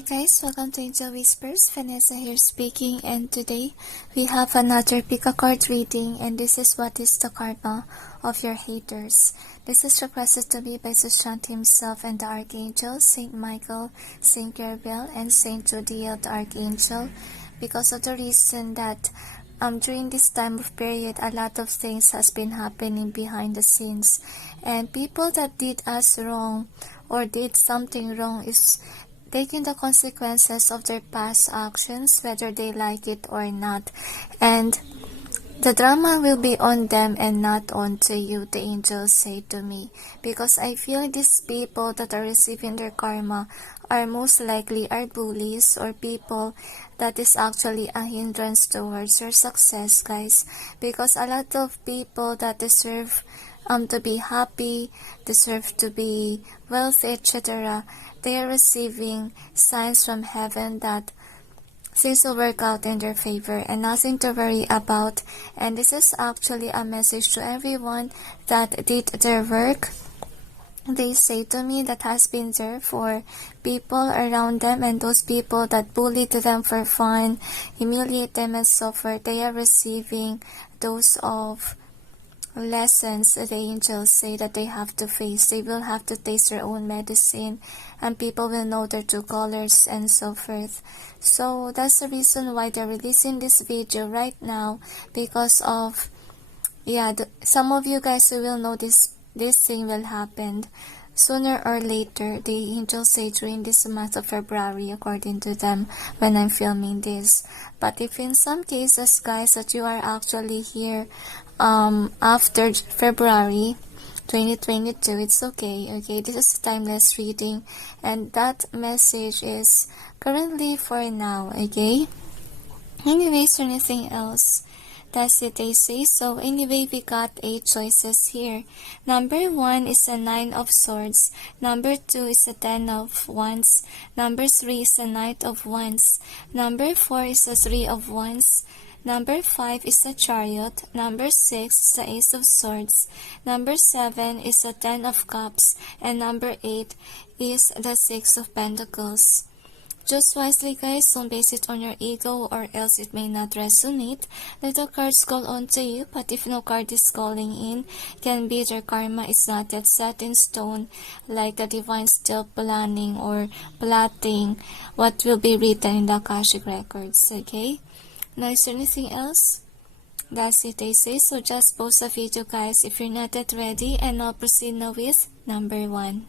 Hi guys, welcome to Angel Whispers. Vanessa here speaking, and today we have another pick a card reading, and this is what is the karma of your haters. This is requested to me by Sushant himself and the Archangel, Saint Michael, Saint Gabriel, and Saint Jodiel the Archangel, because of the reason that during this time of period, a lot of things has been happening behind the scenes, and people that did us wrong or did something wrong is taking the consequences of their past actions, whether they like it or not. And the drama will be on them and not on to you, the angels say to me. Because I feel these people that are receiving their karma are most likely are bullies or people that is actually a hindrance towards your success, guys. Because a lot of people that deserve to be happy, deserve to be wealthy, etc., they are receiving signs from heaven that things will work out in their favor and nothing to worry about. And this is actually a message to everyone that did their work. They say to me that has been there for people around them, and those people that bullied them for fun, humiliate them and so forth, they are receiving those of lessons the angels say that they have to face. They will have to taste their own medicine, and people will know their true colors and so forth. So that's the reason why they're releasing this video right now, because of some of you guys will know this thing will happen sooner or later. The angels say during this month of February, according to them, when I'm filming this. But if in some cases, guys, that you are actually here after February 2022, it's okay. This is a timeless reading, and that message is currently for now. Anyways, anything else, that's it, they say. So anyway, we got 8 choices here. Number 1 is a 9 of Swords. Number 2 is a 10 of Wands. Number 3 is a Knight of Wands. Number 4 is a 3 of Wands. Number 5 is the Chariot. Number 6 is the Ace of Swords. Number 7 is the 10 of Cups. And number 8 is the 6 of Pentacles. Choose wisely, guys. Don't base it on your ego, or else it may not resonate. Let the cards call on to you, but if no card is calling in, can be their karma is not yet set in stone, like the divine still planning or plotting what will be written in the Akashic records. Now, is there anything else? That's it, they say. So just pause the video, guys, if you're not yet ready, and I'll proceed now with number 1.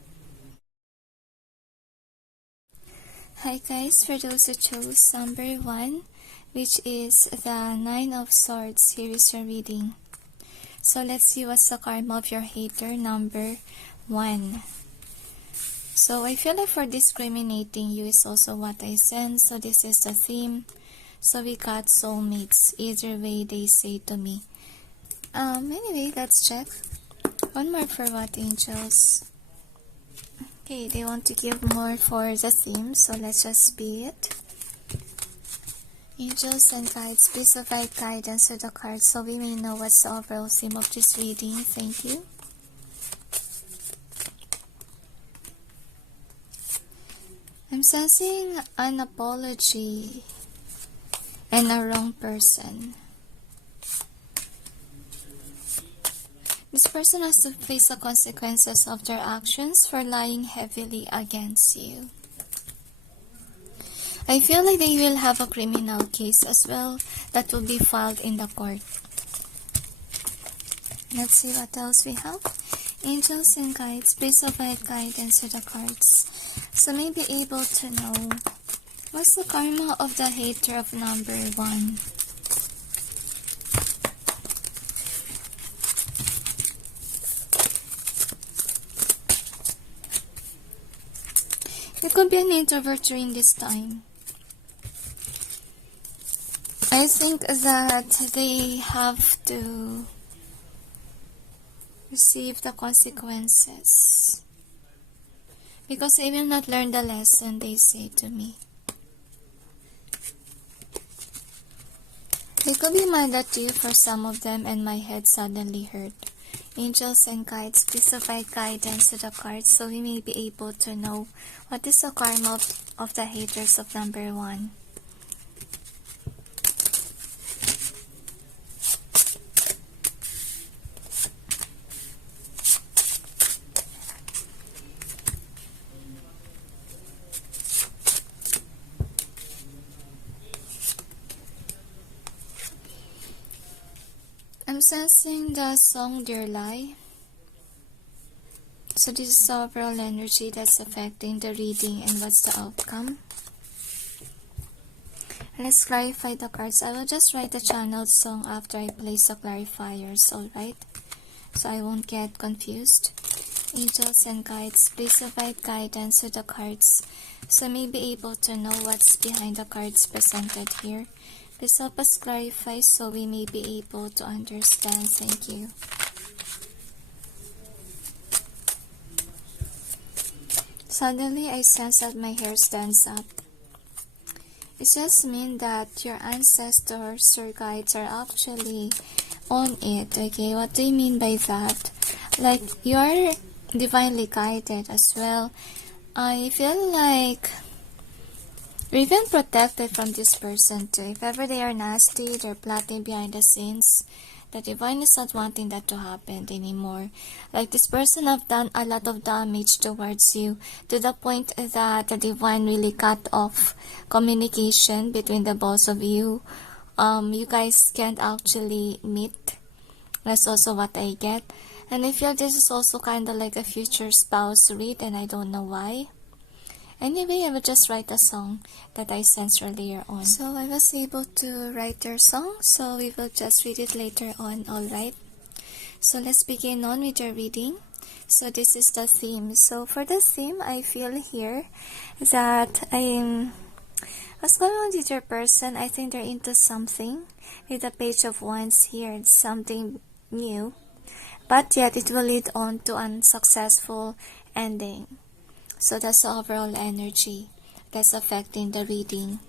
Hi guys, for those who chose number 1, which is the 9 of Swords, here is your reading. So let's see what's the karma of your hater, number 1. So I feel like for discriminating you is also what I sense. So this is the theme. So we got soulmates, either way they say to me. Anyway, let's check. One more for what, angels? Okay, they want to give more for the theme, so let's just be it. Angels and guides, please provide guidance to the cards so we may know what's the overall theme of this reading. Thank you. I'm sensing an apology and a wrong person. This person has to face the consequences of their actions for lying heavily against you. I feel like they will have a criminal case as well that will be filed in the court. Let's see what else we have. Angels and guides, please provide guidance to the cards so may be able to know what's the karma of the hater of number 1. It could be an introvert during this time. I think that they have to receive the consequences because they will not learn the lesson, they say to me. They could be mad at you for some of them, and my head suddenly hurt. Angels and guides, please provide guidance to the cards so we may be able to know what is the karma of the haters of number 1. I'm sensing the song Dear Lie. So this is the overall energy that's affecting the reading and what's the outcome. Let's clarify the cards. I will just write the channeled song after I place the clarifiers, alright? So I won't get confused. Angels and guides, please provide guidance to the cards so I may be able to know what's behind the cards presented here. Please help us clarify so we may be able to understand. Thank you. Suddenly, I sense that my hair stands up. It just means that your ancestors or guides are actually on it, okay? What do you mean by that? Like, you are divinely guided as well. I feel like you're even protected from this person too. If ever they are nasty, they're plotting behind the scenes, the divine is not wanting that to happen anymore. Like, this person have done a lot of damage towards you to the point that the divine really cut off communication between the both of you. You guys can't actually meet. That's also what I get. And I feel this is also kind of like a future spouse read, and I don't know why. Anyway, I will just write a song that I sensed earlier on. So I was able to write your song, so we will just read it later on, alright? So let's begin on with your reading. So this is the theme. So for the theme, I feel here that what's going on with your person? I think they're into something. With the Page of Wands here, it's something new. But yet, it will lead on to unsuccessful ending. So that's the overall energy that's affecting the reading.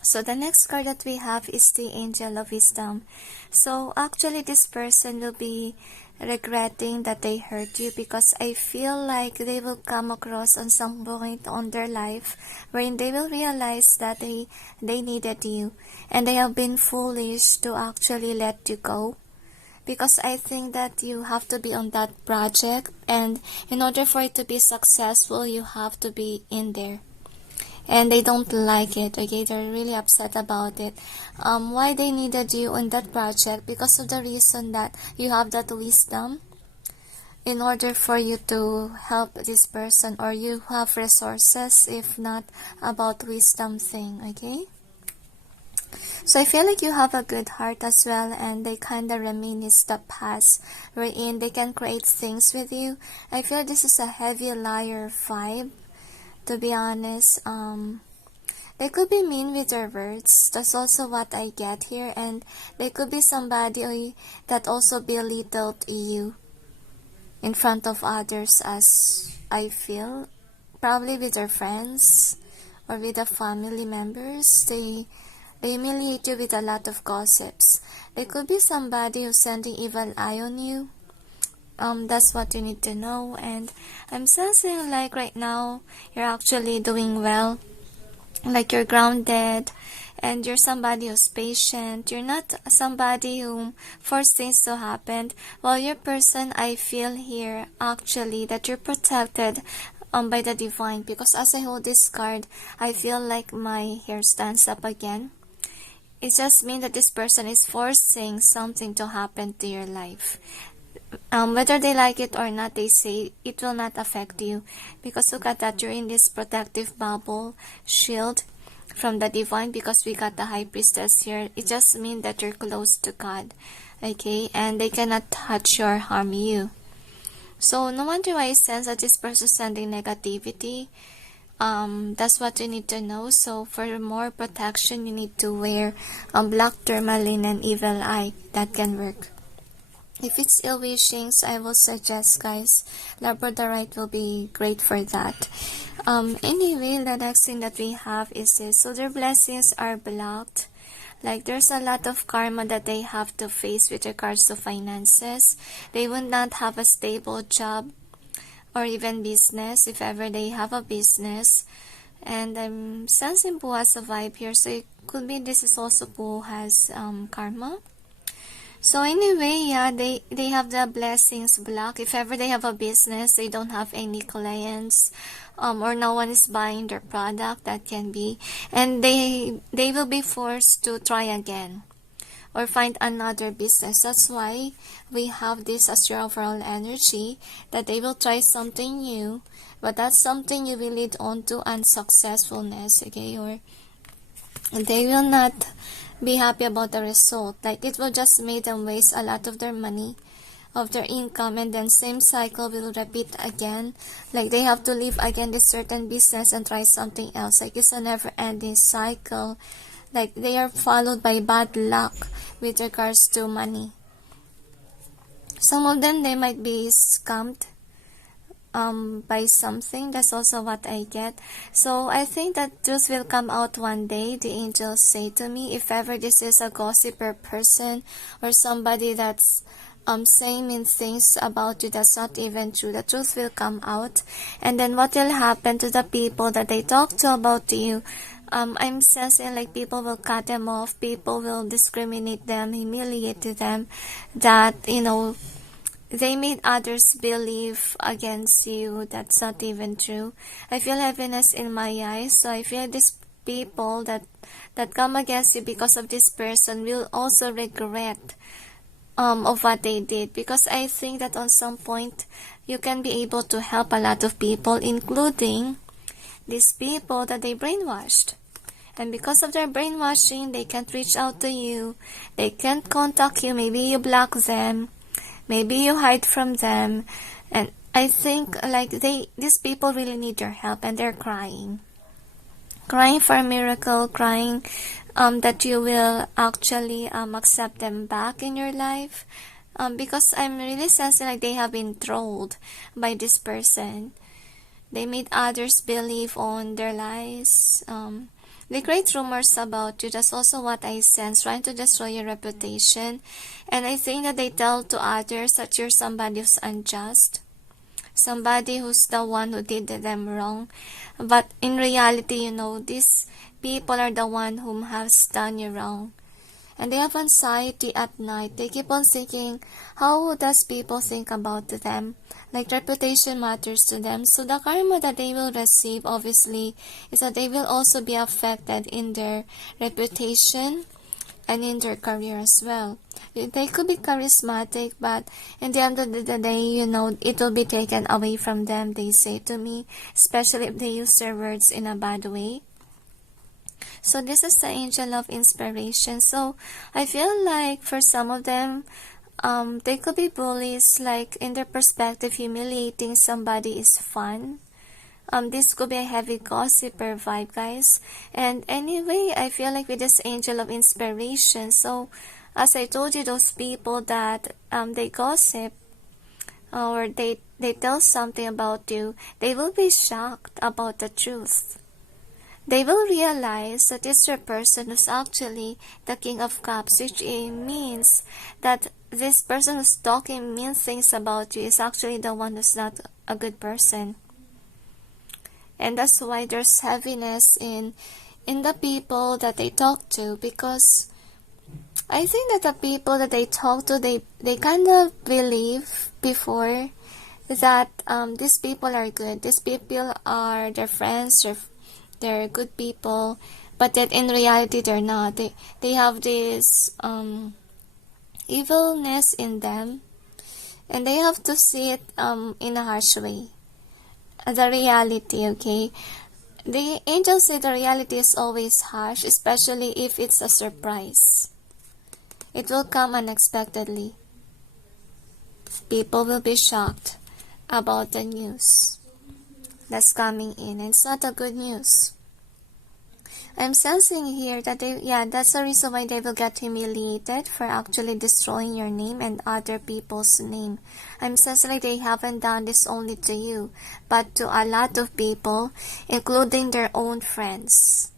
So the next card that we have is the Angel of Wisdom. So actually this person will be regretting that they hurt you, because I feel like they will come across on some point on their life wherein they will realize that they needed you and they have been foolish to actually let you go. Because I think that you have to be on that project, and in order for it to be successful, you have to be in there. And they don't like it, okay? They're really upset about it. Why they needed you on that project? Because of the reason that you have that wisdom in order for you to help this person, or you have resources, if not about wisdom thing, okay? So I feel like you have a good heart as well, and they kind of reminisce the past wherein they can create things with you. I feel this is a heavy liar vibe, to be honest. They could be mean with their words. That's also what I get here. And they could be somebody that also belittled you in front of others, as I feel. Probably with their friends or with the family members. They humiliate you with a lot of gossips. They could be somebody who's sending evil eye on you. That's what you need to know. And I'm sensing like right now you're actually doing well. Like you're grounded and you're somebody who's patient. You're not somebody who forces things to happen. While your person, I feel here actually that you're protected by the divine. Because as I hold this card, I feel like my hair stands up again. It just means that this person is forcing something to happen to your life. Whether they like it or not, they say it will not affect you. Because look at that, you're in this protective bubble, shield from the divine, because we got the High Priestess here. It just means that you're close to God. Okay? And they cannot touch or harm you. So no wonder why I sense that this person is sending negativity. That's what you need to know. So for more protection, you need to wear black tourmaline and evil eye. That can work. If it's ill wishings, I will suggest, guys, labradorite will be great for that. Anyway, the next thing that we have is this. So their blessings are blocked. Like there's a lot of karma that they have to face with regards to finances. They will not have a stable job or even business, if ever they have a business. And I'm sensing Pooja has a vibe here, so it could be this is also Pooja has karma. So anyway, yeah, they have the blessings block. If ever they have a business, they don't have any clients, or no one is buying their product, that can be, and they will be forced to try again or find another business. That's why we have this as your overall energy, that they will try something new, but that's something you will lead on to unsuccessfulness, okay? Or they will not be happy about the result. Like, it will just make them waste a lot of their money, of their income, and then same cycle will repeat again. Like, they have to leave again this certain business and try something else. Like, it's a never ending cycle. Like, they are followed by bad luck with regards to money. Some of them, they might be scammed by something. That's also what I get. So I think that truth will come out one day, the angels say to me. If ever this is a gossiper person or somebody that's saying mean things about you that's not even true, the truth will come out. And then what will happen to the people that they talk to about you? I'm sensing like people will cut them off, people will discriminate them, humiliate them, that, you know, they made others believe against you. That's not even true. I feel heaviness in my eyes. So I feel these people that come against you because of this person will also regret of what they did. Because I think that on some point you can be able to help a lot of people, including these people that they brainwashed. And because of their brainwashing, they can't reach out to you. They can't contact you. Maybe you block them. Maybe you hide from them. And I think like these people really need your help, and they're crying. Crying for a miracle, crying that you will actually accept them back in your life. Because I'm really sensing like they have been trolled by this person. They made others believe on their lies. They create rumors about you. That's also what I sense, trying to destroy your reputation. And I think that they tell to others that you're somebody who's unjust, somebody who's the one who did them wrong. But in reality, you know, these people are the one whom has done you wrong. And they have anxiety at night. They keep on thinking, how does people think about them? Like, reputation matters to them. So the karma that they will receive, obviously, is that they will also be affected in their reputation and in their career as well. They could be charismatic, but in the end of the day, you know, it will be taken away from them, they say to me, especially if they use their words in a bad way. So this is the angel of inspiration. So I feel like for some of them, they could be bullies. Like, in their perspective, humiliating somebody is fun. This could be a heavy gossiper vibe, guys. And anyway, I feel like with this angel of inspiration, so as I told you, those people that they gossip or they tell something about you, they will be shocked about the truth. They will realize that it's your person who's actually the King of Cups, which means that this person who's talking mean things about you is actually the one who's not a good person. And that's why there's heaviness in the people that they talk to, because I think that the people that they talk to, they kind of believe before that these people are good. These people are their friends, they're good people, but yet in reality they're not. They have this evilness in them, and they have to see it in a harsh way. The reality, okay? The angels say the reality is always harsh, especially if it's a surprise. It will come unexpectedly. People will be shocked about the news that's coming in, and it's not a good news. I'm sensing here that that's the reason why they will get humiliated for actually destroying your name and other people's name. I'm sensing like they haven't done this only to you, but to a lot of people, including their own friends,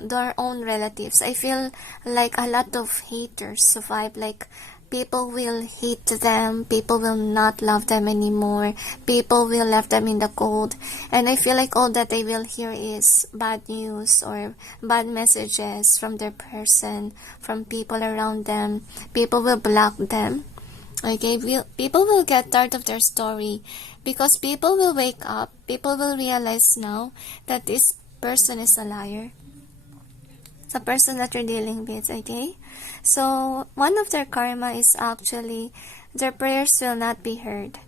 their own relatives. I feel like a lot of haters survive, like people will hate them, people will not love them anymore, people will left them in the cold, and I feel like all that they will hear is bad news or bad messages from their person, from people around them. People will block them. Okay, people will get tired of their story because people will wake up, people will realize now that this person is a liar. The person that you're dealing with, okay? So, one of their karma is actually their prayers will not be heard.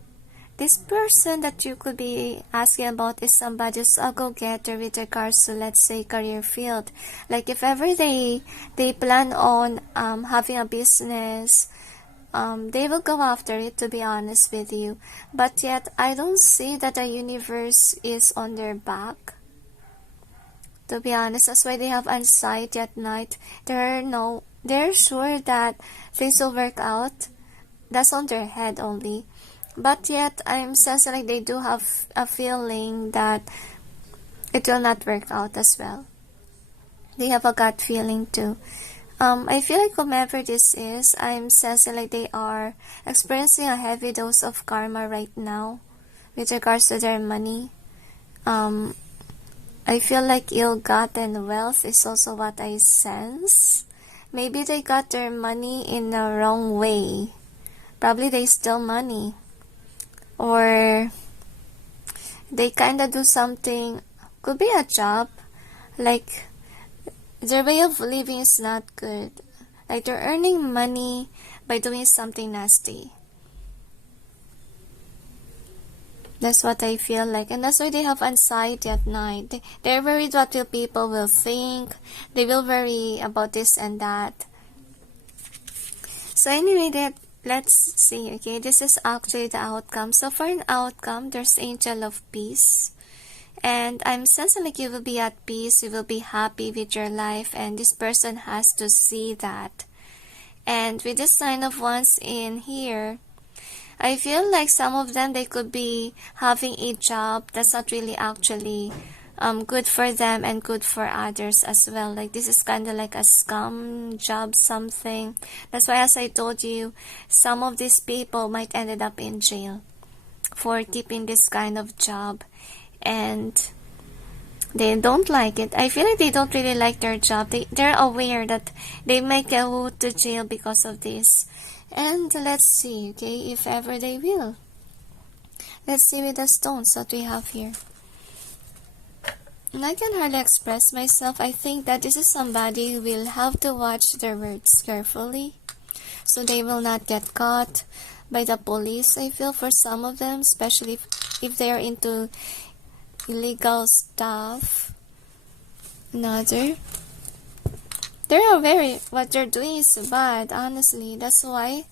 This person that you could be asking about is somebody who's a go-getter with regards to, let's say, career field. Like, if ever they plan on having a business, they will go after it, to be honest with you. But yet, I don't see that the universe is on their back. To be honest, that's why they have anxiety at night. They're sure that things will work out. That's on their head only. But yet, I'm sensing like they do have a feeling that it will not work out as well. They have a gut feeling too. I feel like whomever this is, I'm sensing like they are experiencing a heavy dose of karma right now with regards to their money. I feel like ill-gotten wealth is also what I sense. Maybe they got their money in the wrong way. Probably they steal money. Or they kind of do something, could be a job. Like, their way of living is not good. Like, they're earning money by doing something nasty. That's what I feel like. And that's why they have anxiety at night. They're worried what will people will think. They will worry about this and that. So anyway, let's see. Okay, this is actually the outcome. So for an outcome, there's Angel of Peace. And I'm sensing like you will be at peace. You will be happy with your life. And this person has to see that. And with the Sign of Wands in here, I feel like some of them, they could be having a job that's not really actually good for them and good for others as well. Like, this is kind of like a scam job, something. That's why, as I told you, some of these people might ended up in jail for keeping this kind of job. And they don't like it. I feel like they don't really like their job. They're aware that they might go to jail because of this. And let's see, okay, if ever they will. Let's see with the stones that we have here. And I can hardly express myself. I think that this is somebody who will have to watch their words carefully, so they will not get caught by the police. I feel for some of them, especially if they are into illegal stuff. Another, they're aware what they're doing is bad, honestly. That's why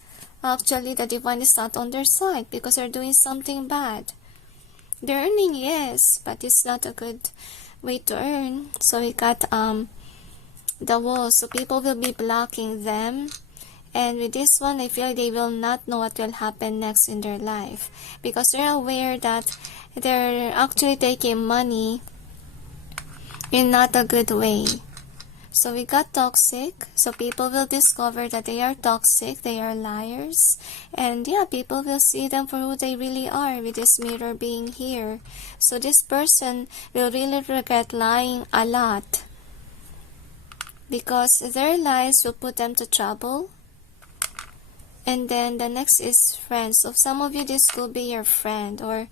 actually the divine is not on their side, because they're doing something bad. They're earning, yes, but it's not a good way to earn. So we got the wall, so people will be blocking them. And with this one, I feel they will not know what will happen next in their life, because they're aware that they're actually taking money in not a good way. So we got toxic. So people will discover that they are toxic, they are liars. And yeah, people will see them for who they really are, with this mirror being here. So this person will really regret lying a lot, because their lies will put them to trouble. And then the next is friends. So some of you, this could be your friend, or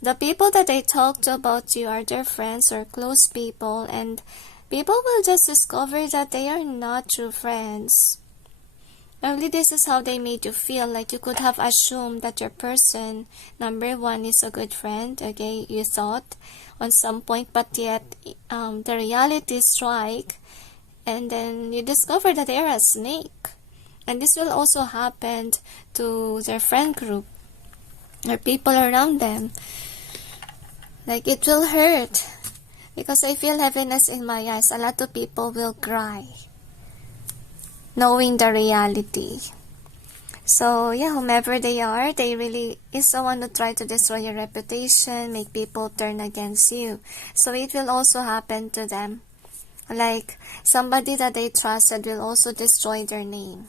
the people that they talk to about you are their friends or close people, and people will just discover that they are not true friends. Only this is how they made you feel. Like, you could have assumed that your person, number one, is a good friend, okay, you thought on some point, but yet the reality strike, and then you discover that they are a snake. And this will also happen to their friend group or people around them. Like, it will hurt, because I feel heaviness in my eyes. A lot of people will cry knowing the reality. So yeah, whomever they are, they really is the one who try to destroy your reputation, make people turn against you. So it will also happen to them. Like, somebody that they trusted will also destroy their name.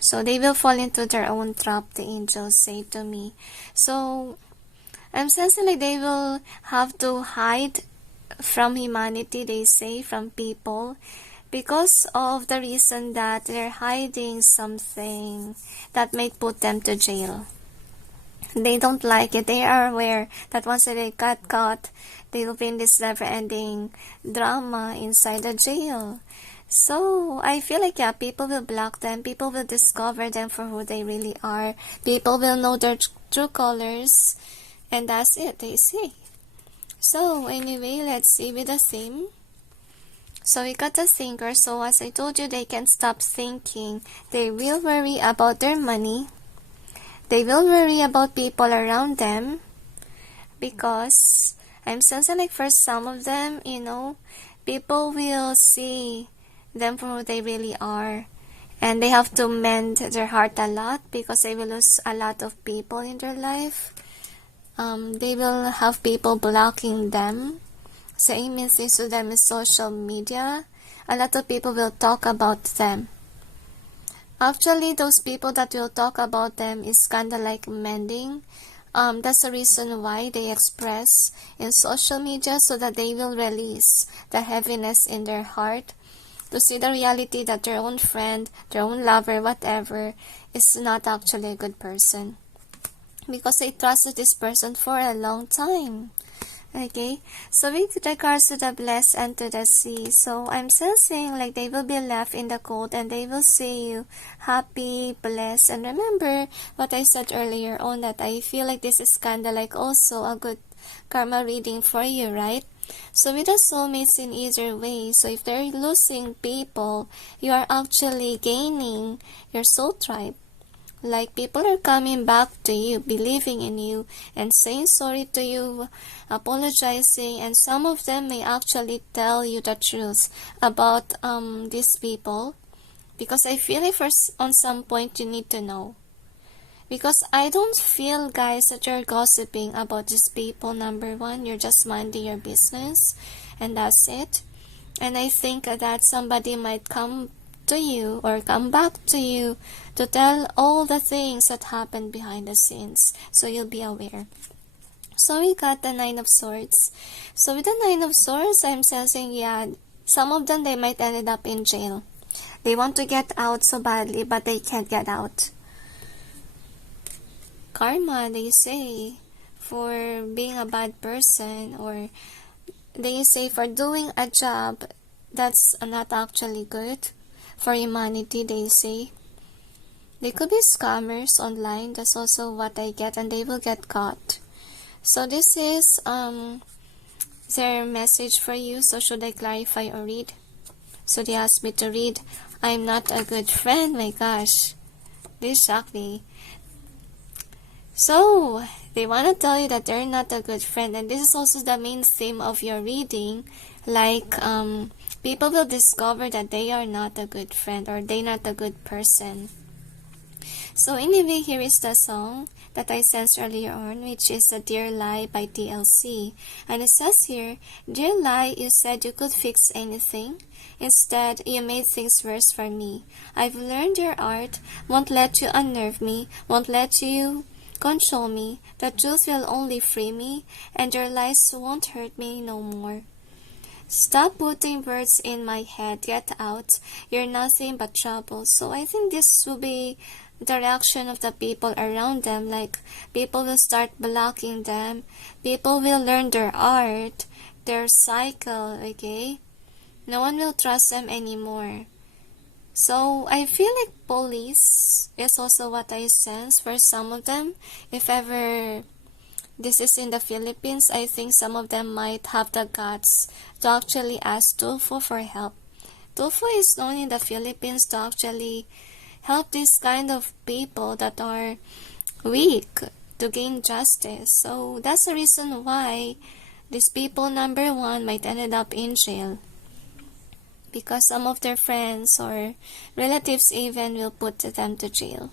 So they will fall into their own trap, the angels say to me. So I'm sensing like they will have to hide from humanity, they say, from people, because of the reason that they're hiding something that might put them to jail. They don't like it. They are aware that once they got caught, they will be in this never-ending drama inside the jail. So I feel like, yeah, people will block them. People will discover them for who they really are. People will know their true colors. And that's it, they say. So anyway, let's see with the theme. So we got the thinker. So as I told you, they can't stop thinking. They will worry about their money. They will worry about people around them. Because I'm sensing like for some of them, people will see them for who they really are. And they have to mend their heart a lot because they will lose a lot of people in their life. They will have people blocking them, saying mean things to them in social media. A lot of people will talk about them. Actually, those people that will talk about them is kind of like mending. That's the reason why they express in social media, so that they will release the heaviness in their heart, to see the reality that their own friend, their own lover, whatever, is not actually a good person. Because they trusted this person for a long time. Okay, so with regards to the blessed and to the sea, so I'm sensing like they will be left in the cold and they will see you happy, blessed. And remember what I said earlier on, that I feel like this is kinda like also a good karma reading for you, right? So with the soulmates in either way, so if they're losing people, you are actually gaining your soul tribe. Like people are coming back to you, believing in you, and saying sorry to you, apologizing, and some of them may actually tell you the truth about these people, because I feel like on some point you need to know. Because I don't feel, guys, that you're gossiping about these people. Number one, you're just minding your business, and that's it. And I think that somebody might come to you or come back to you to tell all the things that happened behind the scenes, so you'll be aware. So we got the Nine of Swords. So with the Nine of Swords, I'm sensing, yeah, some of them, they might end up in jail. They want to get out so badly, but they can't get out. Karma, they say, for being a bad person, or they say for doing a job that's not actually good for humanity, they say. They could be scammers online, that's also what I get, and they will get caught. So this is their message for you. So should I clarify or read? So they asked me to read. I'm not a good friend. My gosh, this shocked me. So they want to tell you that they're not a good friend, and this is also the main theme of your reading. Like people will discover that they are not a good friend, or they're not a good person. So anyway, here is the song that I sensed earlier on, which is a Dear Lie by TLC. And it says here, Dear Lie, you said you could fix anything. Instead, you made things worse for me. I've learned your art, won't let you unnerve me, won't let you control me. The truth will only free me, and your lies won't hurt me no more. Stop putting words in my head. Get out. You're nothing but trouble. So I think this will be the reaction of the people around them. Like, people will start blocking them. People will learn their art, their cycle, okay? No one will trust them anymore. So I feel like police is also what I sense for some of them. If ever this is in the Philippines, I think some of them might have the guts to actually ask Tulfo for help. Tulfo is known in the Philippines to actually help this kind of people that are weak to gain justice. So that's the reason why these people, number one, might end up in jail. Because some of their friends or relatives even will put them to jail.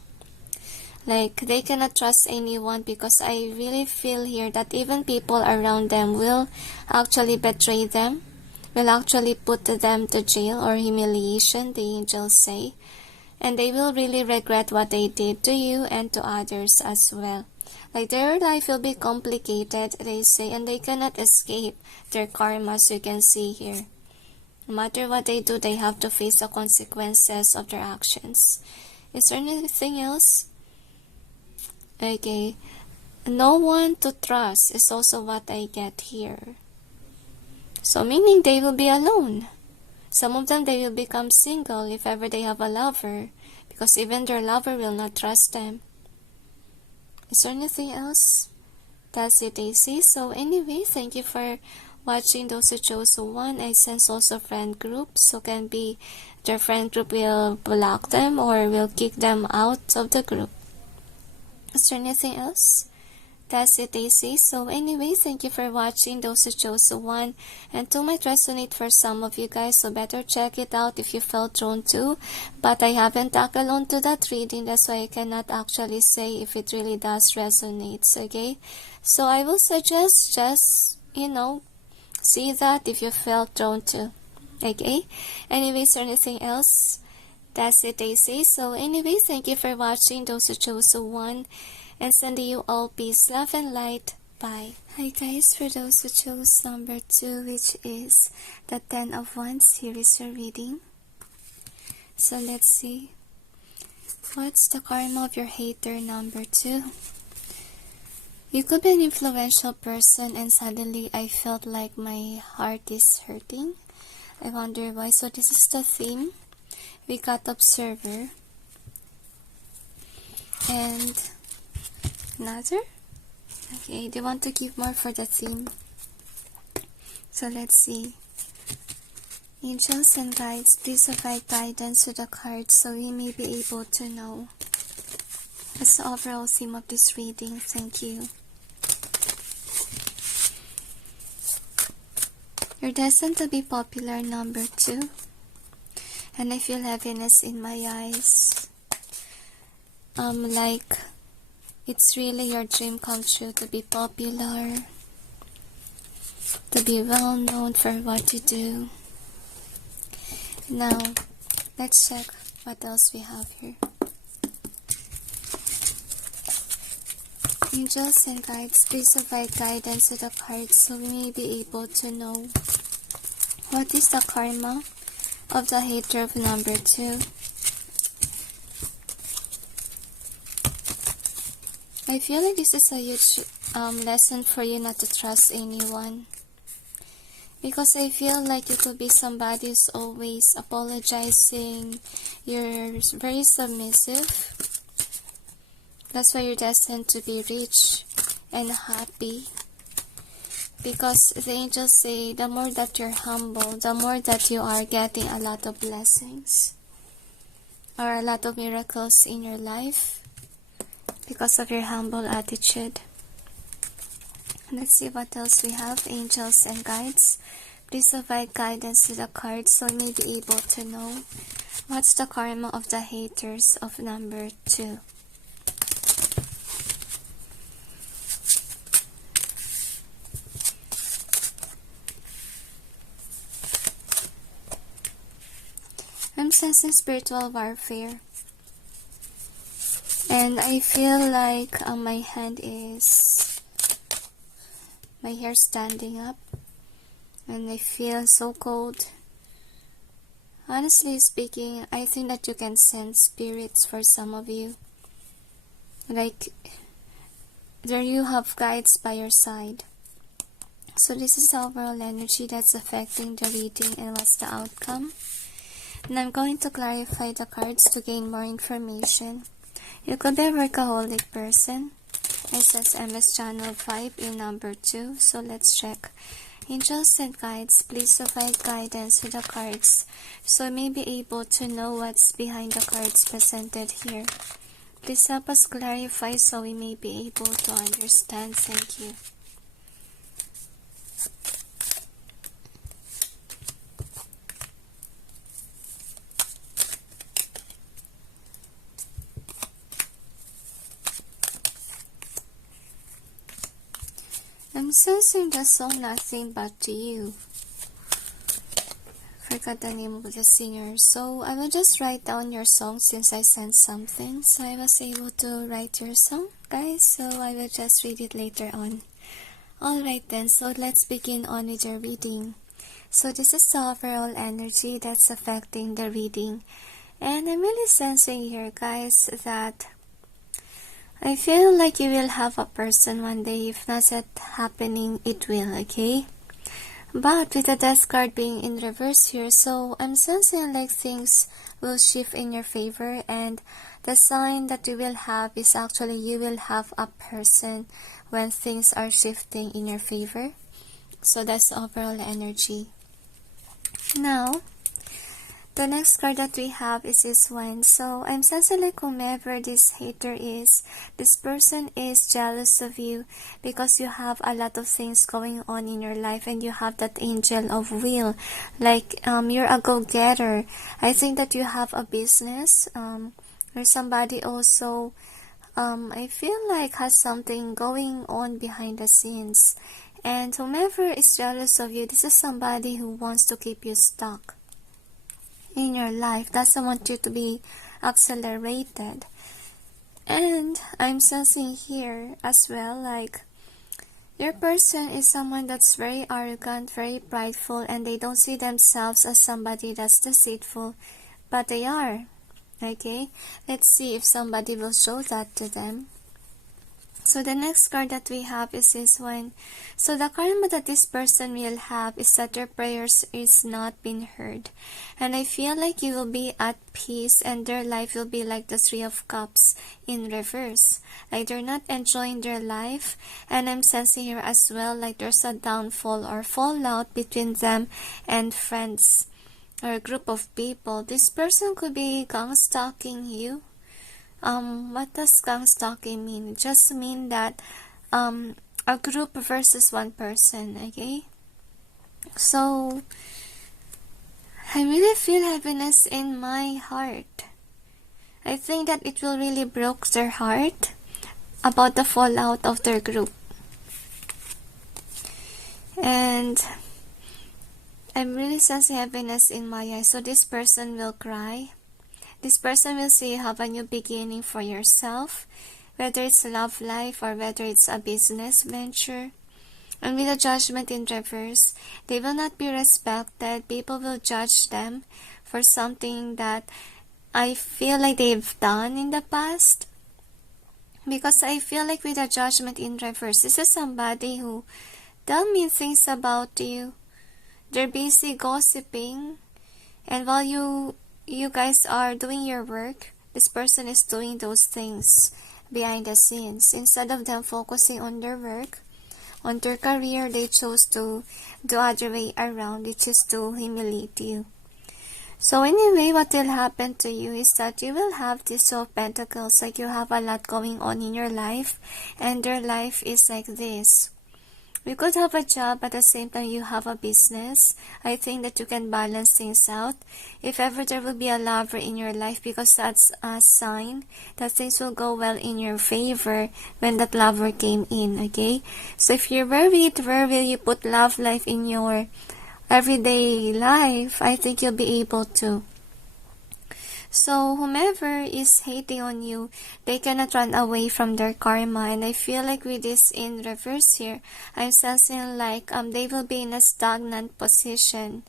Like, they cannot trust anyone, because I really feel here that even people around them will actually betray them, will actually put them to jail or humiliation, the angels say. And they will really regret what they did to you and to others as well. Like their life will be complicated, they say, and they cannot escape their karma, as you can see here. No matter what they do, they have to face the consequences of their actions. Is there anything else? Okay. No one to trust is also what I get here. So meaning they will be alone. Some of them, they will become single if ever they have a lover, because even their lover will not trust them. Is there anything else? That's it, AC. So anyway, thank you for watching. Those who chose one, I sense also friend group. So can be their friend group will block them or will kick them out of the group. Is there anything else? That's it, AC. So anyway, thank you for watching. Those who chose one and two might resonate for some of you guys, so better check it out if you felt drawn to. But I haven't tackled on to that reading, that's why I cannot actually say if it really does resonate. Okay, so I will suggest just, see that if you felt drawn to. Okay, anyways, or anything else? That's it, AC. So anyway, thank you for watching. Those who chose one, and sending you all peace, love, and light. Bye. Hi guys, for those who chose number 2, which is the 10 of Wands, here is your reading. So let's see. What's the karma of your hater, number 2? You could be an influential person and suddenly I felt like my heart is hurting. I wonder why. So this is the theme. We got Observer. And another? Okay, they want to give more for the theme. So let's see. Angels and guides, please provide guidance to the cards so we may be able to know what's the overall theme of this reading. Thank you. You're destined to be popular, number 2. And I feel heaviness in my eyes. Like it's really your dream come true to be popular, to be well known for what you do. Now, let's check what else we have here. Angels and guides, please provide guidance to the cards so we may be able to know what is the karma of the hater of number 2. I feel like this is a huge lesson for you not to trust anyone. Because I feel like you could be somebody who's always apologizing. You're very submissive. That's why you're destined to be rich and happy. Because the angels say the more that you're humble, the more that you are getting a lot of blessings. Or a lot of miracles in your life. Because of your humble attitude. Let's see what else we have. Angels and guides, please provide guidance to the cards so we may be able to know what's the karma of the haters of number 2. I'm sensing spiritual warfare. And I feel like my hand is, my hair standing up. And I feel so cold. Honestly speaking, I think that you can sense spirits for some of you. Like, there you have guides by your side. So this is the overall energy that's affecting the reading and what's the outcome. And I'm going to clarify the cards to gain more information. You could be a workaholic person. It says MS Channel 5 in number 2. So let's check. Angels and guides, please provide guidance to the cards so we may be able to know what's behind the cards presented here. Please help us clarify so we may be able to understand. Thank you. I'm sensing the song Nothing But To You. For look at the name of the singer. So I will just write down your song since I sent something. So I was able to write your song, guys. So I will just read it later on. Alright then, so let's begin on with your reading. So this is the overall energy that's affecting the reading. And I'm really sensing here, guys, that I feel like you will have a person one day. If not that happening, it will, okay? But with the Death card being in reverse here, so I'm sensing like things will shift in your favor, and the sign that you will have is actually you will have a person when things are shifting in your favor. So that's the overall energy. Now, the next card that we have is this one. So I'm sensing like whomever this hater is, this person is jealous of you because you have a lot of things going on in your life and you have that angel of will. Like you're a go-getter. I think that you have a business or somebody also I feel like has something going on behind the scenes. And whomever is jealous of you, this is somebody who wants to keep you stuck in your life, doesn't want you to be accelerated. And I'm sensing here as well, like your person is someone that's very arrogant, very prideful, and they don't see themselves as somebody that's deceitful, but they are. Okay, let's see if somebody will show that to them. So the next card that we have is this one. So the karma that this person will have is that their prayers is not being heard. And I feel like you will be at peace and their life will be like the Three of Cups in reverse. Like they're not enjoying their life. And I'm sensing here as well like there's a downfall or fallout between them and friends or a group of people. This person could be gang-stalking you. What does gang-stalking mean? It just mean that a group versus one person, okay? So I really feel happiness in my heart. I think that it will really broke their heart about the fallout of their group. And I'm really sensing happiness in my eyes. So this person will cry. This person will say you have a new beginning for yourself, whether it's a love life or whether it's a business venture. And with the Judgment in reverse, they will not be respected. People will judge them for something that I feel like they've done in the past. Because I feel like with the Judgment in reverse, this is somebody who tell me things about you. They're busy gossiping, and while you guys are doing your work, this person is doing those things behind the scenes. Instead of them focusing on their work, on their career, they chose to do other way around, which is to humiliate you. So anyway, what will happen to you is that you will have this Two of Pentacles, like you have a lot going on in your life, and their life is like this. You could have a job, but at the same time you have a business. I think that you can balance things out. If ever there will be a lover in your life, because that's a sign that things will go well in your favor when that lover came in, okay? So if you're worried, where will you put love life in your everyday life? I think you'll be able to. So whomever is hating on you, they cannot run away from their karma. And I feel like with this in reverse here, I'm sensing like they will be in a stagnant position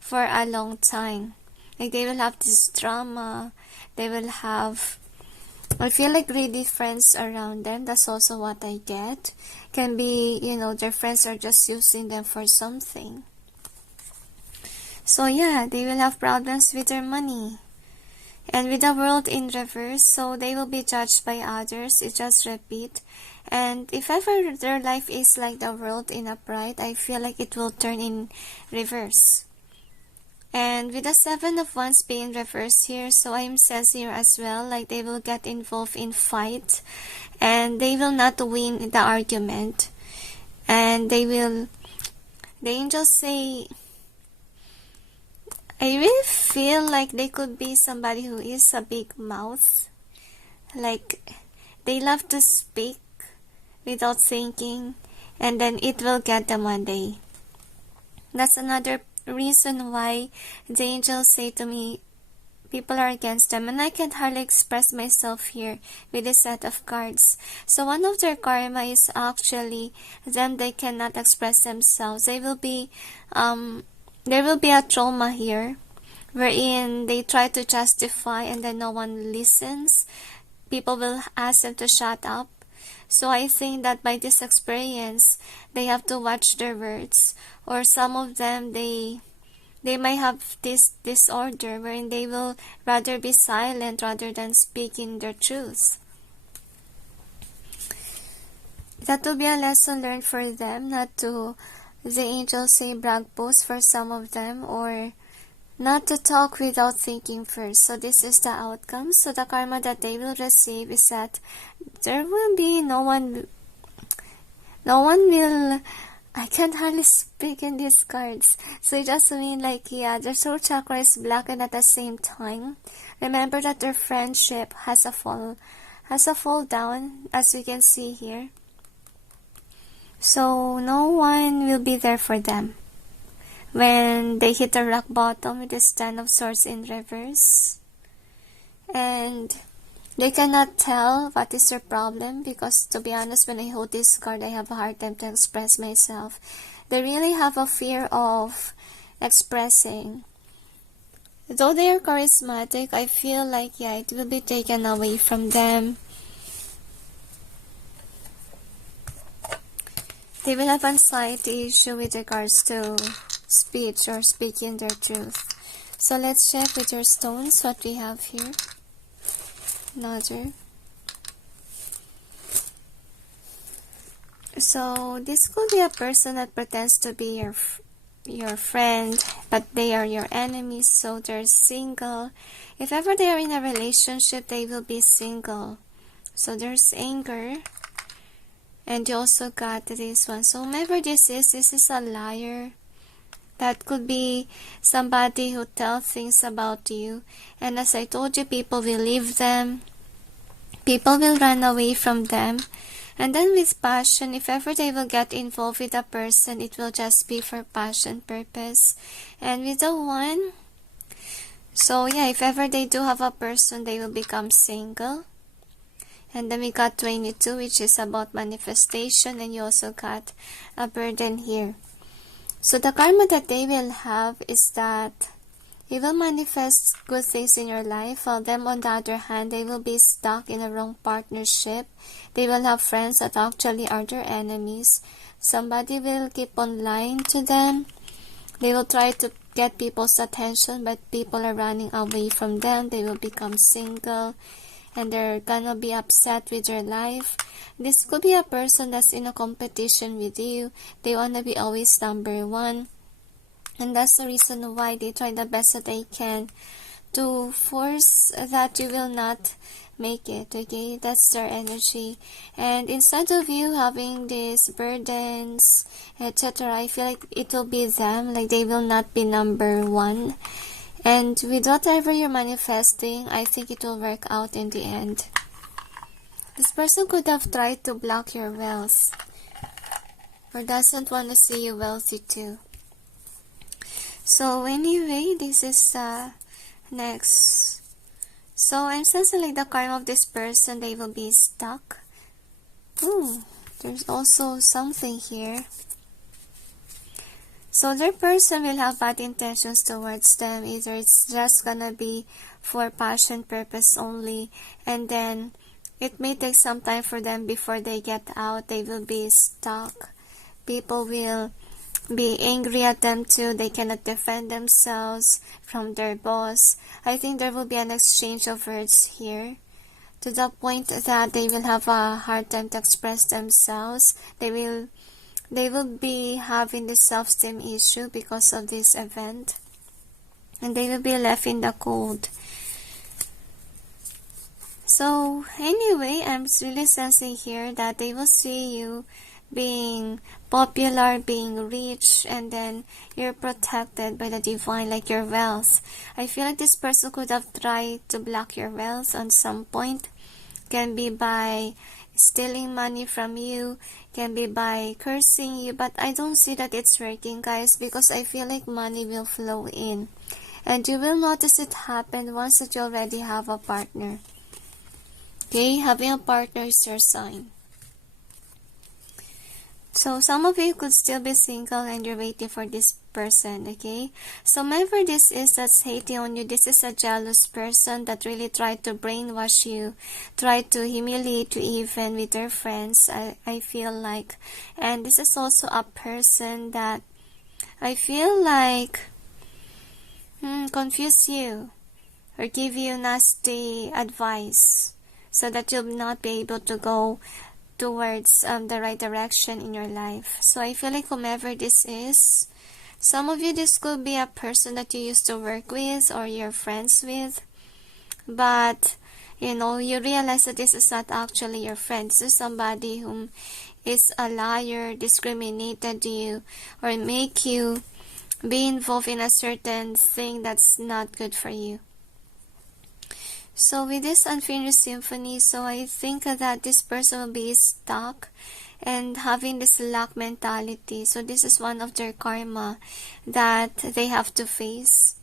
for a long time. Like they will have this drama. They will have, I feel like greedy friends around them. That's also what I get. Can be, you know, their friends are just using them for something. So yeah, they will have problems with their money. And with the World in reverse, so they will be judged by others. It just repeat. And if ever their life is like the World in upright, I feel like it will turn in reverse. And with the Seven of Wands being reversed here, so I'm sensing here as well, like they will get involved in fight. And they will not win the argument. And the angels say, I really feel like they could be somebody who is a big mouth. Like, they love to speak without thinking, and then it will get them one day. That's another reason why the angels say to me people are against them, and I can't hardly express myself here with this set of cards. So one of their karma is actually them, they cannot express themselves. There will be a trauma here wherein they try to justify and then no one listens. People will ask them to shut up. So I think that by this experience, they have to watch their words. Or some of them, they may have this disorder wherein they will rather be silent rather than speaking their truth. That will be a lesson learned for them, not to, the angels say, brag post for some of them, or not to talk without thinking first. So this is the outcome. So the karma that they will receive is that there will be no one will, I can't hardly speak in these cards. So it just mean like, yeah, their soul chakra is black, and at the same time, remember that their friendship has a fall down, as we can see here. So no one will be there for them when they hit the rock bottom with this 10 of Swords in reverse. And they cannot tell what is their problem, because to be honest, when I hold this card, I have a hard time to express myself. They really have a fear of expressing. Though they are charismatic, I feel like, yeah, it will be taken away from them. They will have anxiety issue with regards to speech or speaking their truth. So let's check with your stones what we have here. Another. So this could be a person that pretends to be your friend, but they are your enemies, so they're single. If ever they are in a relationship, they will be single. So there's anger. And you also got this one. So whomever this is a liar. That could be somebody who tells things about you. And as I told you, people will leave them. People will run away from them. And then with passion, if ever they will get involved with a person, it will just be for passion purpose. And with the one, so yeah, if ever they do have a person, they will become single. And then we got 22, which is about manifestation, and you also got a burden here. So the karma that they will have is that you will manifest good things in your life, while them on the other hand, they will be stuck in a wrong partnership. They will have friends that actually are their enemies. Somebody will keep on lying to them. They will try to get people's attention, but people are running away from them. They will become single. And they're gonna be upset with their life. This could be a person that's in a competition with you. They wanna be always number one. And that's the reason why they try the best that they can to force that you will not make it, okay? That's their energy. And instead of you having these burdens, etc., I feel like it will be them, like they will not be number one. And with whatever you're manifesting, I think it will work out in the end. This person could have tried to block your wealth, or doesn't want to see you wealthy too. So anyway, this is next. So I'm sensing like the karma of this person, they will be stuck. Ooh, there's also something here. So their person will have bad intentions towards them. Either it's just gonna be for passion purpose only, and then it may take some time for them before they get out. They will be stuck. People will be angry at them too. They cannot defend themselves from their boss. I think there will be an exchange of words here, to the point that they will have a hard time to express themselves. They will be having this self-esteem issue because of this event. And they will be left in the cold. So anyway, I'm really sensing here that they will see you being popular, being rich, and then you're protected by the divine, like your wealth. I feel like this person could have tried to block your wealth on some point. Can be by stealing money from you, can be by cursing you, but I don't see that it's working, guys, because I feel like money will flow in. And you will notice it happen once that you already have a partner. Okay, having a partner is your sign. So some of you could still be single and you're waiting for this person, okay? So whoever this is that's hating on you, this is a jealous person that really tried to brainwash you, tried to humiliate you even with their friends, I feel like. And this is also a person that I feel like confuse you or give you nasty advice so that you'll not be able to go towards the right direction in your life. So I feel like whomever this is, some of you, this could be a person that you used to work with or you're friends with, but you know, you realize that this is not actually your friend. This is somebody whom is a liar, discriminated you, or make you be involved in a certain thing that's not good for you. So with this unfinished symphony, so I think that this person will be stuck and having this lack mentality. So this is one of their karma that they have to face.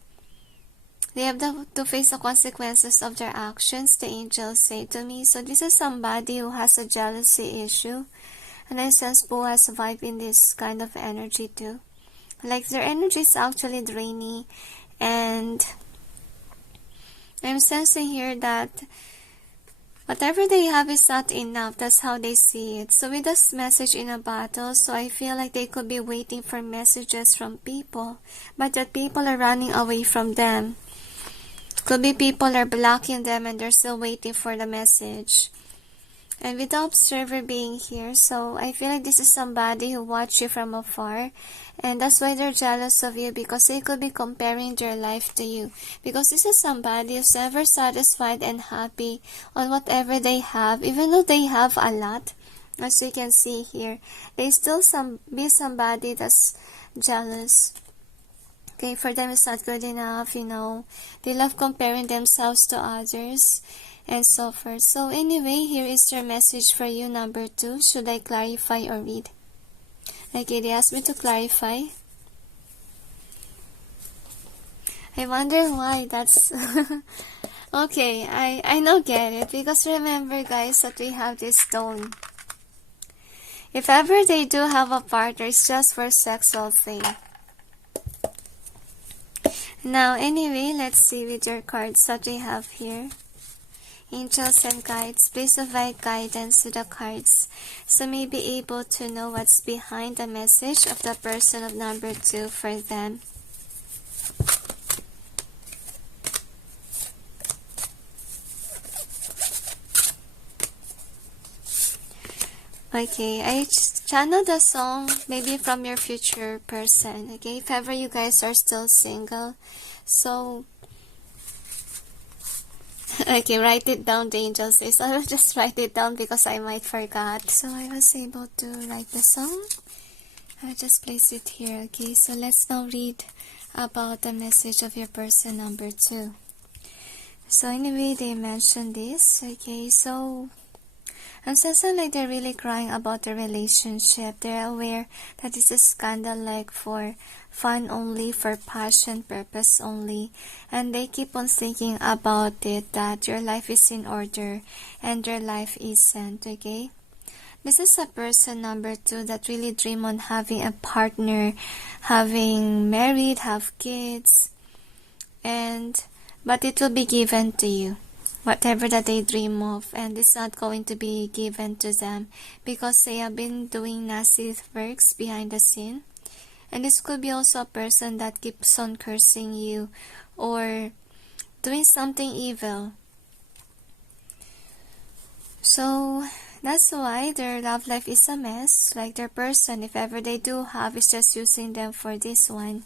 They have to face the consequences of their actions, the angels say to me. So this is somebody who has a jealousy issue. And I sense Pooja has a vibe in this kind of energy too. Like their energy is actually draining, and I'm sensing here that whatever they have is not enough. That's how they see it. So with this message in a battle, so I feel like they could be waiting for messages from people, but that people are running away from them. Could be people are blocking them and they're still waiting for the message. And with the observer being here, so I feel like this is somebody who watched you from afar, and that's why they're jealous of you, because they could be comparing their life to you. Because this is somebody who's never satisfied and happy on whatever they have, even though they have a lot. As you can see here, they still be somebody that's jealous. Okay, for them it's not good enough, you know. They love comparing themselves to others and so forth. So anyway, here is your message for you, number 2. Should I clarify or read? Okay, they asked me to clarify. I wonder why that's... Okay, I now get it. Because remember, guys, that we have this stone. If ever they do have a partner, it's just for sexual thing. Now, anyway, let's see with your cards that we have here. Angels and guides, please provide guidance to the cards so may be able to know what's behind the message of the person of number 2 for them. Okay, I channel the song maybe from your future person, okay, if ever you guys are still single. So okay, write it down, the angel says. I will just write it down because I might forgot. So I was able to write the song. I'll just place it here, okay? So let's now read about the message of your person number 2. So anyway, they mentioned this, okay? So I'm sensing like they're really crying about the relationship. They're aware that this is kind of like for fun only, for passion purpose only, and they keep on thinking about it, that your life is in order and your life isn't, okay? This is a person number 2 that really dream on having a partner, having married, have kids, but it will be given to you, whatever that they dream of, and it's not going to be given to them because they have been doing nasty works behind the scene. And this could be also a person that keeps on cursing you or doing something evil. So that's why their love life is a mess. Like their person, if ever they do have, is just using them for this one.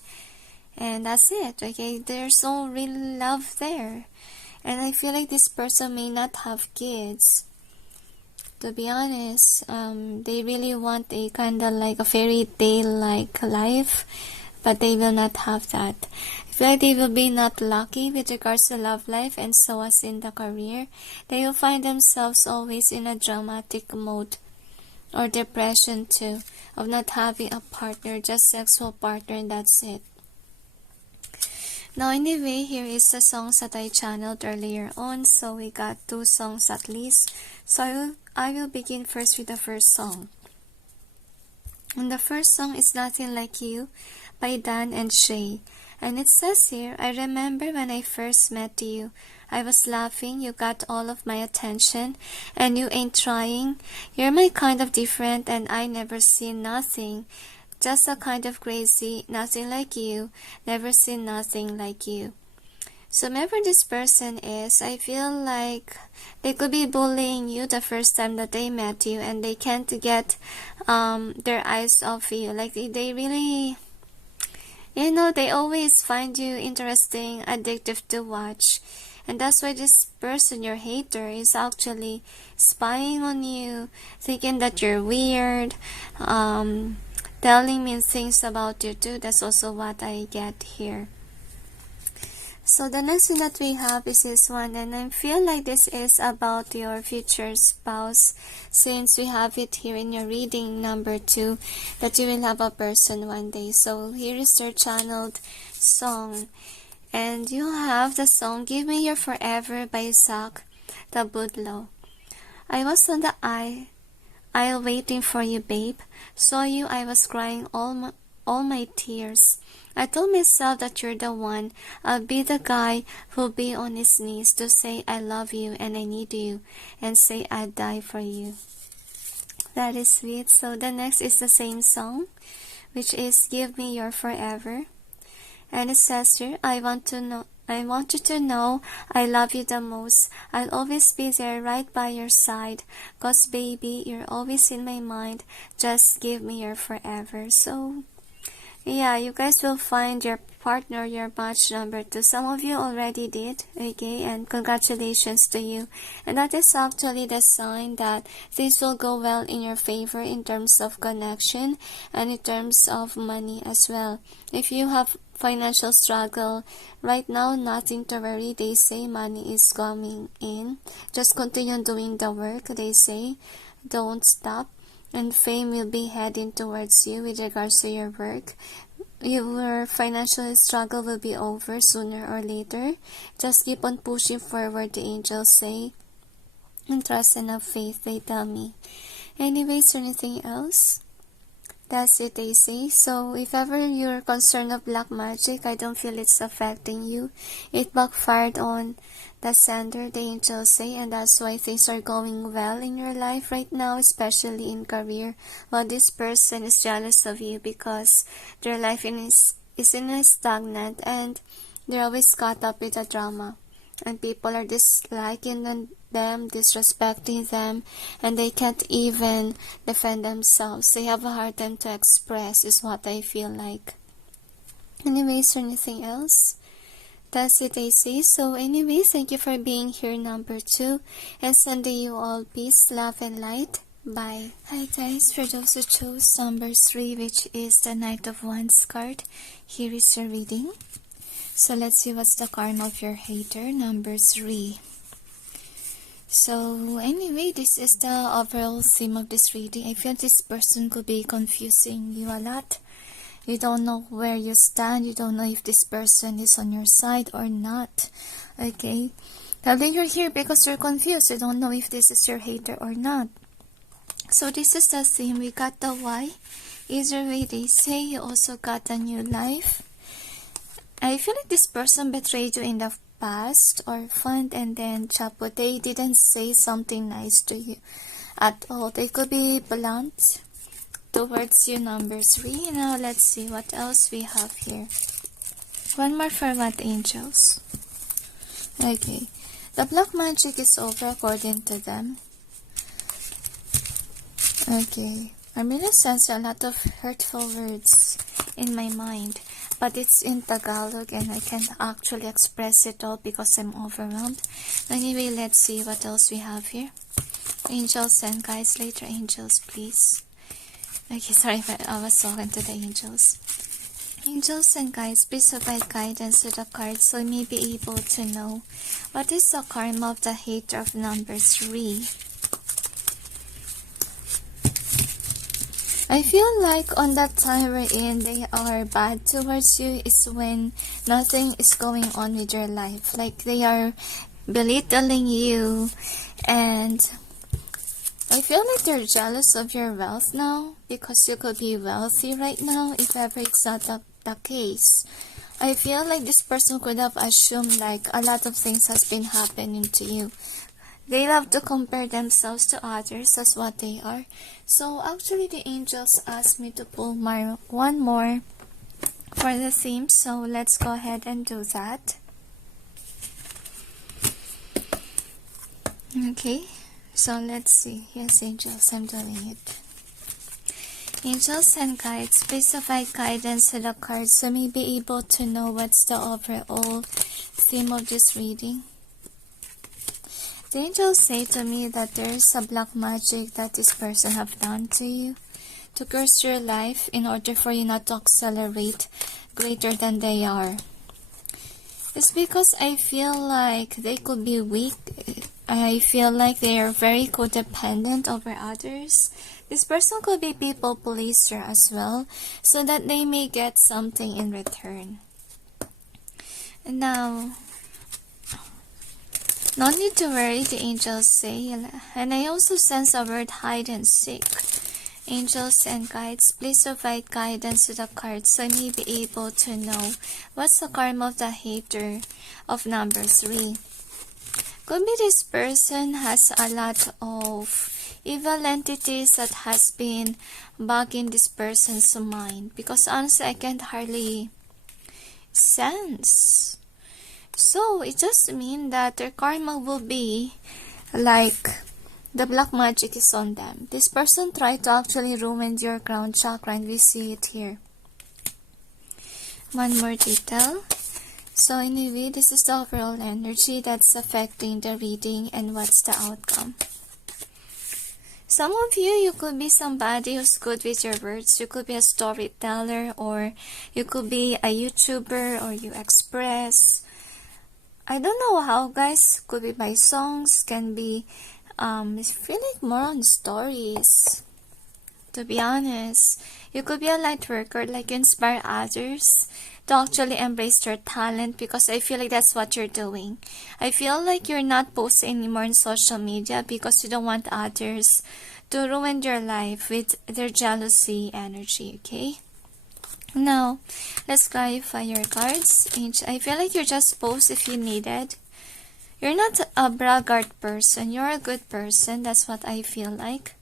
And that's it, okay? There's no real love there. And I feel like this person may not have kids. To be honest, they really want a kind of like a fairy tale like life, but they will not have that. feel like they will be not lucky with regards to love life, and so as in the career. They will find themselves always in a dramatic mode or depression too, of not having a partner, just sexual partner, and that's it. Now anyway, here is the songs that I channeled earlier on. So we got 2 songs at least. So I will begin first with the first song. And the first song is Nothing Like You by Dan and Shay. And it says here, I remember when I first met you. I was laughing, you got all of my attention, and you ain't trying. You're my kind of different, and I never seen nothing. Just a kind of crazy, nothing like you, never seen nothing like you. So whoever this person is, I feel like they could be bullying you the first time that they met you, and they can't get their eyes off you. Like they really, you know, they always find you interesting, addictive to watch. And that's why this person, your hater, is actually spying on you, thinking that you're weird, telling me things about you too. That's also what I get here. So the next one that we have is this one, and I feel like this is about your future spouse, since we have it here in your reading number 2, that you will have a person one day. So here is your channeled song, and you have the song Give Me Your Forever by Zack, Tabudlo. I was on the aisle waiting for you, babe. Saw you, I was crying all my tears. I told myself that you're the one. I'll be the guy who'll be on his knees to say I love you and I need you, and say I'd die for you. That is sweet. So the next is the same song, which is Give Me Your Forever. And it says here, I want you to know I love you the most. I'll always be there right by your side. 'Cause baby, you're always in my mind. Just give me your forever. So yeah, you guys will find your partner, your match number 2. Some of you already did, okay, and congratulations to you. And that is actually the sign that things will go well in your favor in terms of connection and in terms of money as well. If you have financial struggle right now, nothing to worry. They say money is coming in. Just continue doing the work, they say. Don't stop. And fame will be heading towards you with regards to your work. Your financial struggle will be over sooner or later. Just keep on pushing forward, the angels say. And trust and have faith, they tell me. Anyways, anything else? That's it, they say. So if ever you're concerned of black magic, I don't feel it's affecting you. It backfired on the sender, the angels say, and that's why things are going well in your life right now, especially in career. While this person is jealous of you because their life is in a stagnant, and they're always caught up with the drama. And people are disliking them, disrespecting them, and they can't even defend themselves. They have a hard time to express, is what I feel like. Anyways, anything else? That's it, I say. So anyways, thank you for being here, number 2, and sending you all peace, love, and light. Bye. Hi guys, for those who chose number 3, which is the Knight of Wands card, here is your reading. So let's see what's the karma of your hater, number 3. So anyway, this is the overall theme of this reading. I feel this person could be confusing you a lot. You don't know where you stand. You don't know if this person is on your side or not. Okay? Probably you're here because you're confused. You don't know if this is your hater or not. So this is the theme. We got the why. Either way they say, you also got a new life. I feel like this person betrayed you in the past or fun, and then chapot. They didn't say something nice to you at all. They could be blunt towards you, number 3. Now let's see what else we have here. One more for what, angels? Okay. The black magic is over according to them. Okay. I'm really sensing a lot of hurtful words in my mind, but it's in Tagalog and I can't actually express it all because I'm overwhelmed. Anyway, let's see what else we have here. Angels and guys, later angels, please. Okay, sorry if I was talking to the angels. Angels and guides, please provide guidance to the cards so we may be able to know what is the karma of the hater of number 3. I feel like on that time we're in, they are bad towards you is when nothing is going on with your life. Like they are belittling you, and I feel like they're jealous of your wealth now because you could be wealthy right now if ever it's not the case. I feel like this person could have assumed like a lot of things has been happening to you. They love to compare themselves to others as what they are. So actually the angels asked me to pull one more for the theme. So let's go ahead and do that. Okay, so let's see. Yes, angels, I'm doing it. Angels and guides, please provide guidance to the cards so we may be able to know what's the overall theme of this reading. The angels say to me that there is a black magic that this person have done to you to curse your life in order for you not to accelerate greater than they are. It's because I feel like they could be weak. I feel like they are very codependent over others. This person could be people pleaser as well, so that they may get something in return. Now, no need to worry, the angels say. And I also sense a word hide and seek. Angels and guides, please provide guidance to the cards so I may be able to know what's the karma of the hater of number 3. Could be this person has a lot of evil entities that has been bugging this person's mind. Because honestly, I can't hardly sense. So, it just means that their karma will be like the black magic is on them. This person tried to actually ruin your crown chakra and we see it here. One more detail. So anyway, this is the overall energy that's affecting the reading and what's the outcome. Some of you could be somebody who's good with your words. You could be a storyteller, or you could be a YouTuber, or you express. I don't know how, guys. Could be by songs, can be I feel like more on stories. To be honest, you could be a light worker, like inspire others to actually embrace their talent, because I feel like that's what you're doing. I feel like you're not posting anymore on social media because you don't want others to ruin your life with their jealousy energy, okay? Now, let's clarify your cards. I feel like you just post if you need it. You're not a braggart person. You're a good person. That's what I feel like.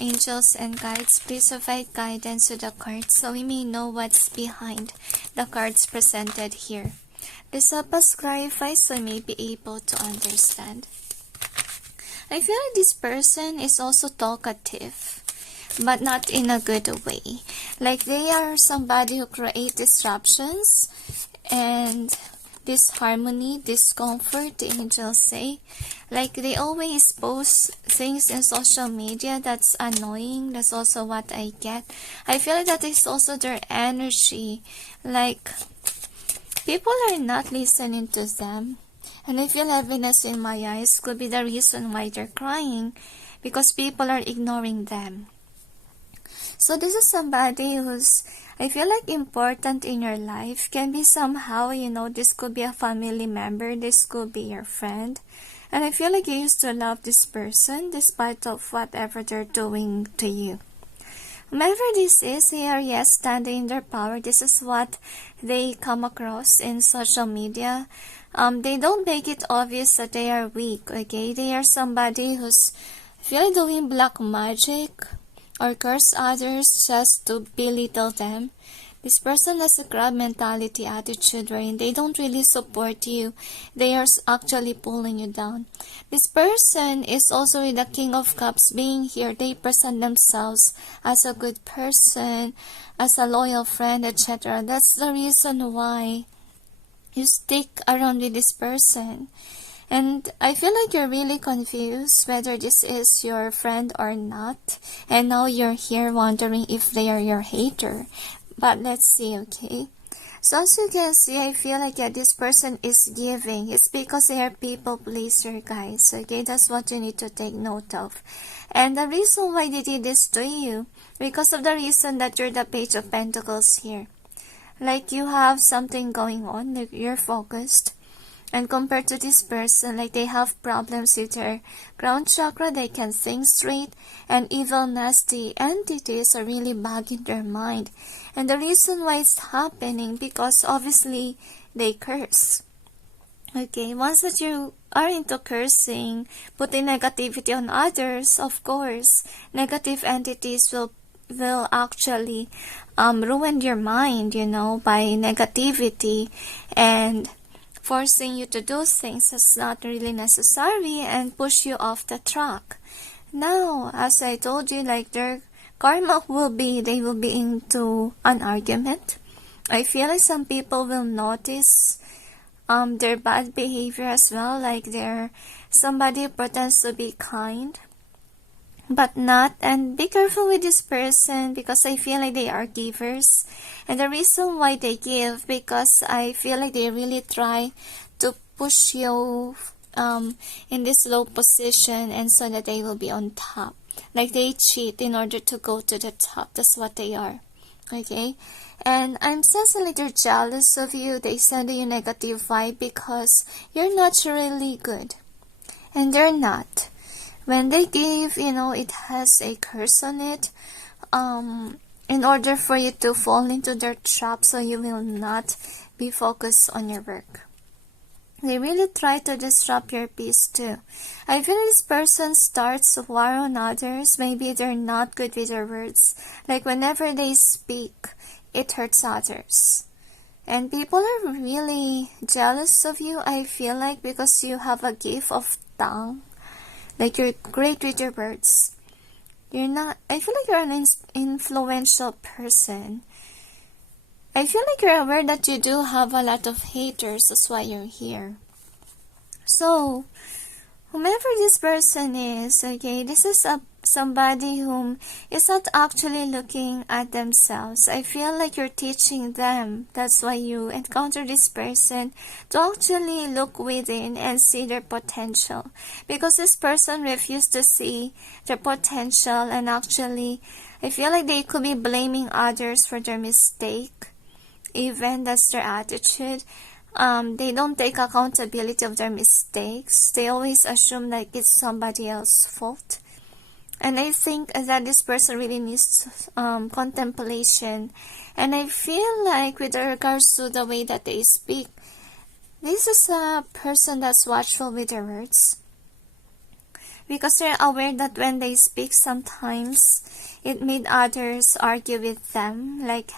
Angels and guides, please provide guidance to the cards so we may know what's behind the cards presented here. Please help us clarify so we may be able to understand. I feel like this person is also talkative, but not in a good way. Like they are somebody who create disruptions and disharmony, discomfort, the angels say. Like they always post things in social media that's annoying. That's also what I get. I feel like that is also their energy. Like people are not listening to them. And I feel heaviness in my eyes. Could be the reason why they're crying, because people are ignoring them. So this is somebody who's, I feel like, important in your life. Can be somehow, this could be a family member. This could be your friend. And I feel like you used to love this person despite of whatever they're doing to you. Whomever this is, they are, yes, standing in their power. This is what they come across in social media. They don't make it obvious that they are weak, okay? They are somebody who's, I feel like, doing black magic or curse others just to belittle them. This person has a grab mentality attitude wherein they don't really support you. They are actually pulling you down. This person is also with the King of Cups being here. They present themselves as a good person, as a loyal friend, etc. That's the reason why you stick around with this person. And I feel like you're really confused whether this is your friend or not. And now you're here wondering if they are your hater. But let's see, okay? So as you can see, I feel like, yeah, this person is giving. It's because they are people pleaser, guys. Okay, that's what you need to take note of. And the reason why they did this to you, because of the reason that you're the Page of Pentacles here. Like you have something going on, like you're focused. And compared to this person, like they have problems with their crown chakra, they can think straight, and evil, nasty entities are really bugging their mind. And the reason why it's happening, because obviously they curse. Okay, once that you are into cursing, putting negativity on others, of course, negative entities will actually ruin your mind, you know, by negativity and forcing you to do things that's not really necessary and push you off the track. Now, as I told you, like their karma will be, they will be into an argument. I feel like some people will notice their bad behavior as well, like they're somebody who pretends to be kind but not. And be careful with this person, because I feel like they are givers, and the reason why they give, because I feel like they really try to push you in this low position, and so that they will be on top, like they cheat in order to go to the top. That's what they are. Okay, and I'm sensing like they're jealous of you. They send you negative vibe because you're naturally good, and they're not. When they give, you know, it has a curse on it, in order for you to fall into their trap, so you will not be focused on your work. They really try to disrupt your peace too. I feel this person starts a war on others. Maybe they're not good with their words. Like whenever they speak, it hurts others. And people are really jealous of you, I feel like, because you have a gift of tongue. Like you're great with your words. You're not, I feel like you're an influential person. I feel like you're aware that you do have a lot of haters. That's why you're here. So, whomever this person is, okay, this is somebody whom is not actually looking at themselves. I feel like you're teaching them. That's why you encounter this person, to actually look within and see their potential. Because this person refused to see their potential, and actually, I feel like they could be blaming others for their mistake. Even that's their attitude. They don't take accountability of their mistakes. They always assume like it's somebody else's fault. And I think that this person really needs contemplation. And I feel like with regards to the way that they speak, this is a person that's watchful with their words. Because they're aware that when they speak, sometimes it made others argue with them. Like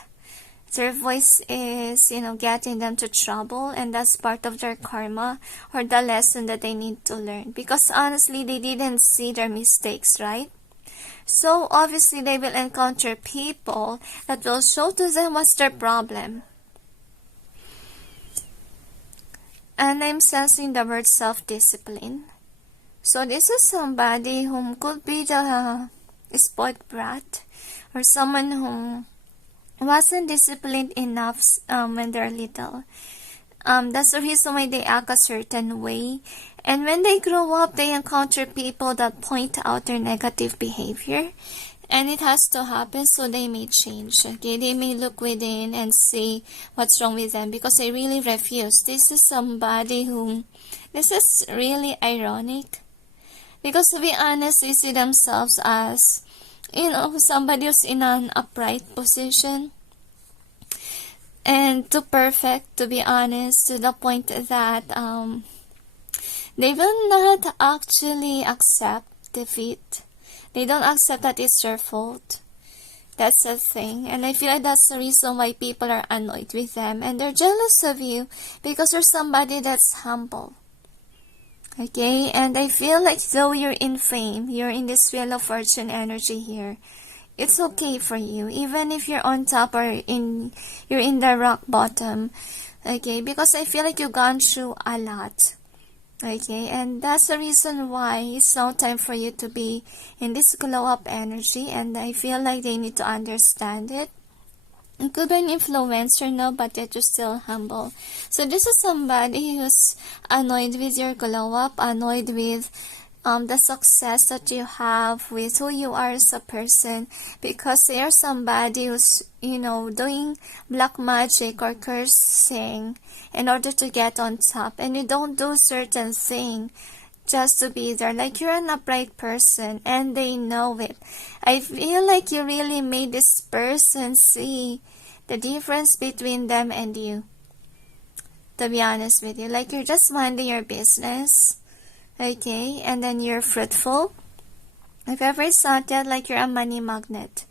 their voice is, you know, getting them to trouble, and that's part of their karma or the lesson that they need to learn. Because honestly, they didn't see their mistakes, right? So obviously, they will encounter people that will show to them what's their problem. And I'm sensing the word self-discipline. So this is somebody whom could be the spoiled brat, or someone whom wasn't disciplined enough when they're little. That's the reason why they act a certain way. And when they grow up, they encounter people that point out their negative behavior. And it has to happen so they may change. Okay, they may look within and see what's wrong with them, because they really refuse. This is somebody whom, this is really ironic. Because to be honest, they see themselves as, you know, somebody who's in an upright position. And too perfect, to be honest, to the point that they will not actually accept defeat. They don't accept that it's their fault. That's the thing. And I feel like that's the reason why people are annoyed with them. And they're jealous of you because you're somebody that's humble. Okay? And I feel like though you're in fame, you're in this Wheel of Fortune energy here, it's okay for you. Even if you're on top or you're in the rock bottom. Okay? Because I feel like you've gone through a lot. Okay, and that's the reason why it's now time for you to be in this glow up energy, and I feel like they need to understand it. It could be an influencer now, but yet you're still humble. So this is somebody who's annoyed with your glow up, annoyed with the success that you have, with who you are as a person, because you're somebody who's, you know, doing black magic or cursing in order to get on top, and you don't do certain thing just to be there. Like, you're an upright person and they know it. I feel like you really made this person see the difference between them and you, to be honest with you. Like, you're just minding your business, okay, and then you're fruitful. If ever thought that, like, you're a money magnet,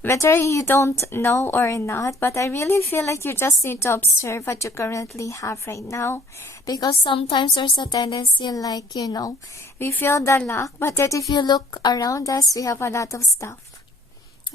whether you don't know or not, but I really feel like you just need to observe what you currently have right now, because sometimes there's a tendency, like, you know, we feel the lack, but that if you look around us, we have a lot of stuff,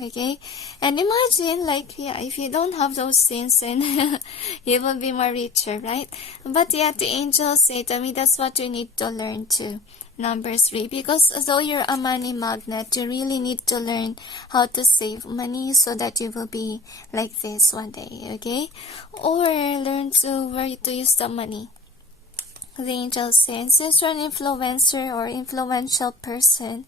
okay? And imagine, like, yeah, if you don't have those things, then you will be more richer, right? But yeah, the angels say to me, that's what you need to learn too. Number 3, because though you're a money magnet, you really need to learn how to save money so that you will be like this one day, okay? Or learn to where to use the money. The angels say, since you're an influencer or influential person,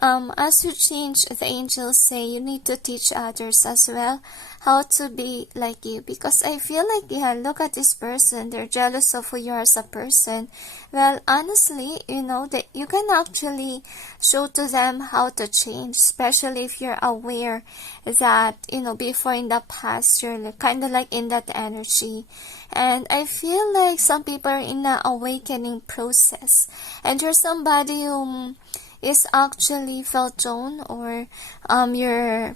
as you change, the angels say you need to teach others as well how to be like you, because I feel like, yeah, look at this person, they're jealous of who you are as a person. Well, honestly, you know, that you can actually show to them how to change, especially if you're aware that, you know, before in the past you're kind of like in that energy. And I feel like some people are in an awakening process, and you're somebody who is actually felt drawn, or you're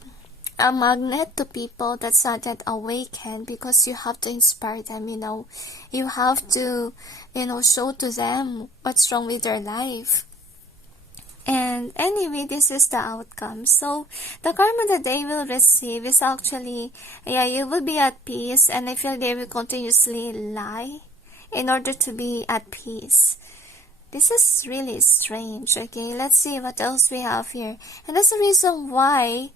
a magnet to people that's not yet awakened, because you have to inspire them, you know. You have to, you know, show to them what's wrong with their life. And anyway, this is the outcome. So the karma that they will receive is actually, yeah, you will be at peace, and I feel they will continuously lie in order to be at peace. This is really strange, okay? Let's see what else we have here. And that's the reason why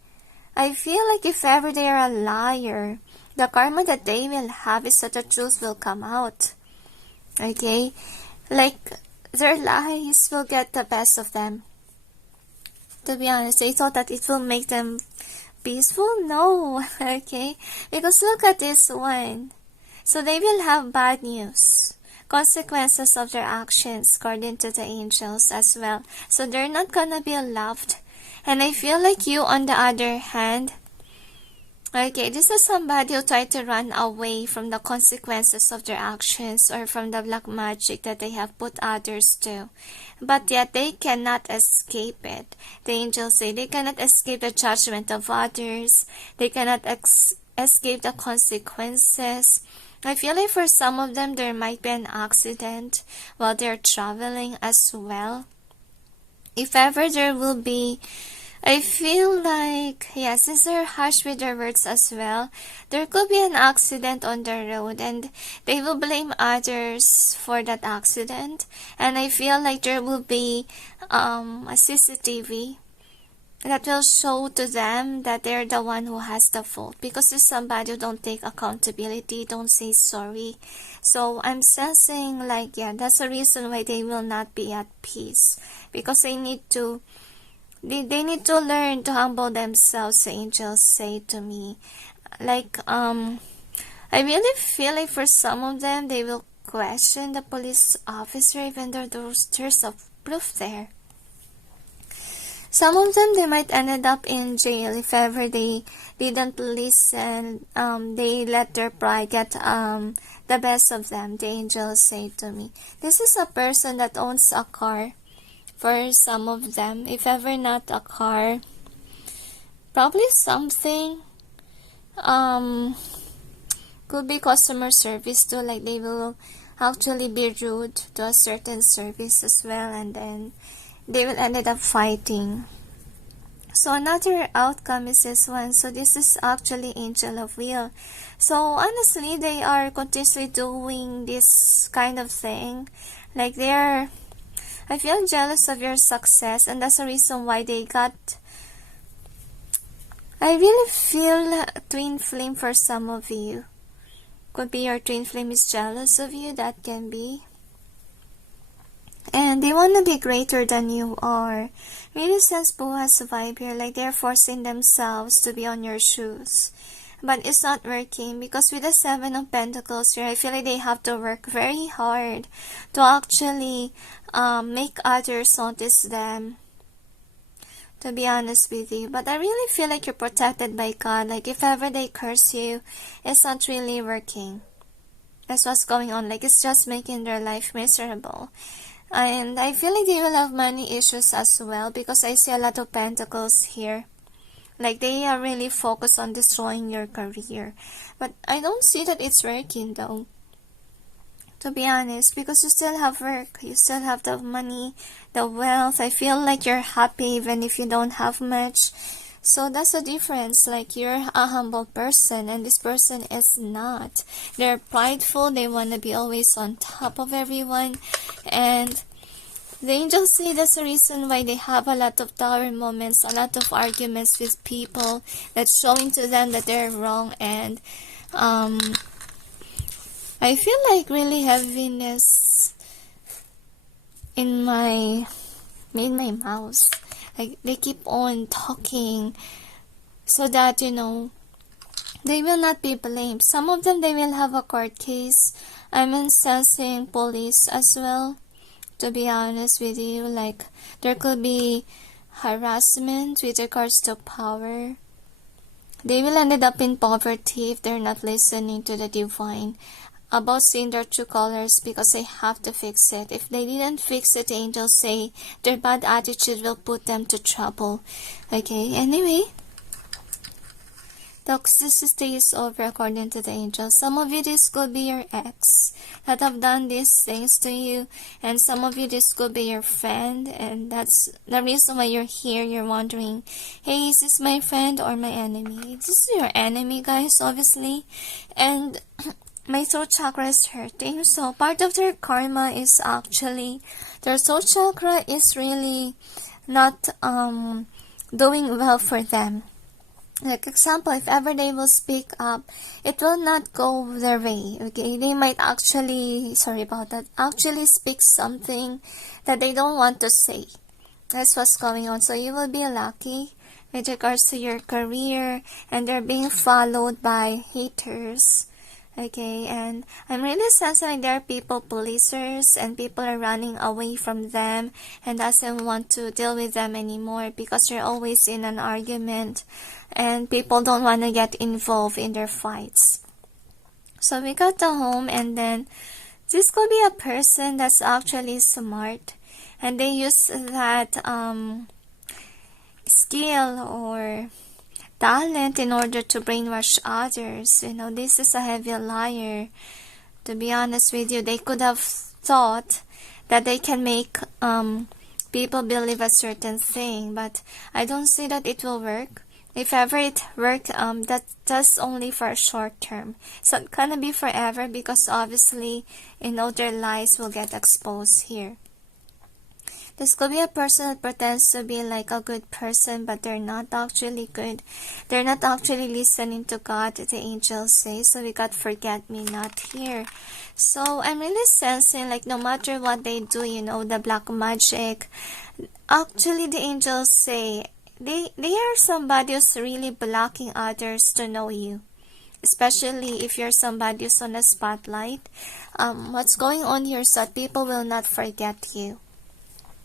I feel like if ever they are a liar, the karma that they will have is that the truth will come out, okay? Like, their lies will get the best of them. To be honest, they thought that it will make them peaceful? No, okay? Because look at this one. So they will have bad news, consequences of their actions, according to the angels as well. So they're not gonna be loved. And I feel like you, on the other hand, okay, this is somebody who tried to run away from the consequences of their actions, or from the black magic that they have put others to. But yet they cannot escape it. The angels say they cannot escape the judgment of others. They cannot escape the consequences. I feel like for some of them there might be an accident while they're traveling as well. If ever there will be, I feel like, yeah, since they're harsh with their words as well, there could be an accident on the road, and they will blame others for that accident. And I feel like there will be a CCTV that will show to them that they're the one who has the fault, because there's somebody who don't take accountability, don't say sorry. So I'm sensing like, yeah, that's the reason why they will not be at peace, because they need to need to learn to humble themselves, the angels say to me. Like, I really feel like for some of them, they will question the police officer even though there's a proof there. Some of them, they might end up in jail if ever they didn't listen. They let their pride get the best of them, the angels say to me. This is a person that owns a car. For some of them, if ever not a car, probably something, could be customer service too, like they will actually be rude to a certain service as well, and then they will end up fighting. So another outcome is this one. So this is actually Angel of Will. So honestly, they are continuously doing this kind of thing. Like they're, I feel jealous of your success, and that's the reason why they got, I really feel twin flame for some of you. Could be your twin flame is jealous of you, that can be. And they want to be greater than you are. Really sense Pooja's vibe here, like they're forcing themselves to be on your shoes. But it's not working because with the Seven of Pentacles here, I feel like they have to work very hard to actually make others notice them. To be honest with you. But I really feel like you're protected by God. Like if ever they curse you, it's not really working. That's what's going on. Like it's just making their life miserable. And I feel like they will have money issues as well because I see a lot of pentacles here. Like they are really focused on destroying your career. But I don't see that it's working though. To be honest, because you still have work, you still have the money, the wealth. I feel like you're happy even if you don't have much. So that's the difference. Like you're a humble person and this person is not. They're prideful. They want to be always on top of everyone. And the angels say that's the reason why they have a lot of tower moments, a lot of arguments with people that's showing to them that they're wrong. And I feel like really heaviness in my mouth. Like they keep on talking so that, you know, they will not be blamed. Some of them, they will have a court case. I'm sensing police as well, to be honest with you. Like there could be harassment with regards to power. They will end up in poverty if they're not listening to the divine about seeing their true colors, because they have to fix it. If they didn't fix it, the angels say their bad attitude will put them to trouble. Okay, anyway, toxicity is over according to the angels. Some of you, this could be your ex that have done these things to you, and some of you, this could be your friend, and that's the reason why you're here. You're wondering, hey, is this my friend or my enemy? This is your enemy, guys, obviously. And my throat chakra is hurting, so part of their karma is actually their throat chakra is really not doing well for them. Like example, if ever they will speak up, it will not go their way. Okay, they might actually, sorry about that, actually speak something that they don't want to say. That's what's going on. So you will be lucky with regards to your career, and they're being followed by haters. Okay, and I'm really sensing there are people pleasers and people are running away from them and doesn't want to deal with them anymore because they're always in an argument and people don't want to get involved in their fights. So we got the home, and then this could be a person that's actually smart and they use that skill or talent in order to brainwash others. You know, this is a heavy liar. To be honest with you, they could have thought that they can make people believe a certain thing, but I don't see that it will work. If ever it worked, that's only for a short term. It's not gonna be forever because obviously, you know, their lies will get exposed here. This could be a person that pretends to be like a good person, but they're not actually good. They're not actually listening to God, the angels say. So we got forget-me-not here. So I'm really sensing like no matter what they do, you know, the black magic. Actually, the angels say they are somebody who's really blocking others to know you. Especially if you're somebody who's on the spotlight. What's going on here is that people will not forget you.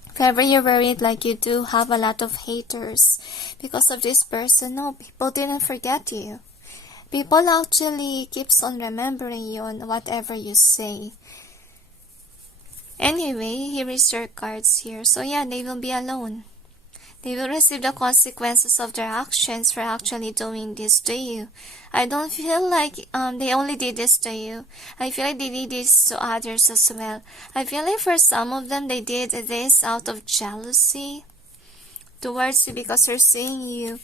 If ever you're worried like you do have a lot of haters because of this person, no, people didn't forget you. People actually keeps on remembering you on whatever you say. Anyway, here is your cards here. So yeah, they will be alone. They will receive the consequences of their actions for actually doing this to you. I don't feel like they only did this to you. I feel like they did this to others as well. I feel like for some of them, they did this out of jealousy towards you because they're seeing you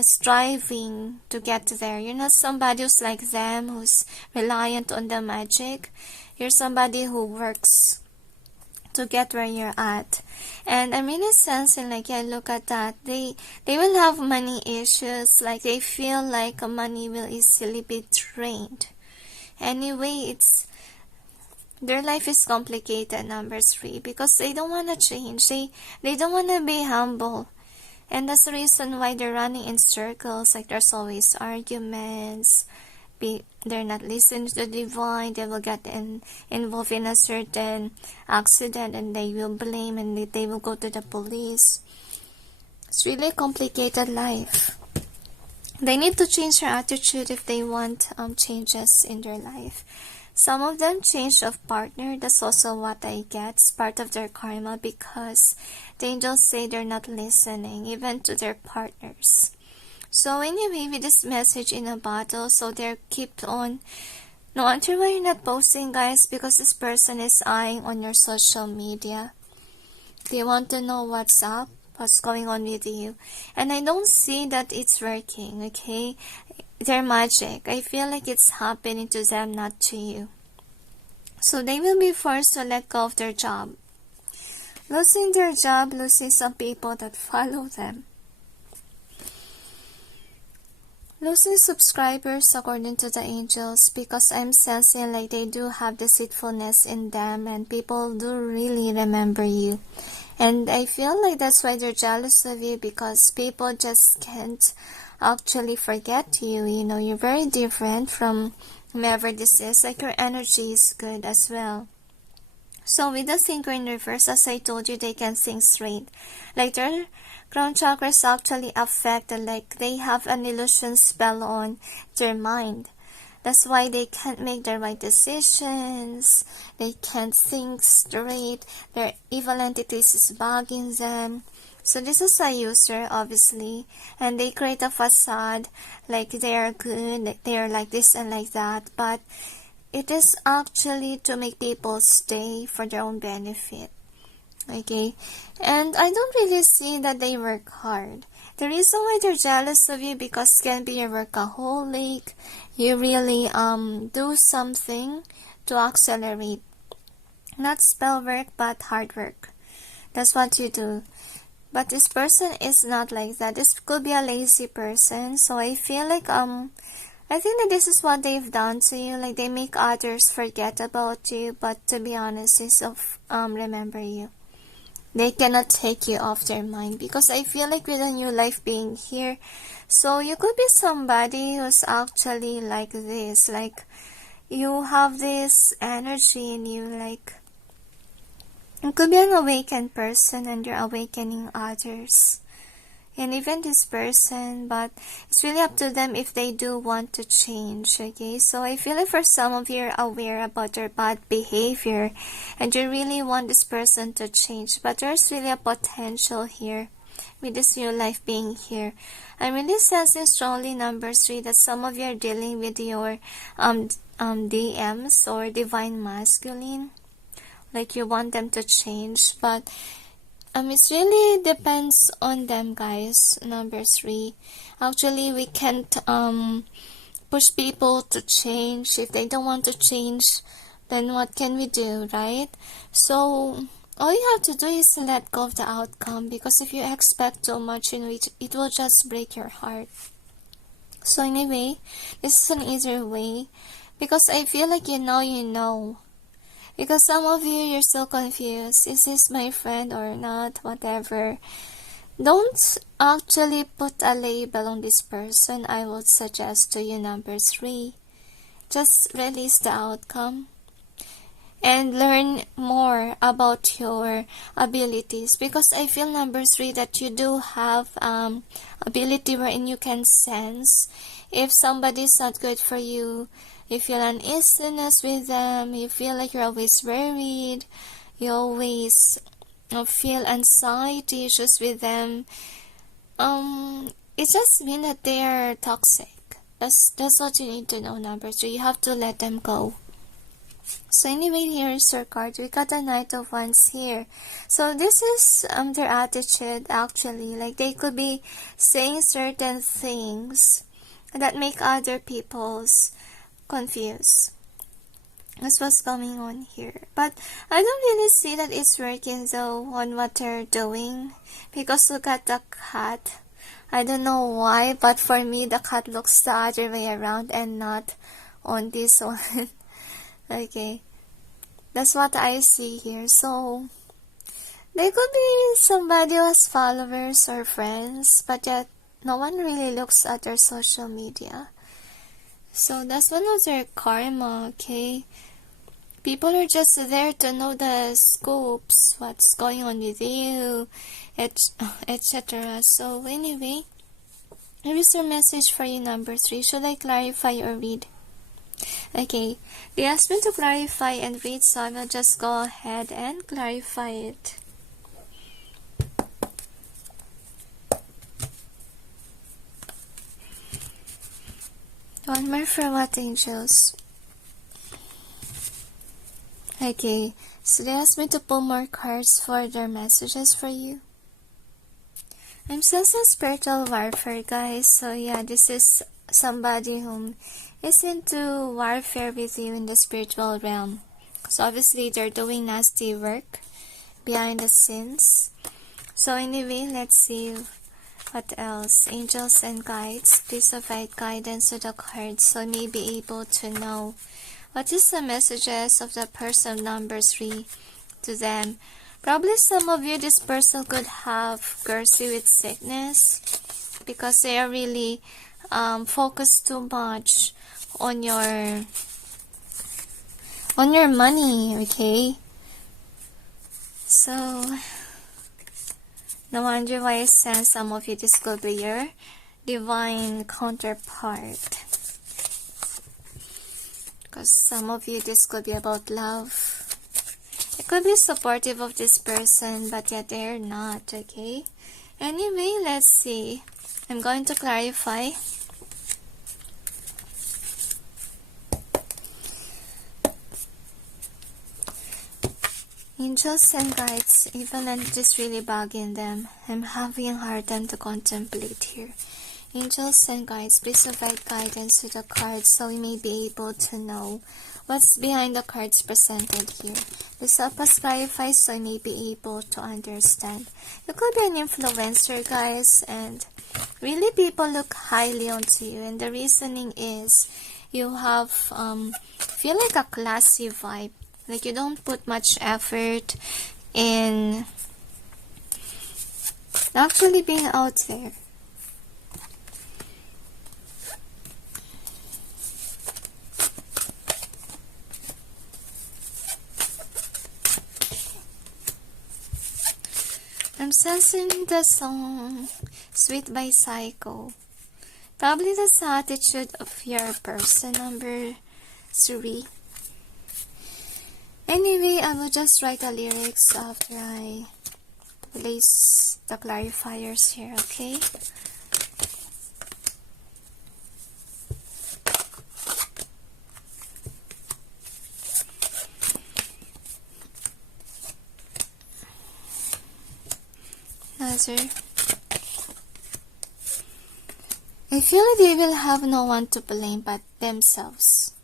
striving to get there. You're not somebody who's like them, who's reliant on the magic. You're somebody who works to get where you're at. And I'm really sensing, like, yeah, look at that, they will have money issues, like they feel like money will easily be drained. Anyway, it's their life is complicated, number 3, because they don't want to change, they don't want to be humble. And that's the reason why they're running in circles, like there's always arguments, they're not listening to the divine, they will get involved in a certain accident and they will blame and they will go to the police. It's really a complicated life. They need to change their attitude if they want changes in their life. Some of them change of partner, that's also what I get. It's part of their karma because the angels say they're not listening even to their partners. So anyway, with this message in a bottle, so they're keep on. No wonder why you're not posting, guys, because this person is eyeing on your social media. They want to know what's up, what's going on with you. And I don't see that it's working, okay? They're magic. I feel like it's happening to them, not to you. So they will be forced to let go of their job. Losing their job, losing some people that follow them. Losing subscribers according to the angels, because I'm sensing like they do have deceitfulness in them and people do really remember you. And I feel like that's why they're jealous of you, because people just can't actually forget you. You know, you're very different from whomever this is. Like your energy is good as well. So with the thinker in reverse, as I told you, they can think straight. Like their crown chakra is actually affected, like they have an illusion spell on their mind. That's why they can't make the right decisions, they can't think straight, their evil entities is bugging them. So this is a user, obviously, and they create a facade, like they are good, they are like this and like that, but it is actually to make people stay for their own benefit. Okay, and I don't really see that they work hard. The reason why they're jealous of you, because can be a workaholic, you really do something to accelerate, not spell work but hard work. That's what you do. But this person is not like that. This could be a lazy person. So I feel like I think that this is what they've done to you. Like they make others forget about you, but to be honest, is remember you. They cannot take you off their mind, because I feel like with a new life being here, so you could be somebody who's actually like this, like you have this energy in you, like you could be an awakened person and you're awakening others. And even this person, but it's really up to them if they do want to change, okay? So I feel like for some of you are aware about their bad behavior and you really want this person to change, but there's really a potential here with this new life being here. I'm really sensing strongly, number 3, that some of you are dealing with your DMs or divine masculine, like you want them to change, but it really depends on them, guys. Number 3, actually we can't push people to change. If they don't want to change, then what can we do, right? So all you have to do is let go of the outcome, because if you expect too much, you know, it will just break your heart. So anyway, this is an easier way, because I feel like you know. Because some of you, you're still confused. Is this my friend or not? Whatever. Don't actually put a label on this person. I would suggest to you, number 3. Just release the outcome. And learn more about your abilities. Because I feel, number 3, that you do have ability wherein you can sense if somebody's not good for you. You feel uneasiness with them, you feel like you're always worried, you always feel anxiety issues with them. It just means that they are toxic. That's what you need to know, number 3. You have to let them go. So anyway, here is your card. We got the Knight of Wands here. So this is their attitude, actually. Like they could be saying certain things that make other people's confused. That's what's going on here. But I don't really see that it's working though on what they're doing. Because look at the cat. I don't know why, but for me the cat looks the other way around and not on this one. Okay. That's what I see here. So, they could be somebody who has followers or friends, but yet no one really looks at their social media. So that's one of their karma, okay? People are just there to know the scopes, what's going on with you, etc. So anyway, here is your message for you, number 3. Should I clarify or read? Okay, they asked me to clarify and read, so I will just go ahead and clarify it. One more for what, angels? Okay, so they asked me to pull more cards for their messages for you. I'm sensing spiritual warfare, guys. So yeah, this is somebody whom is into warfare with you in the spiritual realm. So obviously they're doing nasty work behind the scenes. So anyway, let's see what else. Angels and guides, please provide guidance to the cards so I may be able to know what is the messages of the person number 3 to them. Probably some of you, this person could have cursed you with sickness because they are really focused too much on your money, okay? So no wonder why I sense some of you this could be your divine counterpart. Because some of you this could be about love. It could be supportive of this person, but yet they're not, okay? Anyway, let's see. I'm going to clarify. Angels and guides, even when it is really bugging them, I'm having a hard time to contemplate here. Angels and guides, please provide guidance to the cards so we may be able to know what's behind the cards presented here. Please help us clarify so we may be able to understand. You could be an influencer, guys, and really people look highly onto you, and the reasoning is you have feel like a classy vibe. Like you don't put much effort in actually being out there. I'm sensing the song Sweet by Psycho. Probably that's the attitude of your person number 3. Anyway, I will just write the lyrics after I place the clarifiers here, okay? Another. I feel like they will have no one to blame but themselves.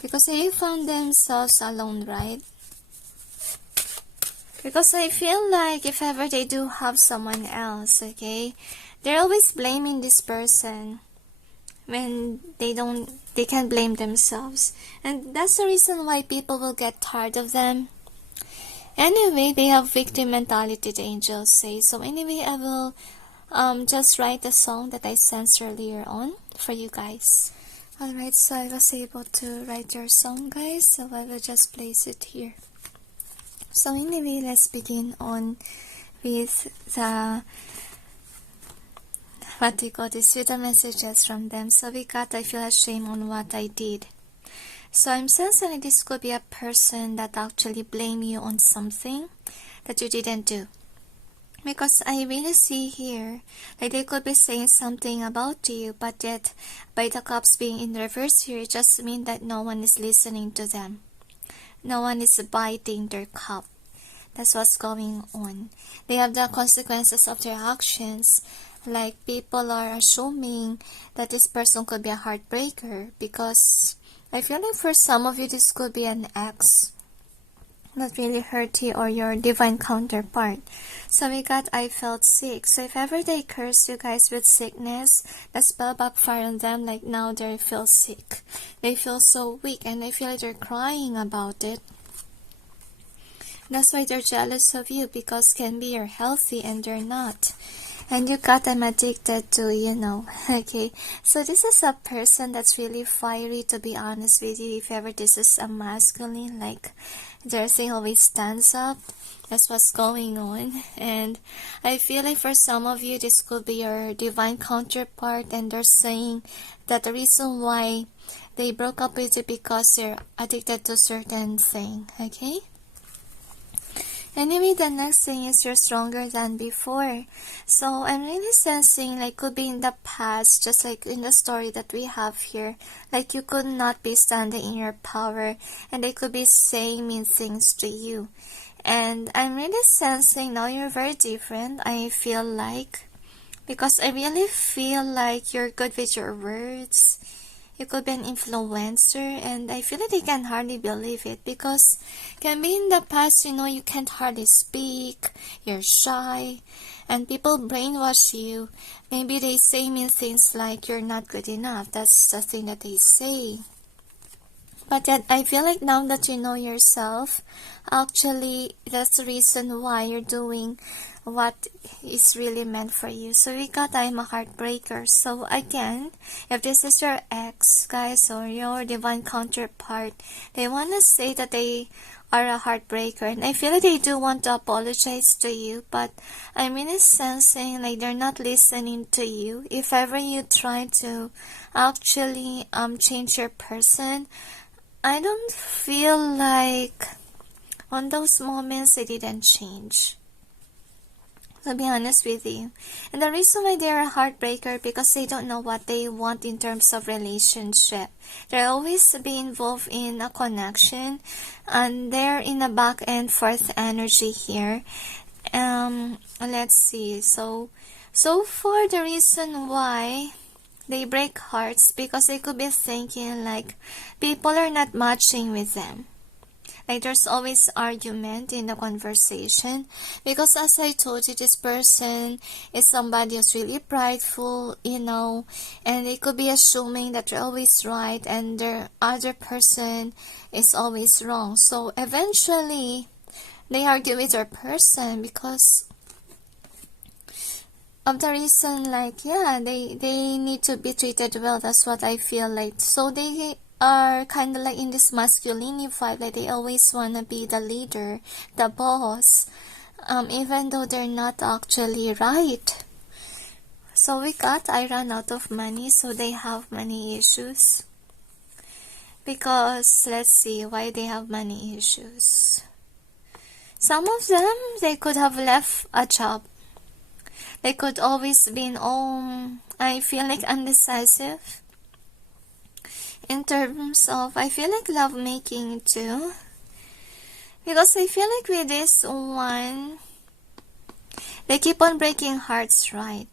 Because they found themselves alone, right? Because I feel like if ever they do have someone else, okay, they're always blaming this person when they can't blame themselves. And that's the reason why people will get tired of them. Anyway, they have victim mentality, the angels say. So anyway, I will just write the song that I sensed earlier on for you guys. Alright, so I was able to write your song, guys, so I will just place it here. So anyway, let's begin on with the what do you call this, with the messages from them. So we got, I feel ashamed on what I did. So I'm sensing this could be a person that actually blame you on something that you didn't do. Because I really see here, like they could be saying something about you, but yet by the cups being in reverse here, it just means that no one is listening to them. No one is biting their cup. That's what's going on. They have the consequences of their actions. Like people are assuming that this person could be a heartbreaker because I feel like for some of you, this could be an ex that really hurt you, or your divine counterpart. So we got, I felt sick. So if ever they curse you guys with sickness, that spell backfire on them. Like now they feel sick. They feel so weak, and they feel like they're crying about it. That's why they're jealous of you, because can be you're healthy and they're not. And you got them addicted to, you know. Okay, so this is a person that's really fiery, to be honest with you. If ever this is a masculine, like their thing always stands up. That's what's going on. And I feel like for some of you, this could be your divine counterpart, and they're saying that the reason why they broke up with you because they're addicted to certain thing. Okay. Anyway, the next thing is you're stronger than before. So I'm really sensing like could be in the past, just like in the story that we have here. Like you could not be standing in your power, and they could be saying mean things to you. And I'm really sensing now you're very different, I feel like. Because I really feel like you're good with your words. You could be an influencer, and I feel like they can hardly believe it, because can be in the past, you know, you can't hardly speak, you're shy, and people brainwash you. Maybe they say mean things like you're not good enough. That's the thing that they say. But yet, I feel like now that you know yourself, actually, that's the reason why you're doing what is really meant for you. So we got, I'm a heartbreaker. So again, if this is your ex, guys, or your divine counterpart, they want to say that they are a heartbreaker. And I feel like they do want to apologize to you, but I'm really sensing like they're not listening to you. If ever you try to actually change your person, I don't feel like on those moments they didn't change, to be honest with you. And the reason why they're a heartbreaker, because they don't know what they want in terms of relationship. They're always be involved in a connection, and they're in a back and forth energy here. Let's see. So far the reason why they break hearts, because they could be thinking like people are not matching with them. Like there's always argument in the conversation, because as I told you, this person is somebody who's really prideful, you know, and they could be assuming that they're always right and the other person is always wrong. So eventually they argue with their person because of the reason, like, yeah, they need to be treated well. That's what I feel like. So they are kind of like in this masculine vibe, like they always want to be the leader, the boss, even though they're not actually right. So we got, I ran out of money, so they have money issues. Because, let's see, why they have money issues. Some of them, they could have left a job. They could always be in I feel like undecisive. In terms of, I feel like lovemaking too. Because I feel like with this one, they keep on breaking hearts, right?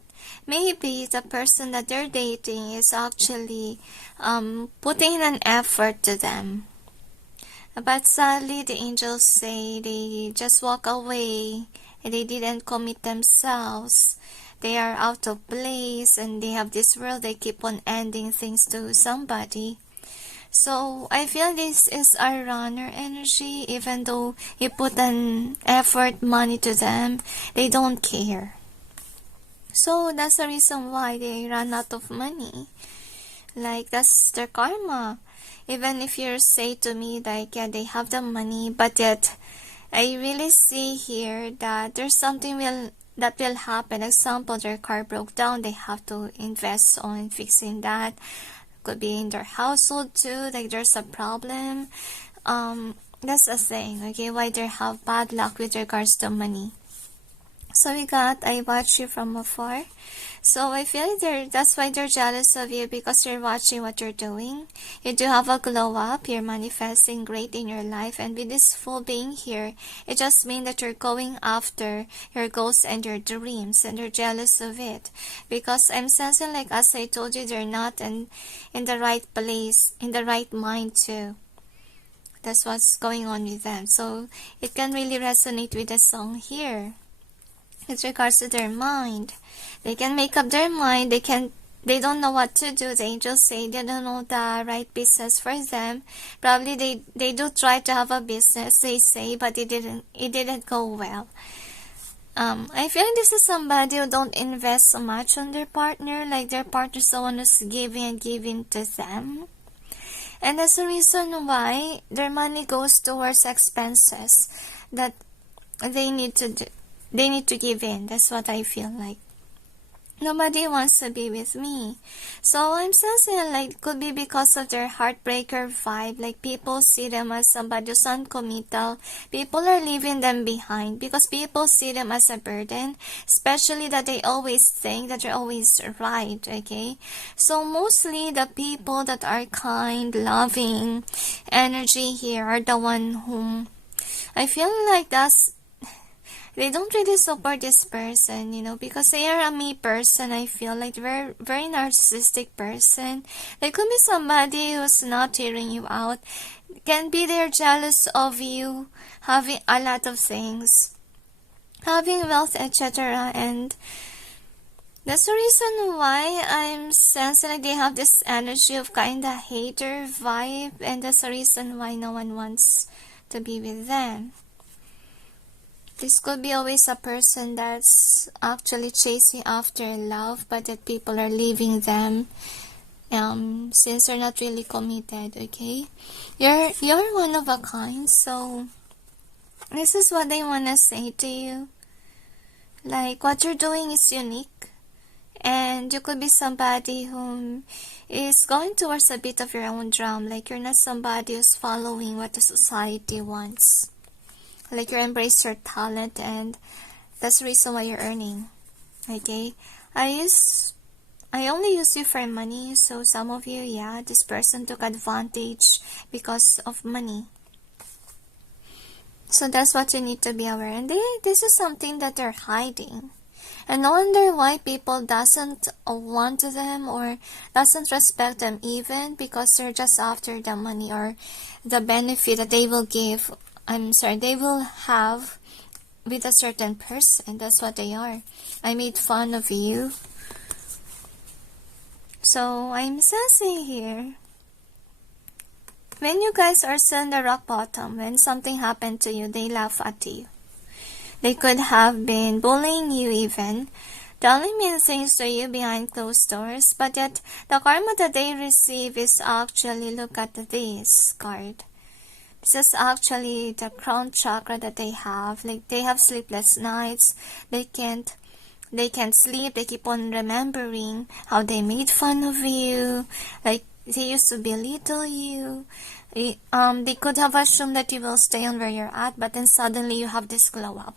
Maybe the person that they're dating is actually putting in an effort to them. But sadly, the angels say they just walk away. They didn't commit themselves. They are out of place, and they have this world. They keep on ending things to somebody. So I feel this is a runner energy. Even though you put an effort, money to them, they don't care. So that's the reason why they run out of money. Like, that's their karma. Even if you say to me like, yeah, they have the money, but yet I really see here that there's something that will happen. Example, their car broke down, they have to invest on fixing that. Could be in their household too, like there's a problem. That's the thing, okay, why they have bad luck with regards to money. So we got, I watch you from afar. So I feel like that's why they're jealous of you, because they're watching what you're doing. You do have a glow up, you're manifesting great in your life, and with this full being here, it just means that you're going after your goals and your dreams, and they're jealous of it. Because I'm sensing, like as I told you, they're not in the right place, in the right mind too. That's what's going on with them. So it can really resonate with the song here. With regards to their mind, they can make up their mind. They don't know what to do. The angels say they don't know the right business for them. Probably they do try to have a business, they say, but it didn't go well. I feel like this is somebody who don't invest so much on their partner, like their partner's the one who's giving and giving to them. And that's the reason why their money goes towards expenses that they need to do. They need to give in. That's what I feel like. Nobody wants to be with me. So I'm sensing like could be because of their heartbreaker vibe. Like people see them as somebody who's uncommittal. People are leaving them behind because people see them as a burden. Especially that they always think that they're always right. Okay. So mostly the people that are kind, loving, energy here are the one whom I feel like they don't really support this person, you know, because they are a me person. I feel like very, very narcissistic person. There could be somebody who's not hearing you out. Can be they're jealous of you having a lot of things, having wealth, etc. And that's the reason why I'm sensing like they have this energy of kinda hater vibe, and that's the reason why no one wants to be with them. This could be always a person that's actually chasing after love, but that people are leaving them since they're not really committed, okay? You're one of a kind, so this is what they want to say to you. Like, what you're doing is unique, and you could be somebody who is going towards a bit of your own drum. Like, you're not somebody who's following what the society wants. Like, you embrace your talent, and that's the reason why you're earning. Okay? I only use you for money, so some of you, yeah, this person took advantage because of money. So that's what you need to be aware. And this is something that they're hiding. And no wonder why people doesn't want them or doesn't respect them even, because they're just after the money or the benefit that they will give. They will have with a certain person. That's what they are. I made fun of you. So, I'm sensing here. When you guys are still in the rock bottom, when something happened to you, they laugh at you. They could have been bullying you even. They only mean things to you behind closed doors. But yet, the karma that they receive is actually, look at this card. This is actually the crown chakra that they have. Like, they have sleepless nights. They can't sleep. They keep on remembering how they made fun of you. Like, they used to belittle you. They could have assumed that you will stay on where you're at, but then suddenly you have this glow up.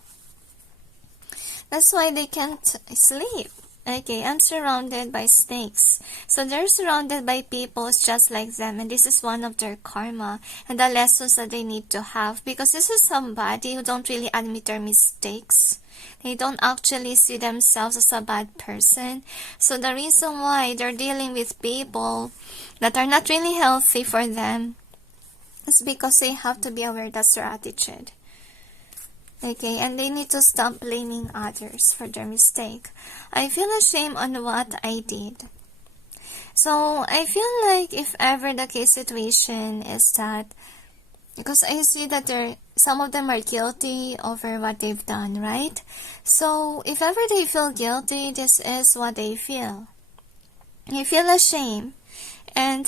That's why they can't sleep. Okay, I'm surrounded by snakes. So they're surrounded by people just like them, and this is one of their karma and the lessons that they need to have, because this is somebody who don't really admit their mistakes. They don't actually see themselves as a bad person. So the reason why they're dealing with people that are not really healthy for them is because they have to be aware that's their attitude. Okay, and they need to stop blaming others for their mistake. I feel ashamed on what I did. So, I feel like if ever the case situation is that, because I see that some of them are guilty over what they've done, right? So, if ever they feel guilty, this is what they feel. They feel ashamed. And,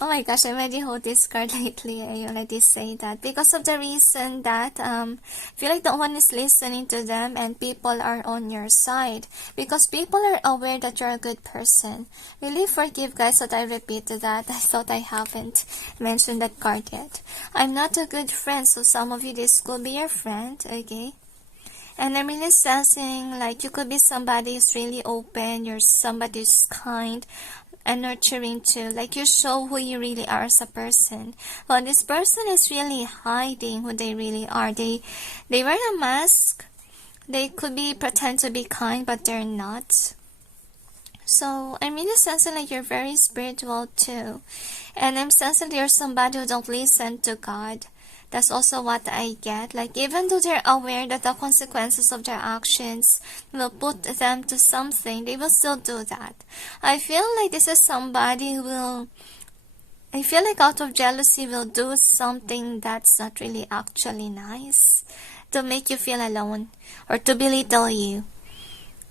oh my gosh, I already hold this card lately. I already say that. Because of the reason that, I feel like no one is listening to them and people are on your side. Because people are aware that you're a good person. Really forgive guys that I repeated that. I thought I haven't mentioned that card yet. I'm not a good friend, so some of you, this could be your friend, okay? And I'm really sensing like you could be somebody who's really open, you're somebody who's kind and nurturing too. Like you show who you really are as a person. Well, this person is really hiding who they really are. They wear a mask. They could be pretend to be kind, but they're not. So I'm really sensing like you're very spiritual too. And I'm sensing you're somebody who don't listen to God. That's also what I get. Like even though they're aware that the consequences of their actions will put them to something, they will still do that. I feel like this is somebody who will, I feel like out of jealousy will do something that's not really actually nice to make you feel alone or to belittle you.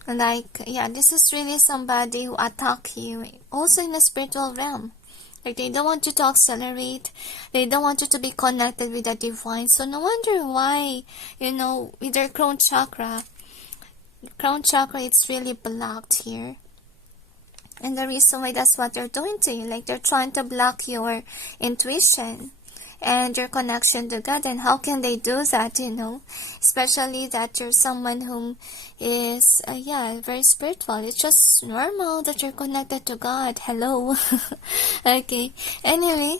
Like, yeah, this is really somebody who attack you also in the spiritual realm. Like they don't want you to accelerate. They don't want you to be connected with the divine. So no wonder why, with their crown chakra it's really blocked here. And the reason why that's what they're doing to you, like they're trying to block your intuition and your connection to God. And how can they do that, especially that you're someone whom is very spiritual. It's just normal that you're connected to God. Hello. Okay, anyway,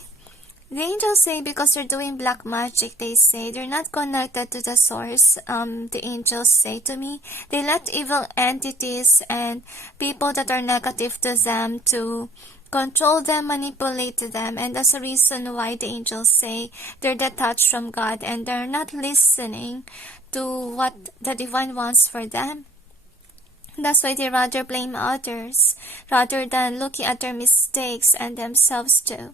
the angels say because they're doing black magic, they say they're not connected to the source. The angels say to me, they let evil entities and people that are negative to them to control them, manipulate them, and that's the reason why the angels say they're detached from God and they're not listening to what the divine wants for them. That's why they rather blame others rather than looking at their mistakes and themselves too.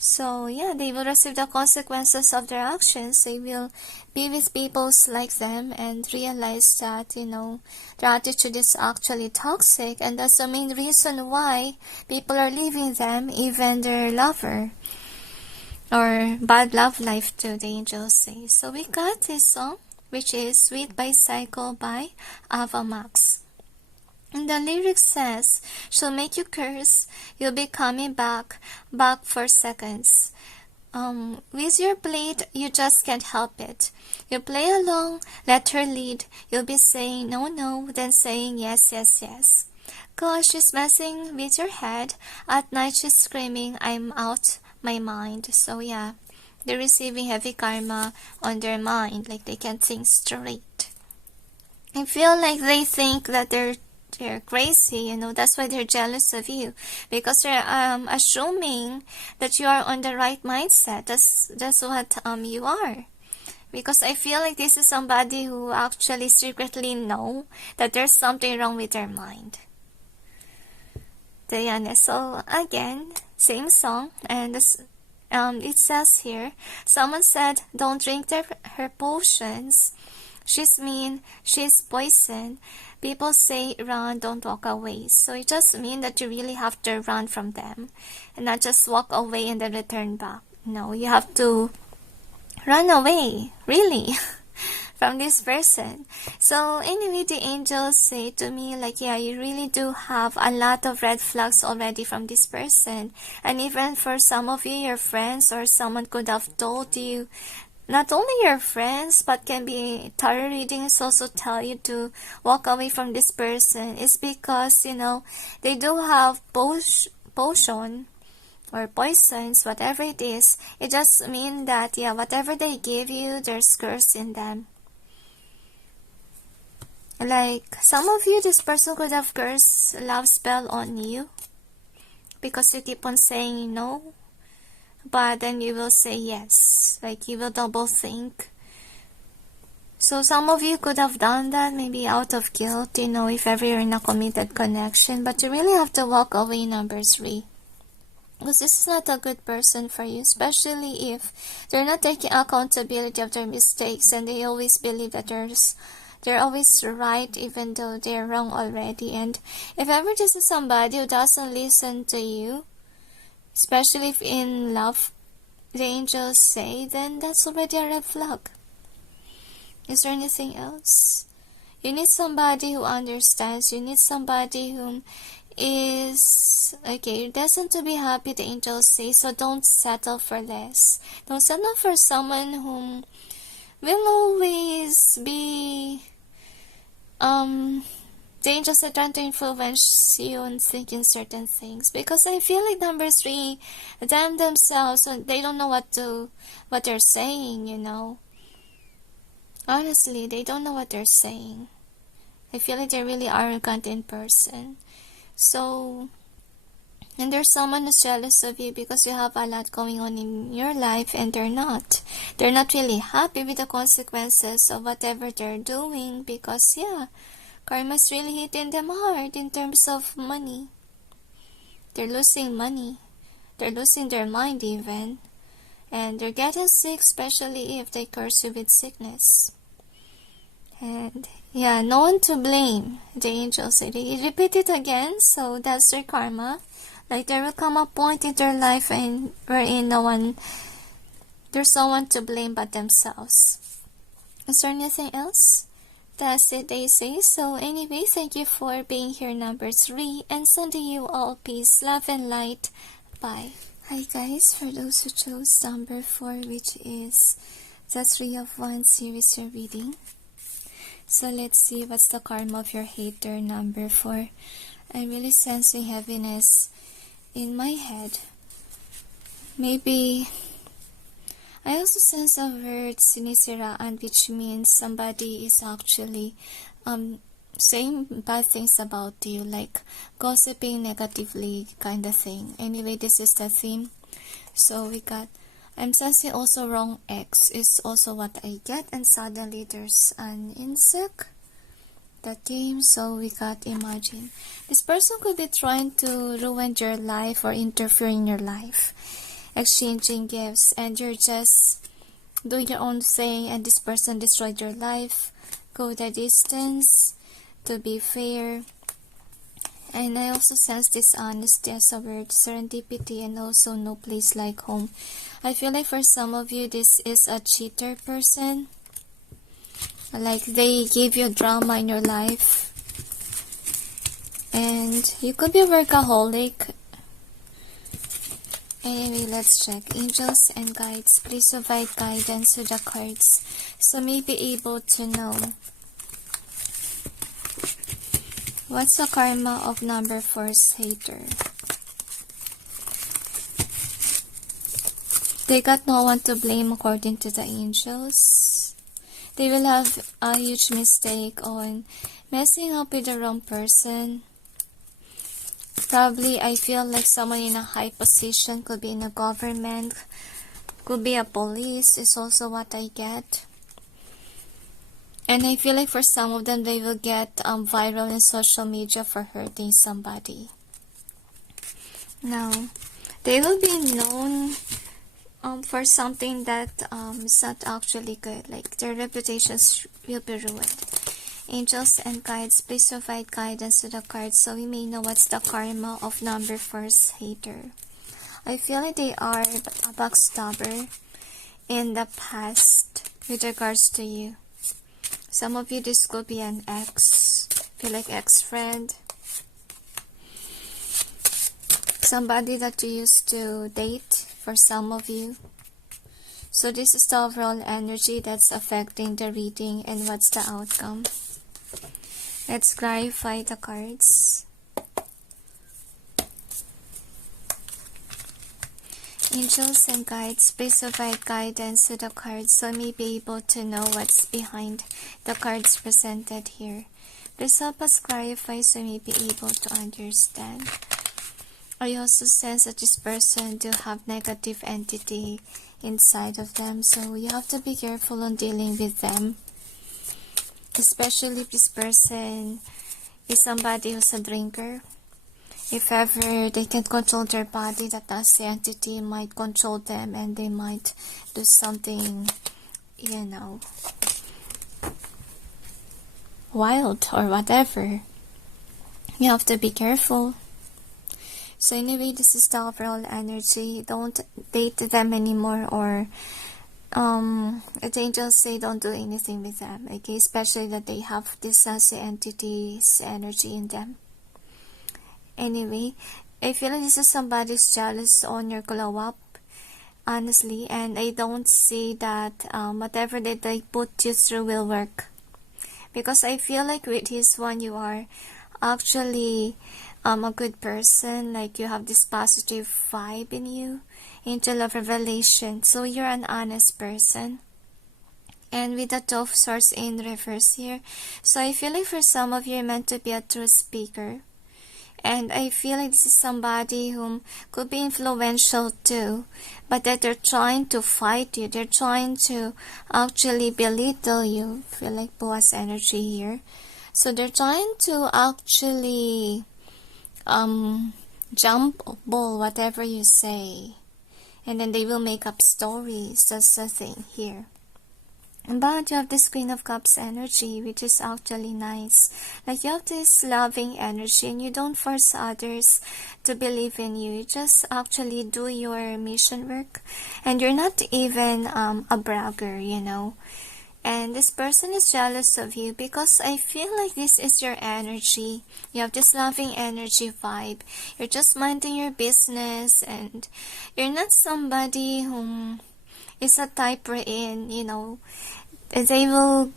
So yeah, they will receive the consequences of their actions. They will be with people like them and realize that, their attitude is actually toxic. And that's the main reason why people are leaving them, even their lover. Or bad love life too, the angels say. So we got this song, which is Sweet Bicycle by Ava Max. And the lyric says, she'll make you curse, you'll be coming back for seconds. With your plate, you just can't help it. You play along, let her lead, you'll be saying no, no, then saying yes, yes, yes. Cause she's messing with your head, at night she's screaming, I'm out my mind. So yeah, they're receiving heavy karma on their mind, like they can't think straight. I feel like they think that they're crazy, that's why they're jealous of you, because they're assuming that you are on the right mindset. That's what you are, because I feel like this is somebody who actually secretly know that there's something wrong with their mind. So again, same song, and it says here, someone said don't drink her potions, she's mean, she's poison. People say run, don't walk away. So it just means that you really have to run from them and not just walk away and then return back. No, you have to run away, really, from this person. So anyway, the angels say to me, like, yeah, you really do have a lot of red flags already from this person. And even for some of you, your friends or someone could have told you, not only your friends, but can be tarot readings also tell you to walk away from this person. It's because, they do have potion or poisons, whatever it is. It just means that, yeah, whatever they give you, there's curse in them. Like, some of you, this person could have cursed love spell on you because you keep on saying no. But then you will say yes, like you will double think. So some of you could have done that maybe out of guilt, if ever you're in a committed connection. But you really have to walk away, number 3. Because this is not a good person for you, especially if they're not taking accountability of their mistakes and they always believe that they're always right even though they're wrong already. And if ever this is somebody who doesn't listen to you, especially if in love, the angels say, then that's already a red flag. Is there anything else? You need somebody who understands. You need somebody who is, okay, destined to be happy, the angels say, so don't settle for less. Don't settle for someone whom will always be the angels are trying to influence you on thinking certain things, because I feel like number 3, them themselves, they don't know what they're saying, you know. Honestly, they don't know what they're saying. I feel like they're really arrogant in person. So, and there's someone who's jealous of you because you have a lot going on in your life, and they're not. They're not really happy with the consequences of whatever they're doing, because yeah, karma's really hitting them hard in terms of money. They're losing money. They're losing their mind even. And they're getting sick, especially if they curse you with sickness. And yeah, no one to blame. The angels say they repeat it again, so that's their karma. Like there will come a point in their life wherein there's no one to blame but themselves. Is there anything else? That's it, they say. So anyway, thank you for being here, number 3, and sending you all peace, love, and light. Bye. Hi guys, for those who chose number 4, which is the 3 of Wands series you're reading. So let's see what's the karma of your hater, number 4. I'm really sensing heaviness in my head. Maybe I also sense a word sinisiraan, which means somebody is actually saying bad things about you, like gossiping negatively kind of thing. Anyway, this is the theme. So we got, I'm sensing also wrong ex is also what I get, and suddenly there's an insect that came. So we got, imagine this person could be trying to ruin your life or interfere in your life, exchanging gifts, and you're just doing your own thing, and this person destroyed your life. Go the distance to be fair. And I also sense dishonesty as a word, serendipity, and also no place like home. I feel like for some of you, this is a cheater person. Like they give you drama in your life. And you could be a workaholic. Anyway, let's check. Angels and guides, please provide guidance to the cards so may be able to know what's the karma of number 4's hater. They got no one to blame according to the angels. They will have a huge mistake on messing up with the wrong person. Probably, I feel like someone in a high position, could be in a government, could be a police, is also what I get. And I feel like for some of them, they will get viral in social media for hurting somebody. Now, they will be known for something that is not actually good. Like their reputations will be ruined. Angels and guides, please provide guidance to the cards so we may know what's the karma of number 4's hater. I feel like they are a backstabber in the past with regards to you. Some of you, this could be an ex, feel like ex-friend. Somebody that you used to date for some of you. So this is the overall energy that's affecting the reading and what's the outcome. Let's clarify the cards. Angels and guides, please provide guidance to the cards so we may be able to know what's behind the cards presented here. Please help us clarify so we may be able to understand. I also sense that this person do have negative entity inside of them, so you have to be careful on dealing with them. Especially if this person is somebody who's a drinker. If ever they can control their body, that nasty entity might control them and they might do something, you know, wild or whatever. You have to be careful. So anyway, this is the overall energy. Don't date them anymore, or the angels say don't do anything with them, okay? Especially that they have this nasty entity's energy in them. Anyway, I feel like this is somebody's jealous on your glow up, honestly, and I don't see that whatever that they put you through will work. Because I feel like with this one, you are actually a good person. Like, you have this positive vibe in you. Angel of Revelation. So you're an honest person. And with the Two of Swords in reverse here. So I feel like for some of you, you're meant to be a true speaker. And I feel like this is somebody who could be influential too, but that they're trying to fight you. They're trying to actually belittle you. I feel like Boa's energy here. So they're trying to actually jump ball whatever you say. And then they will make up stories. That's the thing here. But you have this Queen of Cups energy, which is actually nice. Like, you have this loving energy, and you don't force others to believe in you. You just actually do your mission work. And you're not even a bragger, you know. And this person is jealous of you because I feel like this is your energy. You have this loving energy vibe. You're just minding your business, and you're not somebody who is a type wherein, you know, they will,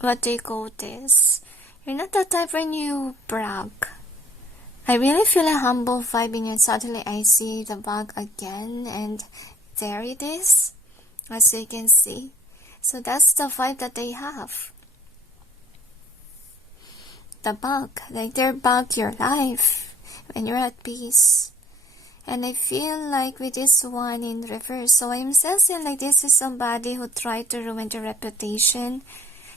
what do you call this? You're not the type when you brag. I really feel a humble vibe in you, and suddenly I see the bag again, and there it is, as you can see. So that's the vibe that they have. The bag, like they're back your life when you're at peace. And I feel like with this one in reverse, so I'm sensing like this is somebody who tried to ruin your reputation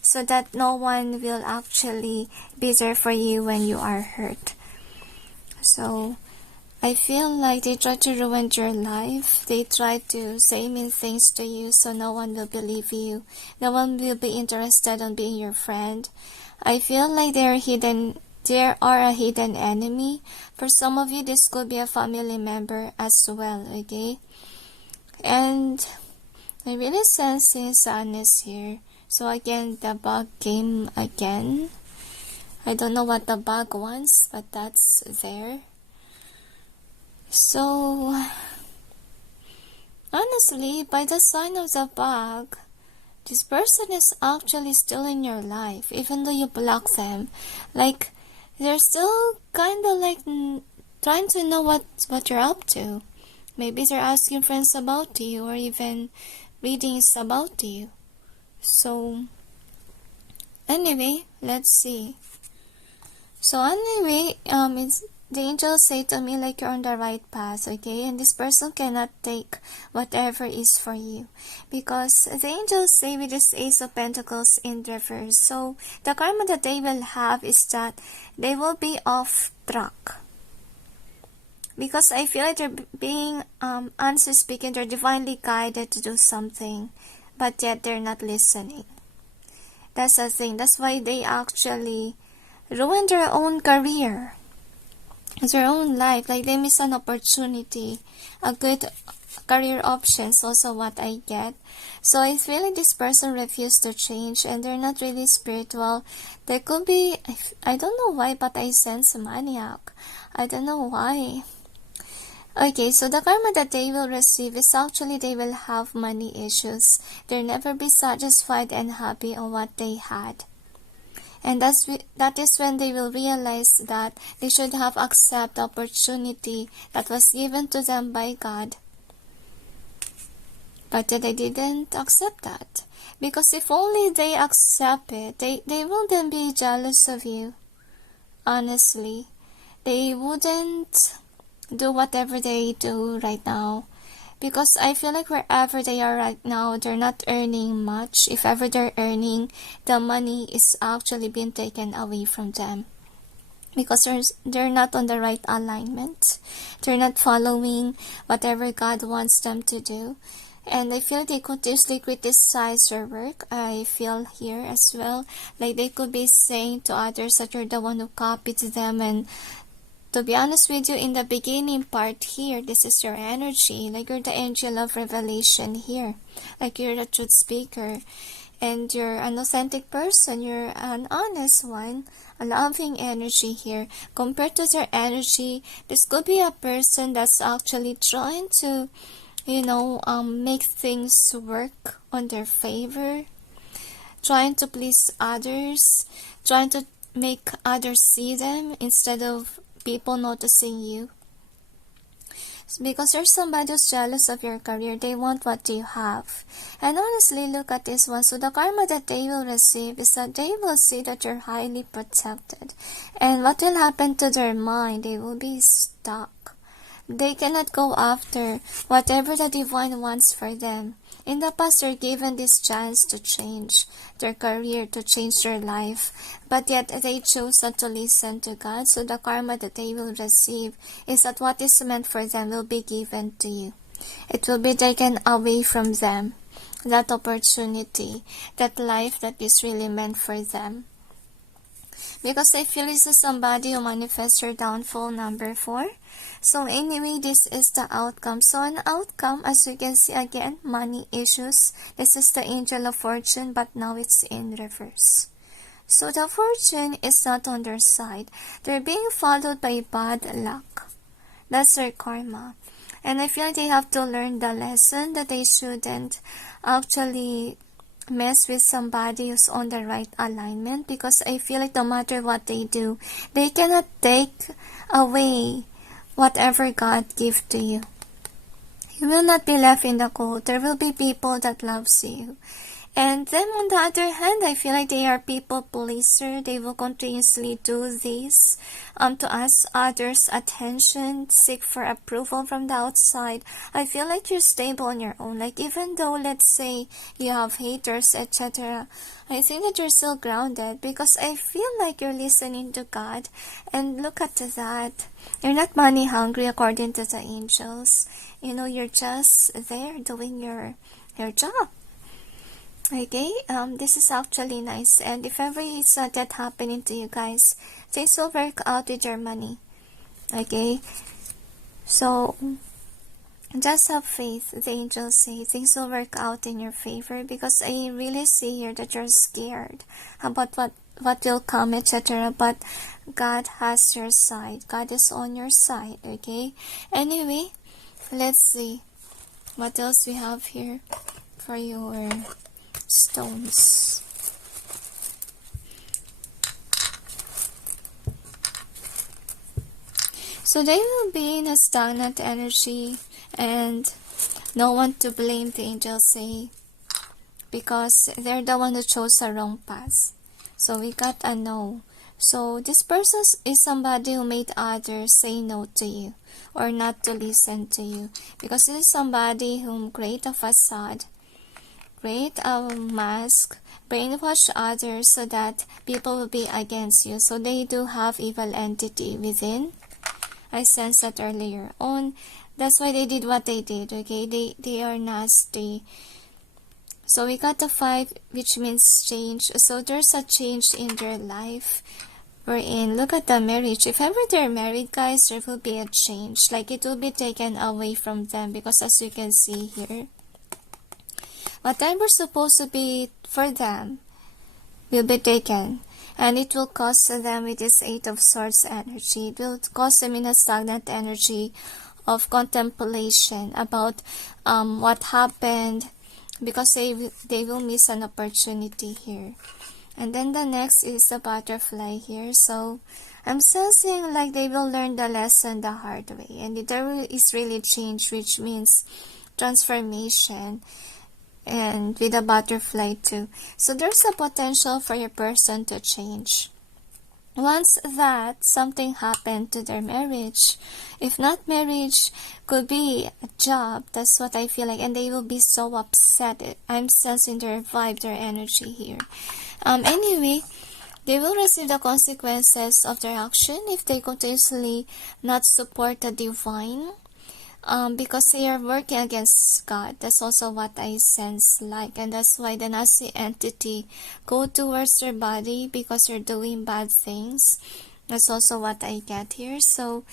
so that no one will actually be there for you when you are hurt. So I feel like they tried to ruin your life. They tried to say mean things to you so no one will believe you. No one will be interested in being your friend. I feel like there are a hidden enemy. For some of you, this could be a family member as well, okay? And I really sense sadness here. So again, the bug came again. I don't know what the bug wants, but that's there. So, honestly, by the sign of the bug, this person is actually still in your life, even though you block them. Like, they're still kind of like trying to know what you're up to. Maybe they're asking friends about you, or even readings about you. So, anyway, let's see. So anyway, the angels say to me like you're on the right path, okay? And this person cannot take whatever is for you. Because the angels say with this Ace of Pentacles in reverse. So the karma that they will have is that they will be off track. Because I feel like they're being, honestly speaking, they're divinely guided to do something. But yet they're not listening. That's the thing. That's why they actually ruin their own career, their own life. Like, they miss an opportunity, a good career options, also what I get. So I feel like this person refused to change, and they're not really spiritual. They could be, I don't know why, but I sense a maniac. I don't know why. Okay, so the karma that they will receive is actually they will have money issues. They'll never be satisfied and happy on what they had. And that is when they will realize that they should have accepted the opportunity that was given to them by God. But they didn't accept that. Because if only they accept it, they will then be jealous of you. Honestly. They wouldn't do whatever they do right now. Because I feel like wherever they are right now, they're not earning much. If ever they're earning, the money is actually being taken away from them. Because they're not on the right alignment. They're not following whatever God wants them to do. And I feel like they continuously criticize your work. I feel here as well. Like, they could be saying to others that you're the one who copied them. And to be honest with you, in the beginning part here, this is your energy. Like, you're the angel of revelation here. Like, you're the truth speaker. And you're an authentic person. You're an honest one. A loving energy here. Compared to their energy, this could be a person that's actually trying to, make things work on their favor. trying to please others, trying to make others see them instead of people noticing you. Because there's somebody who's jealous of your career. They want what you have. And honestly, look at this one. So the karma that they will receive is that they will see that you're highly protected. And what will happen to their mind? They will be stuck. They cannot go after whatever the divine wants for them. In the past, they're given this chance to change their career, to change their life. But yet, they chose not to listen to God. So the karma that they will receive is that what is meant for them will be given to you. It will be taken away from them. That opportunity, that life that is really meant for them. Because I feel this is somebody who manifests your downfall, number 4. So anyway, this is the outcome. So an outcome, as you can see again, money issues. This is the angel of fortune, but now it's in reverse. So the fortune is not on their side. They're being followed by bad luck. That's their karma. And I feel like they have to learn the lesson that they shouldn't actually mess with somebody who's on the right alignment, because I feel like no matter what they do, they cannot take away whatever God gives to you. You will not be left in the cold. There will be people that loves you. And then on the other hand, I feel like they are people pleaser. They will continuously do this to ask others attention, seek for approval from the outside. I feel like you're stable on your own. Like even though, let's say, you have haters, etc., I think that you're still grounded, because I feel like you're listening to God. And look at that. You're not money hungry according to the angels. You know, you're just there doing your job. Okay, this is actually nice, and if ever it's not that happening to you guys, things will work out with your money. Okay, so just have faith. The angels say things will work out in your favor, because I really see here that you're scared about what will come, etc. But God has your side. God is on your side. Okay, anyway, let's see what else we have here for your stones. So they will be in a stagnant energy, and no one to blame, the angels say, because they're the one who chose the wrong path. So we got a no. So this person is somebody who made others say no to you or not to listen to you, because this is somebody who create a facade, create a mask, brainwash others so that people will be against you. So they do have evil entity within. I sensed that earlier on. That's why they did what they did, okay? They are nasty. So we got the 5, which means change. So there's a change in their life. We're in. Look at the marriage. If ever they're married, guys, there will be a change. Like it will be taken away from them, because as you can see here, whatever's supposed to be for them will be taken. And it will cost them with this 8 of Swords energy. It will cost them in a stagnant energy of contemplation about what happened, because they will miss an opportunity here. And then the next is the butterfly here. So I'm sensing like they will learn the lesson the hard way. And there is really change, which means transformation. And with a butterfly too. So there's a potential for your person to change. Once that something happened to their marriage, if not marriage, could be a job. That's what I feel like, and they will be so upset. I'm sensing their vibe, their energy here. Anyway, they will receive the consequences of their action if they continuously not support the divine. Because they are working against God. That's also what I sense like, and that's why the nasty entity go towards their body, because they're doing bad things. That's also what I get here. So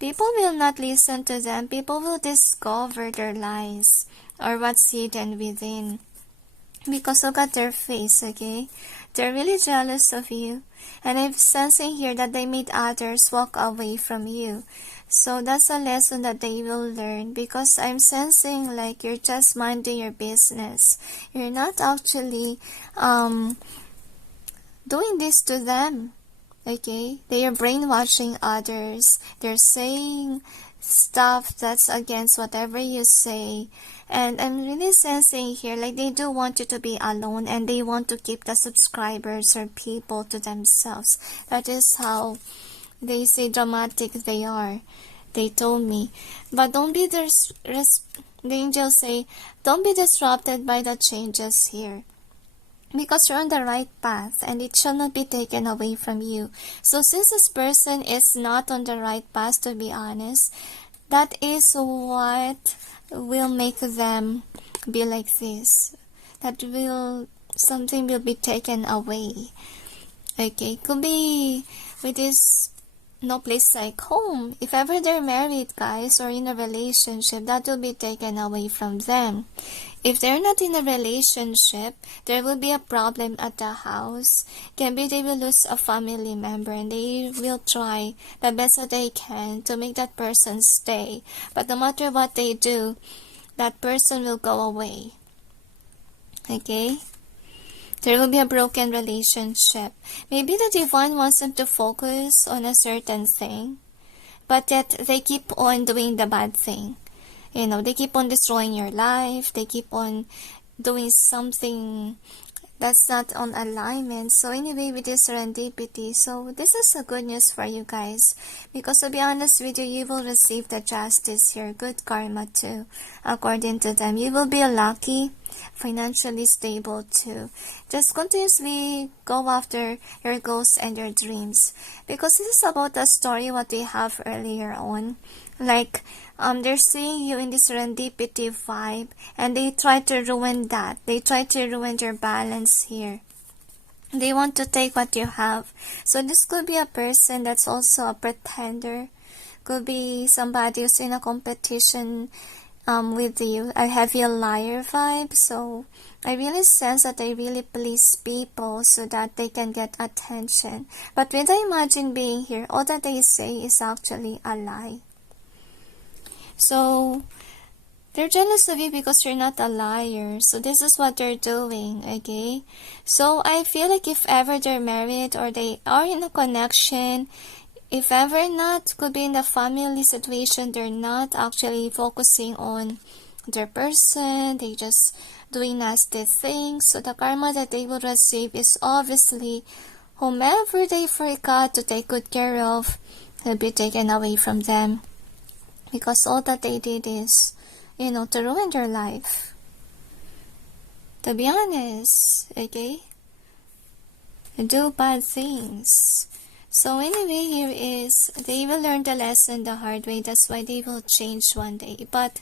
people will not listen to them. People will discover their lies or what's hidden within, because look at their face, okay? They're really jealous of you. And I'm sensing here that they made others walk away from you. So that's a lesson that they will learn, because I'm sensing like you're just minding your business. You're not actually doing this to them. Okay? They are brainwashing others. They're saying stuff that's against whatever you say. And I'm really sensing here like they do want you to be alone, and they want to keep the subscribers or people to themselves. That is how they say dramatic they are. They told me. But don't be the angels say, don't be disrupted by the changes here, because you're on the right path and it shall not be taken away from you. So since this person is not on the right path, to be honest, that is what will make them be like this. Something will be taken away. Okay, could be with this no place like home. If ever they're married, guys, or in a relationship, that will be taken away from them. If they're not in a relationship, there will be a problem at the house. Can be they will lose a family member, and they will try the best that they can to make that person stay. But no matter what they do, that person will go away. Okay? There will be a broken relationship. Maybe the divine wants them to focus on a certain thing, but yet they keep on doing the bad thing. You know, they keep on destroying your life. They keep on doing something that's not on alignment. So anyway, with this serendipity, so this is a good news for you guys, because to be honest with you, you will receive the justice here, good karma too, according to them. You will be lucky, financially stable too. Just continuously go after your goals and your dreams, because this is about the story what we have earlier on. Like, they're seeing you in this serendipity vibe, and they try to ruin that. They try to ruin your balance here. They want to take what you have. So this could be a person that's also a pretender. Could be somebody who's in a competition with you. I have a liar vibe. So I really sense that they really please people so that they can get attention. But when I imagine being here, all that they say is actually a lie. So they're jealous of you because you're not a liar. So this is what they're doing, okay? So I feel like if ever they're married or they are in a connection, if ever not, could be in the family situation, they're not actually focusing on their person. They just doing nasty things. So the karma that they will receive is obviously whomever they forgot to take good care of will be taken away from them. Because all that they did is, you know, to ruin their life. To be honest, okay? Do bad things. So anyway, here is, they will learn the lesson the hard way. That's why they will change one day. But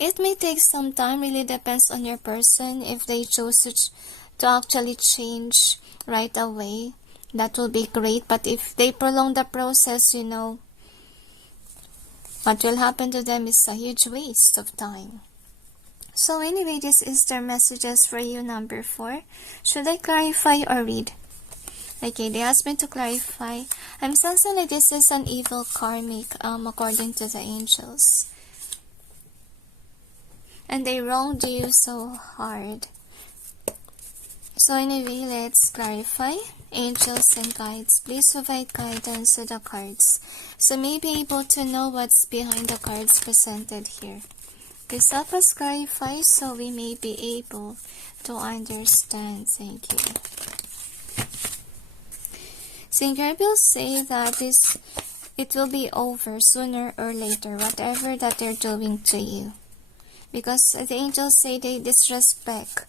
it may take some time. Really depends on your person. If they choose to actually change right away, that will be great. But if they prolong the process, you know, what will happen to them is a huge waste of time. So anyway, this is their messages for you, number 4. Should I clarify or read? Okay, they asked me to clarify. I'm sensing that this is an evil karmic, according to the angels. And they wronged you so hard. So anyway, let's clarify. Angels and guides, please provide guidance to the cards, so may be able to know what's behind the cards presented here. Please help us clarify so we may be able to understand. Thank you. Singer will say that it will be over sooner or later, whatever that they're doing to you. Because the angels say they disrespect.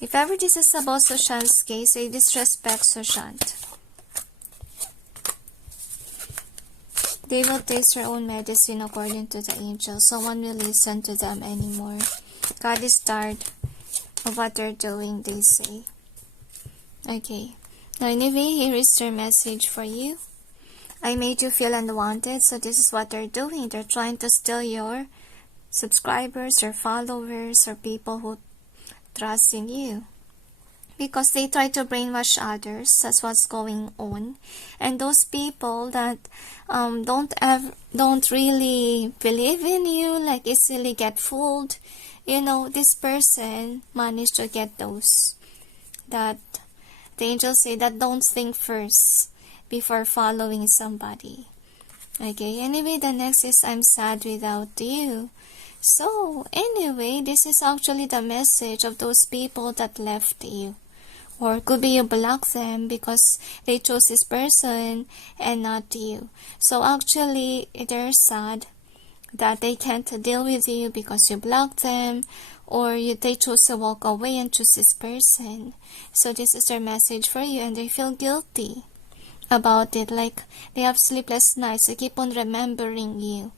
If ever this is about Sushant's case, they disrespect Sushant. They will taste their own medicine according to the angels. So one will listen to them anymore. God is tired of what they're doing, they say. Okay. Now anyway, here is their message for you. I made you feel unwanted, so this is what they're doing. They're trying to steal your subscribers or followers or people who trust in you. because they try to brainwash others. That's what's going on. And those people that don't really believe in you, like easily get fooled, you know, this person managed to get those that the angels say that don't think first before following somebody. Okay, anyway, the next is I'm sad without you. So anyway, this is actually the message of those people that left you. Or could be you block them because they chose this person and not you. So actually, they're sad that they can't deal with you because you blocked them, or they chose to walk away and choose this person. So this is their message for you, and they feel guilty about it. Like they have sleepless nights. They keep on remembering you.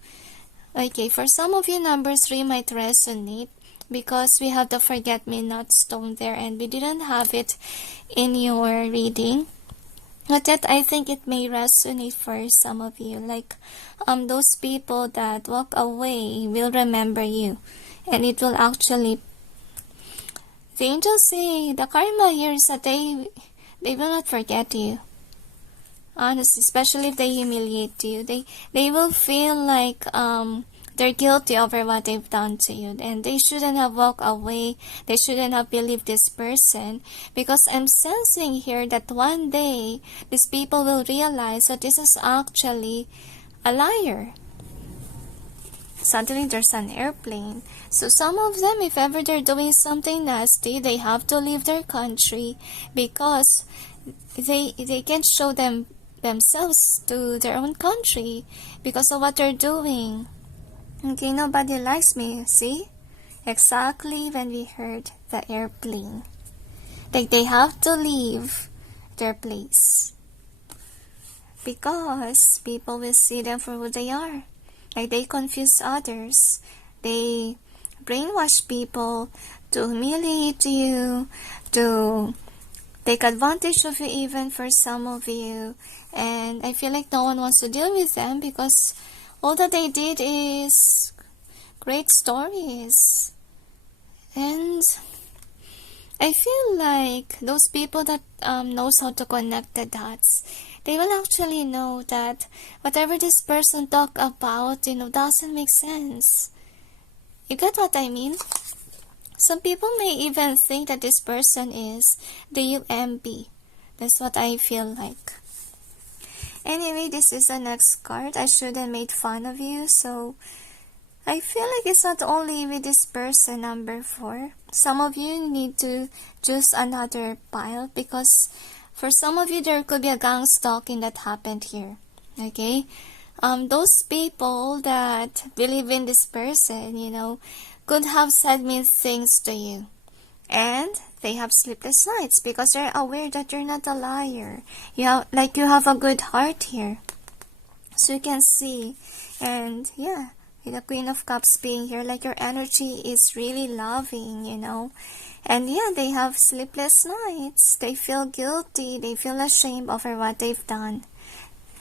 Okay, for some of you, number 3 might resonate, because we have the forget-me-not stone there and we didn't have it in your reading. But yet I think it may resonate for some of you. Like those people that walk away will remember you, and it will actually, the angels say the karma here is that they will not forget you. Honestly, especially if they humiliate you, they will feel like they're guilty over what they've done to you, and they shouldn't have walked away. They shouldn't have believed this person, because I'm sensing here that one day these people will realize that this is actually a liar. Suddenly there's an airplane. So some of them, if ever they're doing something nasty, they have to leave their country because they can't show themselves to their own country because of what they're doing. Okay, nobody likes me, see? Exactly when we heard the airplane. Like they have to leave their place, because people will see them for who they are. Like they confuse others. They brainwash people to humiliate you, to take advantage of you, even for some of you. And I feel like no one wants to deal with them because all that they did is great stories. And I feel like those people that knows how to connect the dots, they will actually know that whatever this person talk about, doesn't make sense. You get what I mean? Some people may even think that this person is the UMB. That's what I feel like. Anyway, this is the next card. I shouldn't make fun of you, so I feel like it's not only with this person, number 4. Some of you need to choose another pile, because for some of you there could be a gang stalking that happened here. Okay? Those people that believe in this person, could have said mean things to you. And they have sleepless nights because they're aware that you're not a liar. You have a good heart here. So you can see. And yeah, with the Queen of Cups being here, like your energy is really loving, And yeah, they have sleepless nights. They feel guilty. They feel ashamed over what they've done.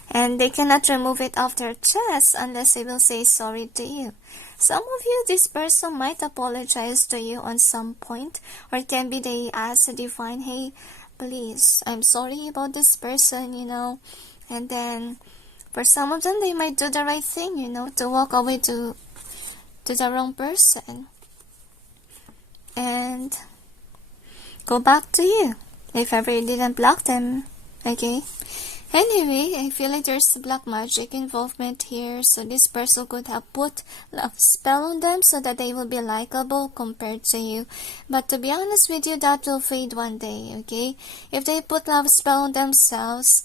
And they cannot remove it off their chest unless they will say sorry to you. Some of you, this person might apologize to you on some point, or it can be they ask the divine, hey, please, I'm sorry about this person, And then for some of them, they might do the right thing, to walk away to the wrong person and go back to you if ever you didn't block them. Okay? Anyway, I feel like there's black magic involvement here, so this person could have put love spell on them so that they will be likable compared to you. But to be honest with you, that will fade one day, okay? If they put love spell on themselves,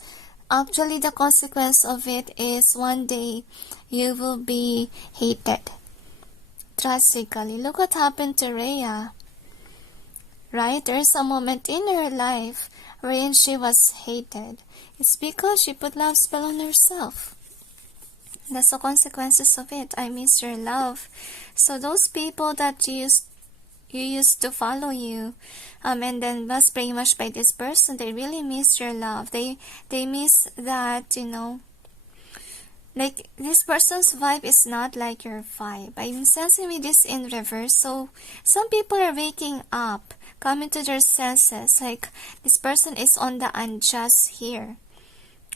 actually the consequence of it is one day you will be hated. Drastically. Look what happened to Rhea. Right? There's a moment in her life wherein she was hated. It's because she put love spell on herself. That's the consequences of it. I miss your love. So those people that you used to follow you, and then was brainwashed by this person, they really miss your love. They miss that, like this person's vibe is not like your vibe. I'm sensing with this in reverse. So some people are waking up coming to their senses. Like, this person is on the unjust here.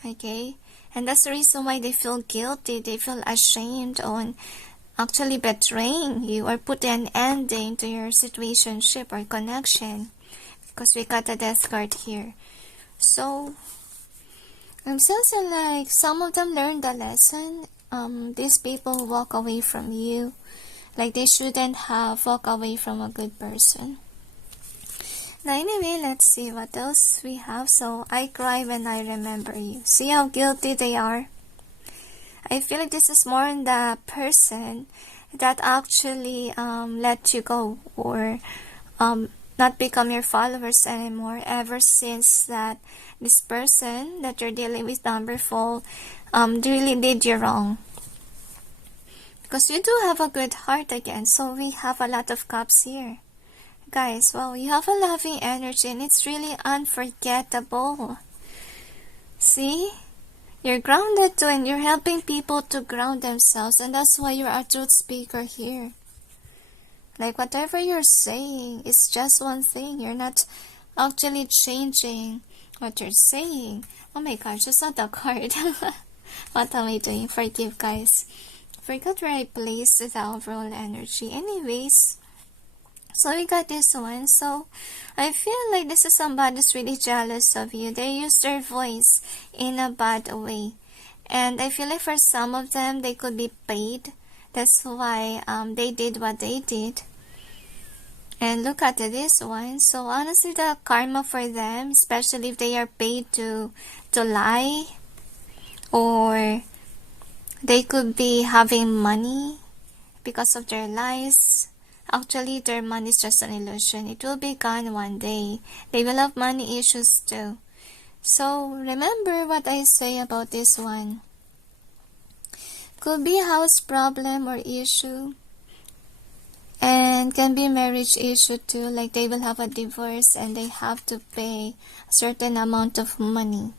Okay? And that's the reason why they feel guilty. They feel ashamed on actually betraying you or putting an ending to your situationship or connection. Because we got the death card here. So, I'm sensing like some of them learned the lesson. These people walk away from you. Like they shouldn't have walked away from a good person. Now anyway, let's see what else we have. So, I cry when I remember you. See how guilty they are? I feel like this is more on the person that actually let you go or not become your followers anymore ever since that this person that you're dealing with, number 4, really did you wrong. Because you do have a good heart again, so we have a lot of cups here. Guys, well, you have a loving energy and it's really unforgettable. See? You're grounded too and you're helping people to ground themselves, and that's why you're a truth speaker here. Like whatever you're saying, it's just one thing. You're not actually changing what you're saying. Oh my gosh, that's not the card. What am I doing? Forgive, guys. Forgot where I placed the overall energy. Anyways, so we got this one. So I feel like this is somebody who's really jealous of you. They use their voice in a bad way. And I feel like for some of them, they could be paid. That's why they did what they did. And look at this one. So honestly, the karma for them, especially if they are paid to lie, or they could be having money because of their lies. Actually, their money is just an illusion. It will be gone one day. They will have money issues too. So remember what I say about this one. Could be a house problem or issue, and can be marriage issue too. Like they will have a divorce and they have to pay a certain amount of money.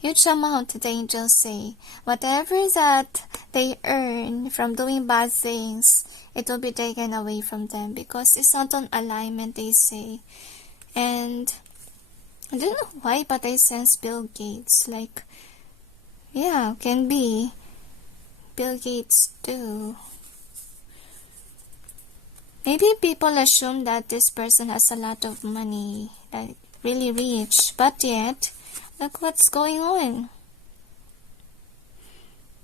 Huge amount, the angels say. Whatever that they earn from doing bad things, it will be taken away from them because it's not on alignment, they say. And I don't know why, but I sense Bill Gates. Like, yeah, can be Bill Gates too. Maybe people assume that this person has a lot of money, like really rich, but yet, look what's going on.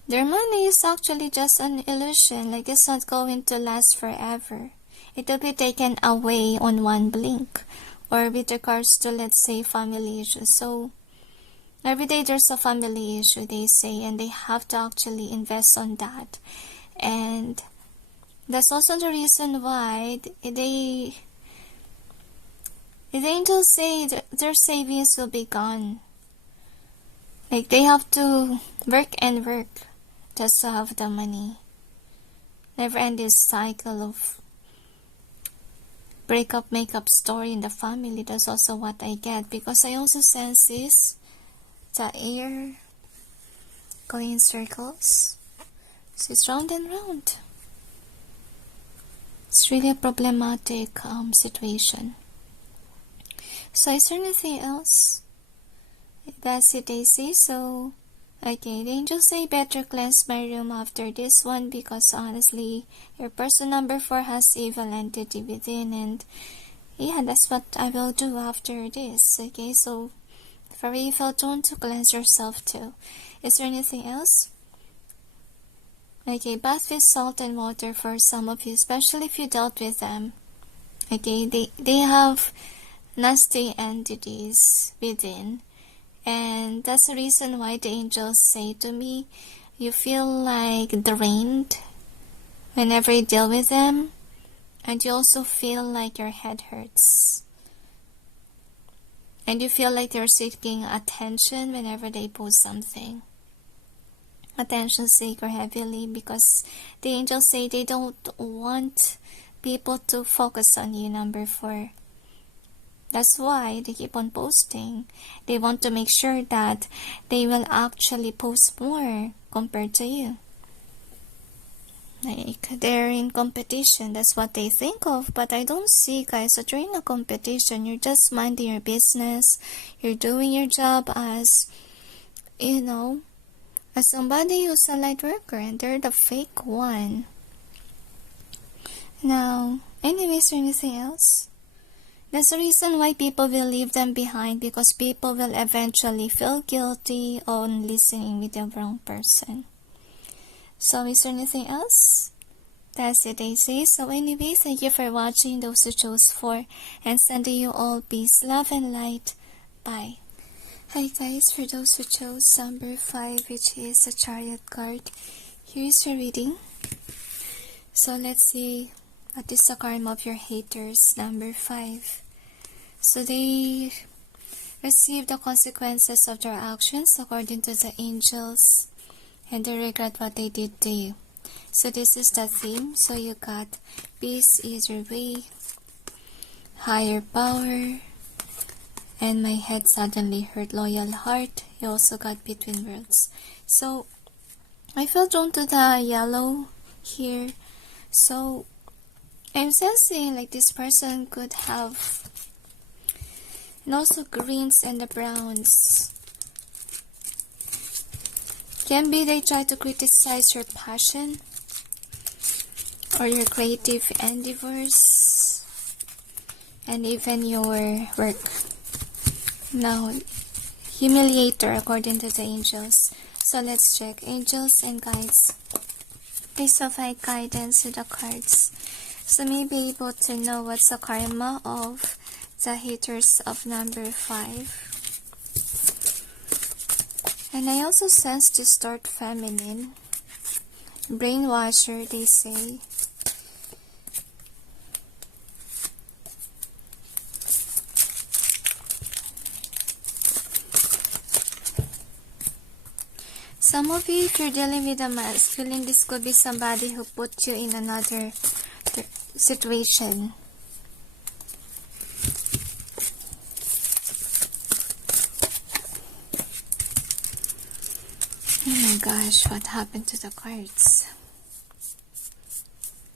Their money is actually just an illusion, like it's not going to last forever. It will be taken away on one blink, or with regards to, let's say, family issues. So, every day there's a family issue, they say, and they have to actually invest on that. And that's also the reason why the angels say their savings will be gone. Like they have to work and work just to have the money. Never end this cycle of breakup, makeup story in the family. That's also what I get, because I also sense this. The air going in circles. So it's round and round. It's really a problematic situation. So is there anything else? That's it, they say. So, okay, the angels say better cleanse my room after this one, because honestly, your person number 4 has evil entity within, and yeah, that's what I will do after this. Okay, so for evil, don't to cleanse yourself too. Is there anything else? Okay, bath with salt and water for some of you, especially if you dealt with them. Okay, they have nasty entities within. And that's the reason why the angels say to me, you feel like drained whenever you deal with them. And you also feel like your head hurts. And you feel like you're seeking attention whenever they post something. Attention seeker heavily, because the angels say they don't want people to focus on you, number 4. That's why they keep on posting. They want to make sure that they will actually post more compared to you. Like, they're in competition. That's what they think of. But I don't see, guys, that you're in a competition. You're just minding your business. You're doing your job as, you know, as somebody who's a light worker. And they're the fake one. Now, anyways, or anything else? That's the reason why people will leave them behind, because people will eventually feel guilty on listening with the wrong person. So, is there anything else? That's it, I say. So anyway, thank you for watching, those who chose for, and sending you all peace, love, and light. Bye. Hi guys, for those who chose number 5, which is a Chariot card, here's your reading. So let's see what is the karma of your haters, number 5. So they receive the consequences of their actions according to the angels, and they regret what they did to you. So this is the theme. So you got peace is your way, higher power, and my head suddenly hurt, loyal heart. You also got between worlds. So I feel drawn to the yellow here. So I'm sensing like this person could have, and also greens and the browns. Can be they try to criticize your passion or your creative endeavors and even your work. Now, humiliator according to the angels. So let's check. Angels and guides. Please provide guidance to the cards. So may be able to know what's the karma of the haters of number 5. And I also sense distort feminine. Brainwasher, they say. Some of you, if you're dealing with a masculine, this could be somebody who put you in another situation. Oh my gosh, what happened to the cards?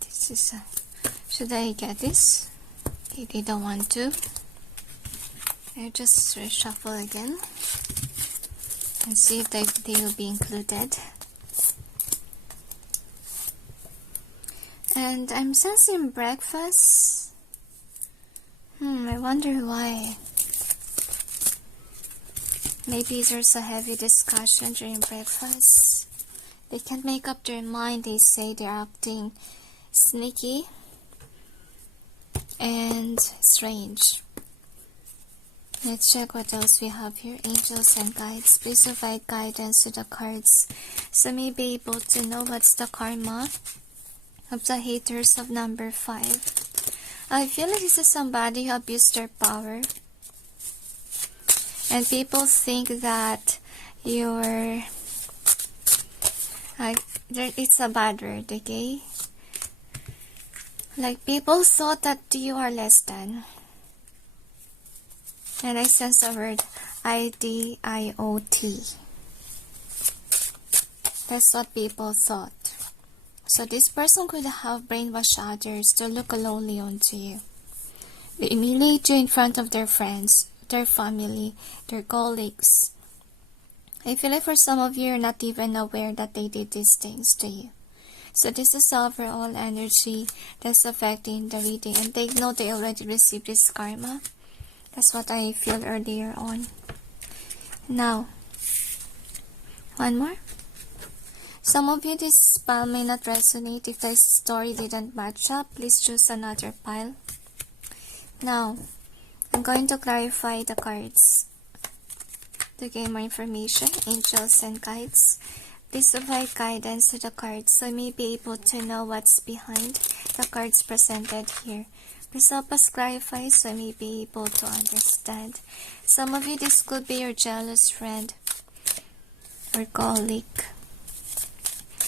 This is should I get this? Okay, they don't want to. I'll just reshuffle again and see if they will be included. And I'm sensing breakfast. I wonder why. Maybe there's a heavy discussion during breakfast. They can't make up their mind. They say they're acting sneaky and strange. Let's check what else we have here. Angels and guides. Please provide guidance to the cards. So may be able to know what's the karma of the haters of number 5. I feel like this is somebody who abused their power. And people think that you're... it's a bad word, okay? Like people thought that you are less than. And I sense the word idiot. That's what people thought. So this person could have brainwashed others to look lonely onto you. They humiliate you in front of their friends, their family, their colleagues. I feel like for some of you, you're not even aware that they did these things to you. So this is overall energy that's affecting the reading. And they know they already received this karma. That's what I feel earlier on. Now, one more. Some of you, this pile may not resonate. If the story didn't match up, please choose another pile. Now, I'm going to clarify the cards to gain more information. Angels and guides. Please provide guidance to the cards so I may be able to know what's behind the cards presented here. Please help us clarify so I may be able to understand. Some of you, this could be your jealous friend or colleague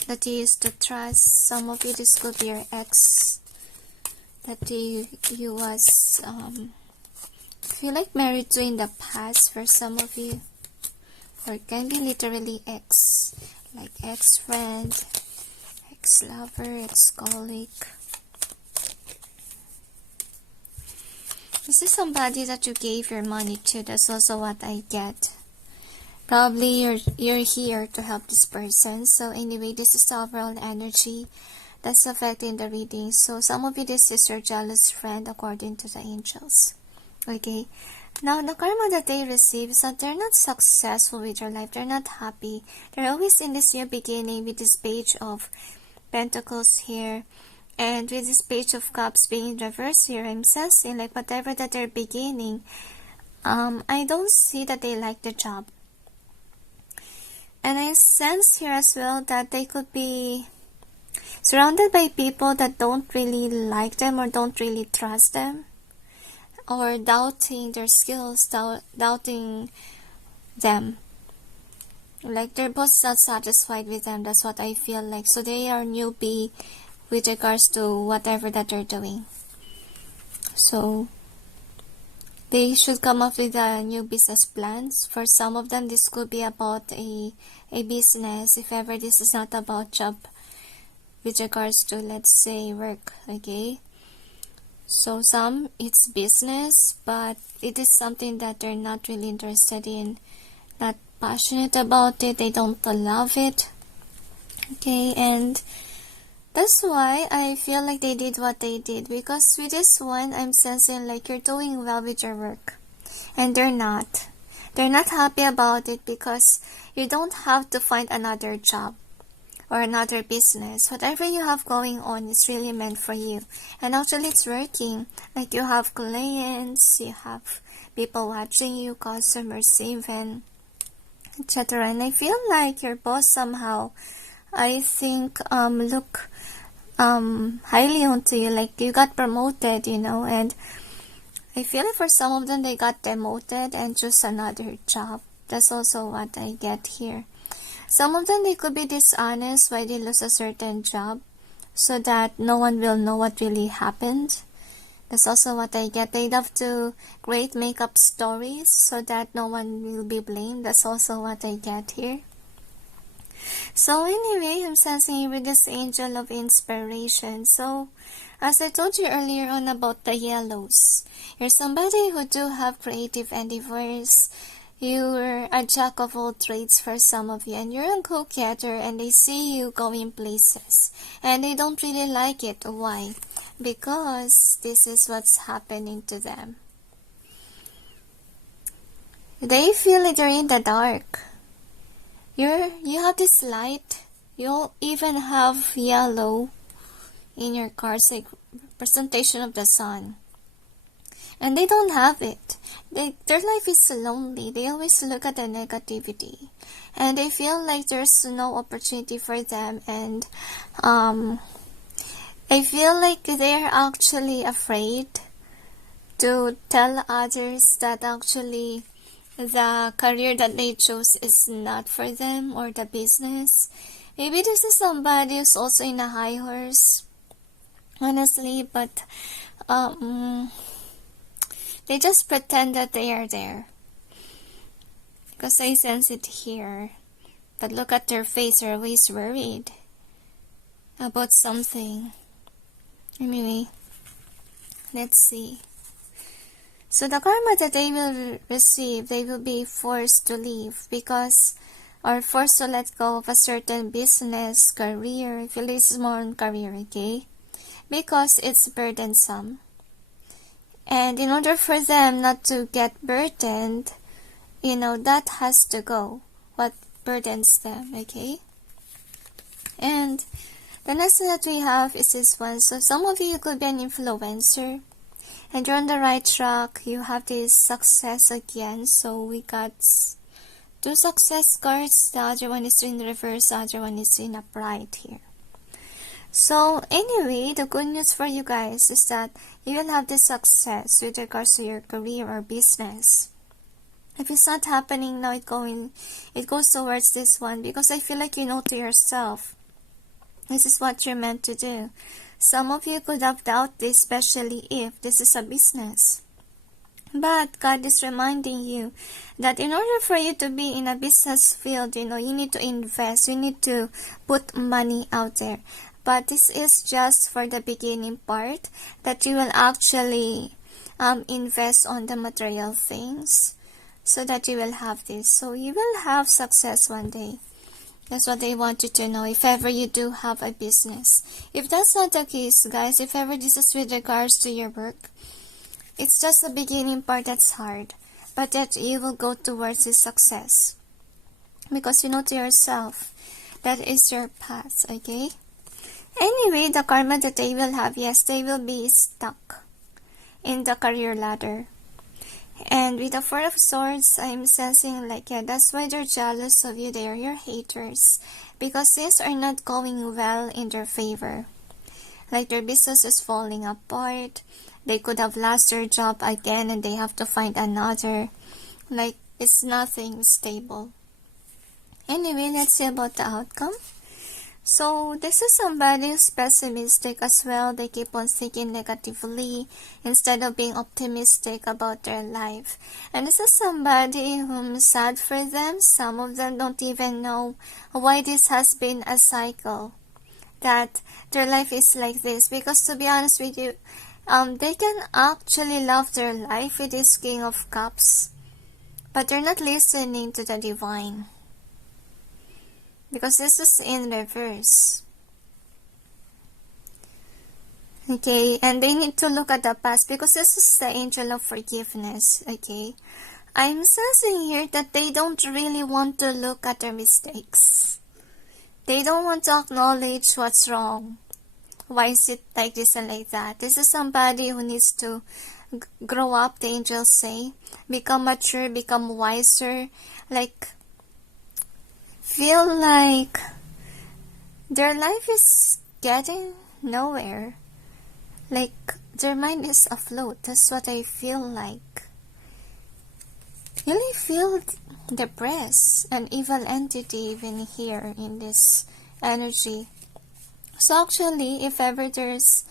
that you used to trust. Some of you, this could be your ex that you was feel like married to in the past for some of you, or it can be literally ex, like ex-friend, ex-lover, ex-colleague. This is somebody that you gave your money to. That's also what I get. Probably you're here to help this person. So anyway, this is the overall energy that's affecting the reading. So some of you, this is your jealous friend according to the angels. Okay. Now, the karma that they receive is that they're not successful with their life. They're not happy. They're always in this new beginning with this page of Pentacles here. And with this page of Cups being in reverse here, I'm sensing like whatever that they're beginning, I don't see that they like the job. And I sense here as well that they could be surrounded by people that don't really like them or don't really trust them, or doubting their skills, doubting them. Like their boss is not satisfied with them. That's what I feel like. So they are newbie with regards to whatever that they're doing. So they should come up with new business plans. For some of them, this could be about a business. If ever this is not about job with regards to, let's say, work. Okay. So some, it's business, but it is something that they're not really interested in, not passionate about it, they don't love it. Okay, and that's why I feel like they did what they did, because with this one, I'm sensing like you're doing well with your work, and they're not. They're not happy about it because you don't have to find another job or another business. Whatever you have going on is really meant for you. And actually it's working. Like you have clients, you have people watching you, customers even, etc. And I feel like your boss somehow, I think, look highly onto you. Like you got promoted, you know, and I feel like for some of them they got demoted and choose another job. That's also what I get here. Some of them, they could be dishonest why they lose a certain job so that no one will know what really happened. That's also what I get. They love to create make-up stories so that no one will be blamed. That's also what I get here. So anyway, I'm sensing with this angel of inspiration. So as I told you earlier on about the yellows, you're somebody who do have creative endeavors. You're a jack of all trades for some of you, and you're a go-getter, and they see you going places, and they don't really like it. Why? Because this is what's happening to them. They feel like they're in the dark. You have this light. You even have yellow in your cards, like representation of the sun. And they don't have it. Their life is lonely. They always look at the negativity. And they feel like there's no opportunity for them. And I feel like they're actually afraid to tell others that actually the career that they chose is not for them, or the business. Maybe this is somebody who's also in a high horse, honestly, but they just pretend that they are there. Because I sense it here. But look at their face, they're always worried about something. Anyway, let's see. So the karma that they will receive, they will be forced to leave because, or forced to let go of a certain business, career. I feel it's more on career, okay? Because it's burdensome. And in order for them not to get burdened, you know, that has to go. What burdens them, okay? And the next one that we have is this one. So some of you could be an influencer, and you're on the right track. You have this success again. So we got 2 success cards. The other one is in reverse. The other one is in upright here. So anyway, the good news for you guys is that you will have this success with regards to your career or business. If it's not happening now, it goes towards this one, because I feel like you know to yourself, this is what you're meant to do. Some of you could have doubted this, especially if this is a business. But God is reminding you that in order for you to be in a business field, you know, you need to invest, you need to put money out there. but this is just for the beginning part, that you will actually invest on the material things so that you will have this. So you will have success one day. That's what they want you to know, if ever you do have a business. If that's not the case, guys, if ever this is with regards to your work, it's just the beginning part that's hard, but that you will go towards this success. Because you know to yourself, that is your path, okay? Anyway, the karma that they will have, yes, they will be stuck in the career ladder. And with the Four of Swords, I'm sensing like, yeah, that's why they're jealous of you. They are your haters. Because things are not going well in their favor. Like their business is falling apart. They could have lost their job again and they have to find another. Like, it's nothing stable. Anyway, let's see about the outcome. So, this is somebody who's pessimistic as well. They keep on thinking negatively instead of being optimistic about their life. And this is somebody who's sad for them. Some of them don't even know why this has been a cycle, that their life is like this. Because to be honest with you, they can actually love their life with this King of Cups, but they're not listening to the divine. Because this is in reverse. Okay, and they need to look at the past because this is the angel of forgiveness. Okay, I'm sensing here that they don't really want to look at their mistakes. They don't want to acknowledge what's wrong. Why is it like this and like that? This is somebody who needs to grow up, the angels say. Become mature, become wiser. Like, feel like their life is getting nowhere. Like, their mind is afloat. That's what I feel like. Really feel depressed. An evil entity even here in this energy. So actually, if ever there's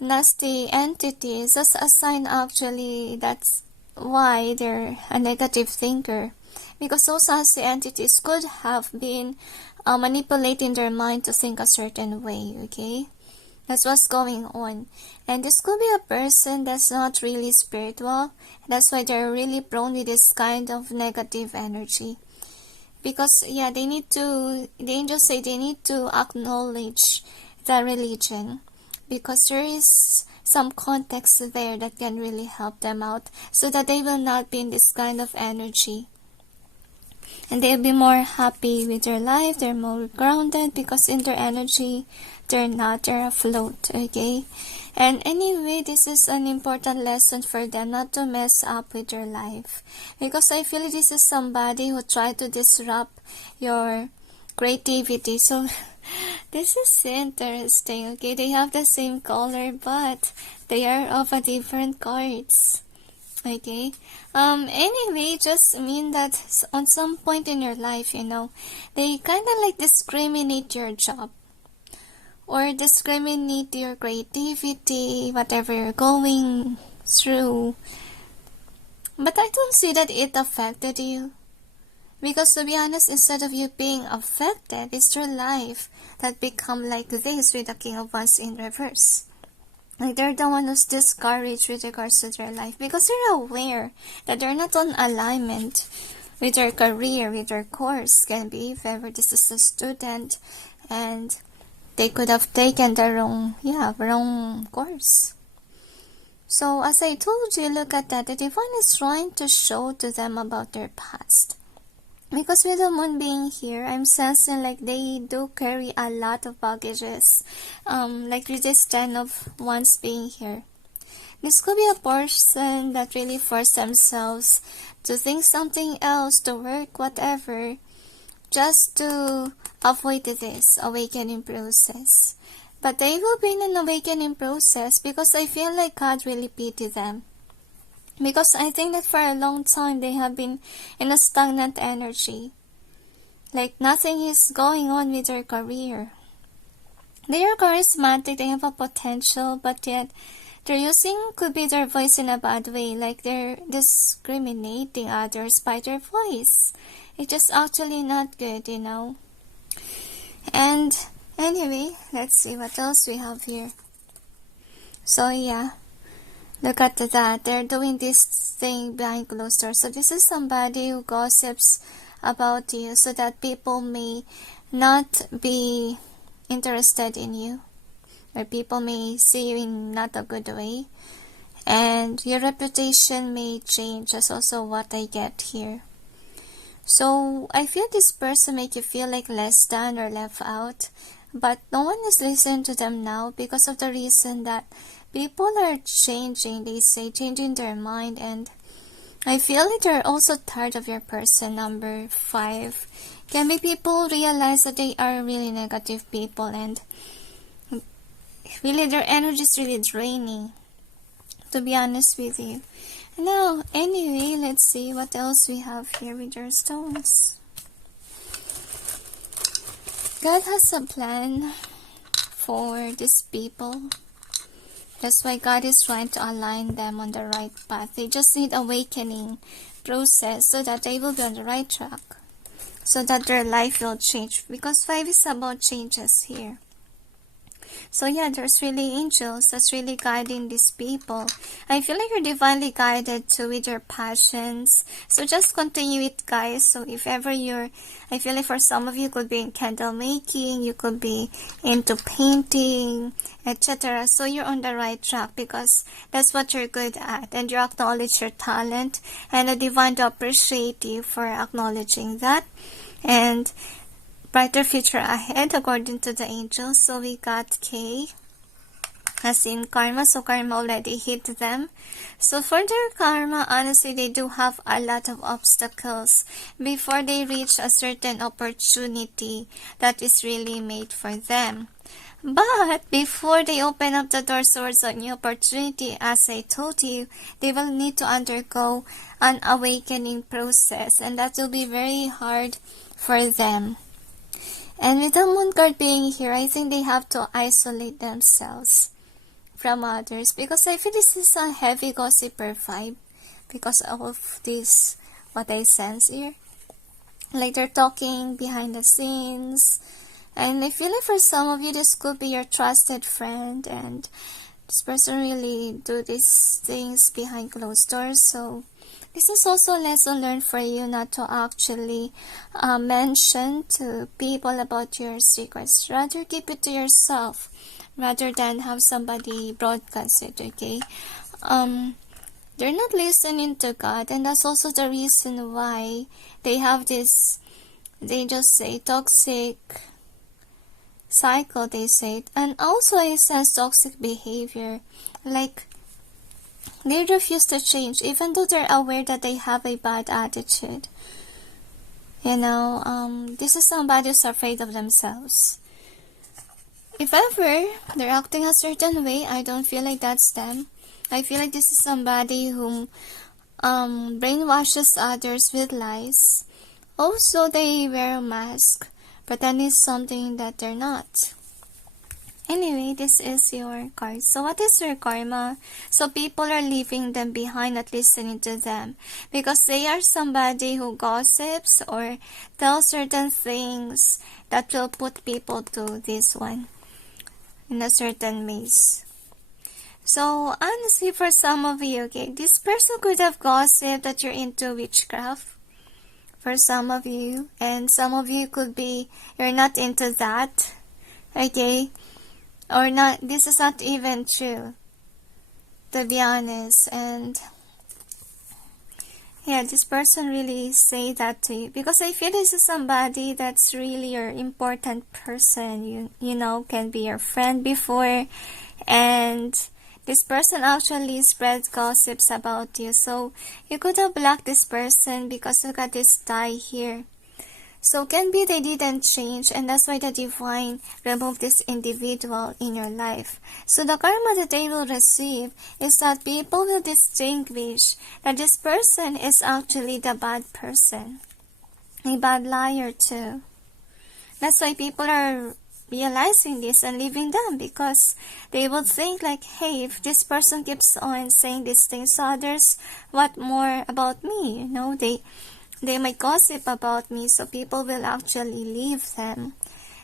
nasty entities, that's a sign actually that's why they're a negative thinker. Because those nasty entities could have been manipulating their mind to think a certain way, okay? That's what's going on. And this could be a person that's not really spiritual. That's why they're really prone with this kind of negative energy. Because, yeah, they need to, the angels say they need to acknowledge the religion. Because there is some context there that can really help them out. So that they will not be in this kind of energy. And they'll be more happy with their life. They're more grounded because in their energy, they're afloat, okay? And anyway, this is an important lesson for them not to mess up with their life. Because I feel this is somebody who tried to disrupt your creativity. So, this is interesting, okay? They have the same color, but they are of a different cards. Okay, anyway, just mean that on some point in your life, you know, they kind of like discriminate your job or discriminate your creativity, whatever you're going through. But I don't see that it affected you. Because to be honest, instead of you being affected, it's your life that become like this with the King of Wands in reverse. Like they're the one who's discouraged with regards to their life because they're aware that they're not on alignment with their career, with their course. Can be if ever this is a student and they could have taken the wrong course. So as I told you, look at that. The divine is trying to show to them about their past. Because with the moon being here, I'm sensing like they do carry a lot of baggages. Like with this 10 of Wands being here. This could be a person that really forced themselves to think something else, to work, whatever, just to avoid this awakening process. But they will be in an awakening process because I feel like God really pity them. Because I think that for a long time they have been in a stagnant energy. Like nothing is going on with their career. They are charismatic, they have a potential, but yet they're using, could be their voice in a bad way. Like they're discriminating others by their voice. It's just actually not good, you know. And Anyway, let's see what else we have here. So yeah, look at that. They're doing this thing behind closed doors. So this is somebody who gossips about you so that people may not be interested in you, or people may see you in not a good way, and your reputation may change. That's also what I get here. So I feel this person make you feel like less than or left out, but no one is listening to them now because of the reason that people are changing. They say changing their mind, and I feel like they're also tired of your person. Number 5 can be people realize that they are really negative people, and really their energy is really draining, to be honest with you. Now, anyway, let's see what else we have here with your stones. God has a plan for these people. That's why God is trying to align them on the right path. They just need awakening process so that they will be on the right track, so that their life will change. Because 5 is about changes here. So yeah, there's really angels that's really guiding these people. I feel like you're divinely guided too with your passions. So just continue it, guys. So if ever I feel like for some of you could be in candle making, you could be into painting, etc. So you're on the right track because that's what you're good at. And you acknowledge your talent, and the divine to appreciate you for acknowledging that. And brighter future ahead according to the angels. So we got K as in karma. So karma already hit them. So for their karma, honestly, they do have a lot of obstacles before they reach a certain opportunity that is really made for them. But before they open up the doors towards a new opportunity, as I told you, they will need to undergo an awakening process, and that will be very hard for them. And with the moon card being here, I think they have to isolate themselves from others, because I feel this is a heavy gossiper vibe because of this, what I sense here. Like they're talking behind the scenes, and I feel like for some of you this could be your trusted friend, and this person really do these things behind closed doors. So this is also a lesson learned for you not to actually mention to people about your secrets. Rather keep it to yourself rather than have somebody broadcast it, okay? They're not listening to God, and that's also the reason why they have this, they just say toxic cycle, they say it. And also I sense toxic behavior, like they refuse to change even though they're aware that they have a bad attitude. You know, this is somebody who's afraid of themselves. If ever they're acting a certain way, I don't feel like that's them. I feel like this is somebody who brainwashes others with lies. Also, they wear a mask, pretending something that they're not. Anyway, this is your card. So what is your karma? So people are leaving them behind, not listening to them, because they are somebody who gossips or tells certain things that will put people to this one in a certain maze. So honestly, for some of you, okay, this person could have gossiped that you're into witchcraft. For some of you, and some of you could be you're not into that, okay? Or not, this is not even true, to be honest. And yeah, this person really say that to you, because I feel this is somebody that's really your important person, you know, can be your friend before, and this person actually spreads gossips about you. So you could have blocked this person because look at this die here. So can be they didn't change, and that's why the divine removed this individual in your life. So the karma that they will receive is that people will distinguish that this person is actually the bad person, a bad liar too. That's why people are realizing this and leaving them, because they will think like, hey, if this person keeps on saying these things to others, what more about me? You know, they might gossip about me, so people will actually leave them.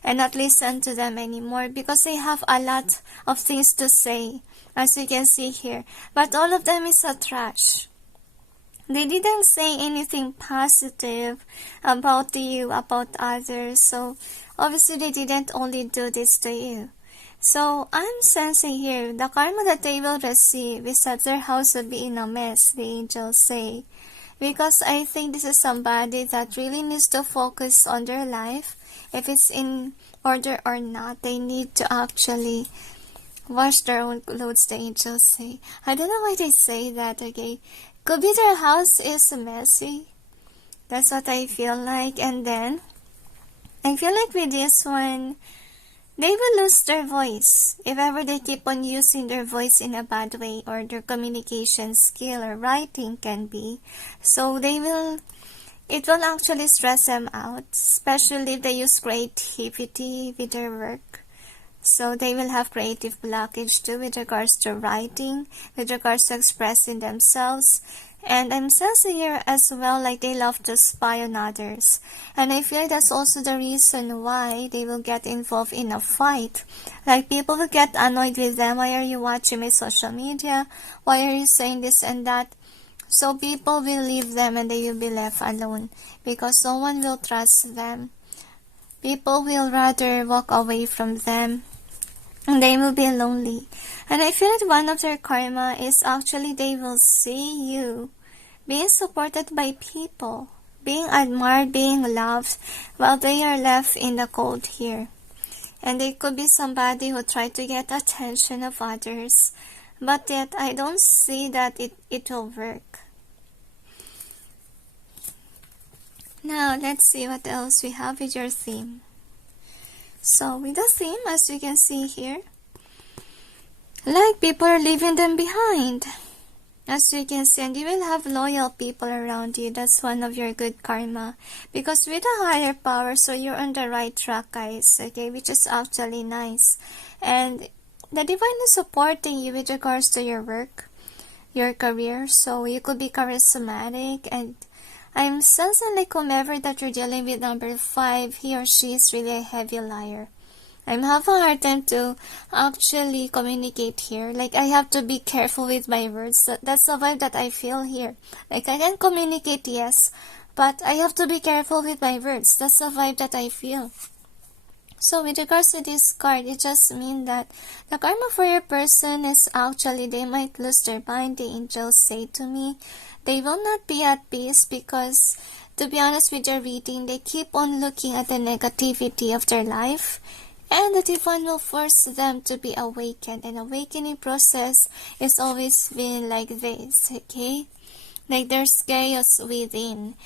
and not listen to them anymore because they have a lot of things to say, as you can see here. But all of them is a trash. They didn't say anything positive about you, about others. So obviously they didn't only do this to you. So I'm sensing here, the karma that they will receive is that their house will be in a mess, the angels say. Because I think this is somebody that really needs to focus on their life. If it's in order or not, they need to actually wash their own clothes, the angels say. I don't know why they say that, okay? Could be their house is messy. That's what I feel like. And then, I feel like with this one, they will lose their voice if ever they keep on using their voice in a bad way, or their communication skill or writing can be. So it will actually stress them out, especially if they use creativity with their work. So they will have creative blockage too with regards to writing, with regards to expressing themselves. And I'm sensing here as well, like they love to spy on others. And I feel that's also the reason why they will get involved in a fight. Like people will get annoyed with them. Why are you watching my social media? Why are you saying this and that? So people will leave them and they will be left alone because no one will trust them. People will rather walk away from them. And they will be lonely. And I feel that one of their karma is actually they will see you being supported by people, being admired, being loved, while they are left in the cold here. And they could be somebody who tried to get attention of others, but yet I don't see that it will work. Now let's see what else we have with your theme. So with the theme, as you can see here, like people are leaving them behind. As you can see, and you will have loyal people around you. That's one of your good karma. Because with a higher power, so you're on the right track, guys. Okay, which is actually nice. And the divine is supporting you with regards to your work, your career. So you could be charismatic. And I'm sensing like whomever that you're dealing with, number 5, he or she is really a heavy liar. I'm having a hard time to actually communicate here. Like, I have to be careful with my words. That's the vibe that I feel here. Like, I can communicate, yes, but I have to be careful with my words. That's the vibe that I feel. So, with regards to this card, it just means that the karma for your person is actually they might lose their mind. The angels say to me, they will not be at peace because, to be honest with your reading, they keep on looking at the negativity of their life. And the divine will force them to be awakened. And awakening process is always been like this, okay? Like there's chaos within.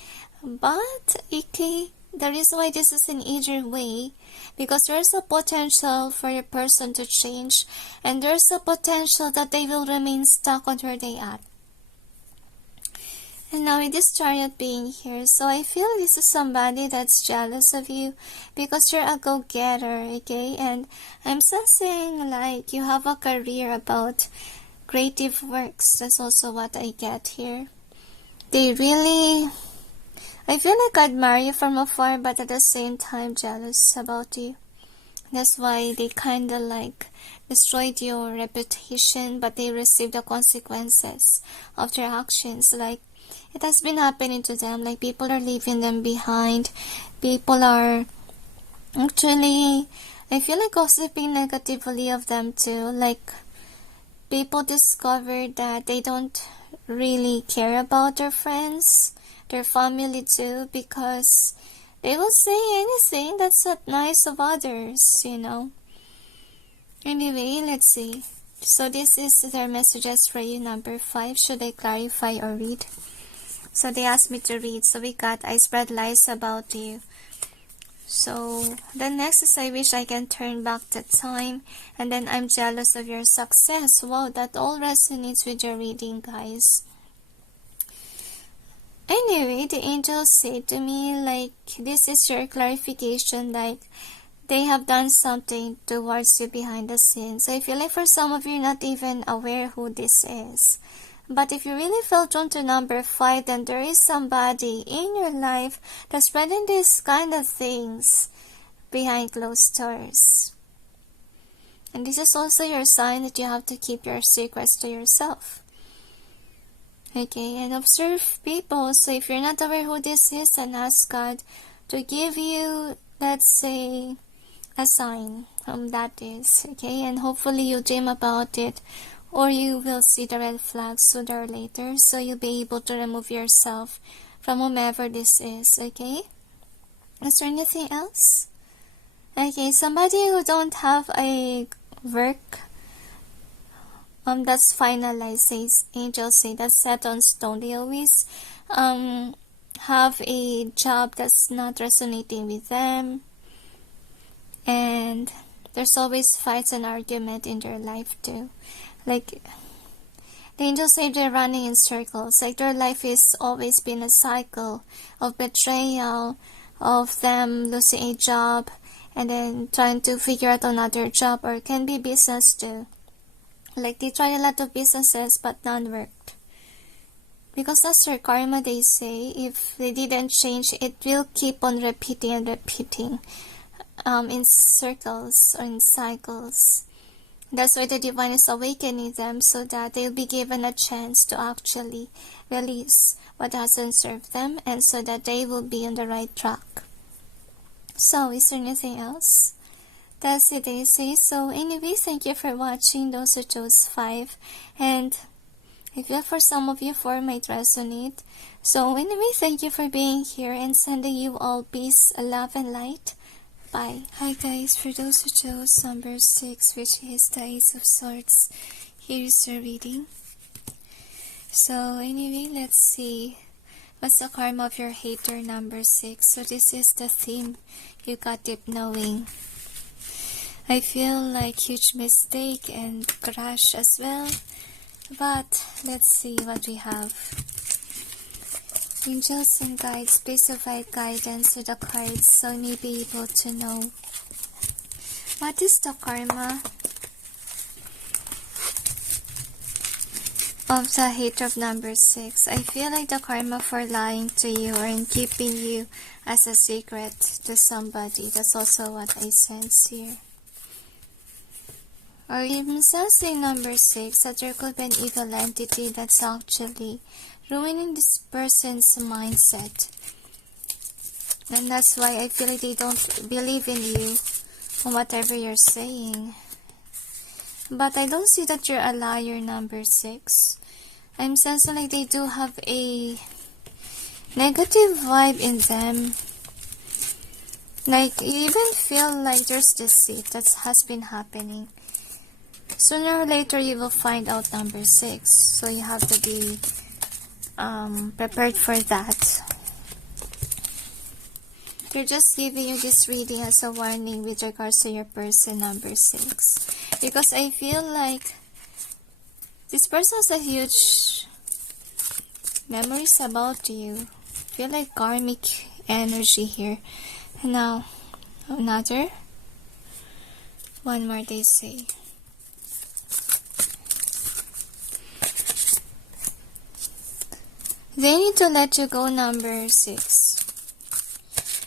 But, okay, the reason why this is in either way, because there's a potential for a person to change. And there's a potential that they will remain stuck on where they are. And now with this Chariot being here, so I feel this is somebody that's jealous of you because you're a go-getter, okay? And I'm sensing like you have a career about creative works. That's also what I get here. They really, I feel like admire you from afar, but at the same time jealous about you. That's why they kind of like destroyed your reputation, but they received the consequences of their actions. Like, it has been happening to them, like people are leaving them behind. People are actually, I feel like gossiping negatively of them too. Like people discovered that they don't really care about their friends, their family too, because they will say anything that's not nice of others, you know. Anyway, let's see. So this is their messages for you, number 5. Should I clarify or read? So they asked me to read. So we got, I spread lies about you. So the next is, I wish I can turn back the time. And then I'm jealous of your success. Wow, that all resonates with your reading, guys. Anyway, the angels say to me, like, this is your clarification, like, they have done something towards you behind the scenes. I feel like for some of you, you're not even aware who this is. But if you really felt drawn to number 5, then there is somebody in your life that's spreading these kind of things. behind closed doors. And this is also your sign that you have to keep your secrets to yourself. Okay, and observe people. So if you're not aware who this is, then ask God to give you, let's say, a sign that is. Okay, and hopefully you dream about it, or you will see the red flags sooner or later, so you'll be able to remove yourself from whomever this is. Okay, is there anything else? Okay, somebody who don't have a work that's finalized, says angels say, that's set on stone. They always have a job that's not resonating with them, and there's always fights and argument in their life too. Like the angels say, they're running in circles. Like their life is always been a cycle of betrayal, of them losing a job and then trying to figure out another job, or it can be business too. Like they tried a lot of businesses but none worked. Because that's their karma, they say. If they didn't change, it will keep on repeating and repeating in circles or in cycles. That's why the divine is awakening them, so that they'll be given a chance to actually release what doesn't serve them, and so that they will be on the right track. So, is there anything else? That's it, they say. So, anyway, thank you for watching, those who chose 5. And I feel for some of you 4 might resonate. So, anyway, thank you for being here, and sending you all peace, love, and light. Bye. Hi guys, for those who chose number 6, which is the Ace of Swords, here is the reading. So anyway, let's see what's the karma of your hater, number 6. So this is the theme, you got deep knowing. I feel like huge mistake and crash as well, but let's see what we have. Angels and guides, please provide guidance to the cards so I may be able to know what is the karma of the hater of number 6. I feel like the karma for lying to you or in keeping you as a secret to somebody. That's also what I sense here. Or I'm sensing number 6 that there could be an evil entity that's actually ruining this person's mindset, and that's why I feel like they don't believe in you on whatever you're saying. But I don't see that you're a liar, number 6. I'm sensing like they do have a negative vibe in them. Like you even feel like there's deceit that has been happening. Sooner or later you will find out, number 6, so you have to be prepared for that. They're just giving you this reading as a warning with regards to your person, number 6, because I feel like this person has a huge memories about you. I feel like karmic energy here. Now another one more, they say. They need to let you go, number 6.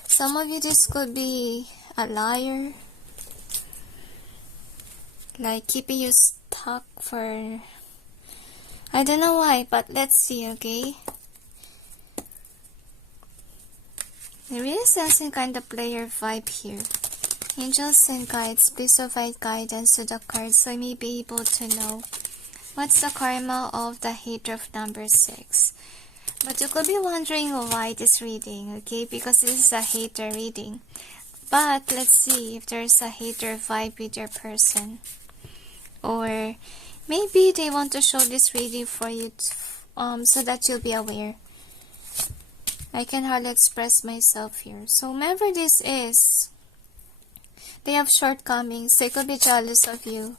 Some of you, this could be a liar, like keeping you stuck for, I don't know why, but let's see, okay? I really sense some kind of player vibe here. Angels and guides, please provide guidance to the cards so I may be able to know what's the karma of the hater of number 6. But you could be wondering why this reading, okay? Because this is a hater reading. But let's see if there's a hater vibe with your person. Or maybe they want to show this reading for you so that you'll be aware. I can hardly express myself here. So whomever this is, they have shortcomings. They could be jealous of you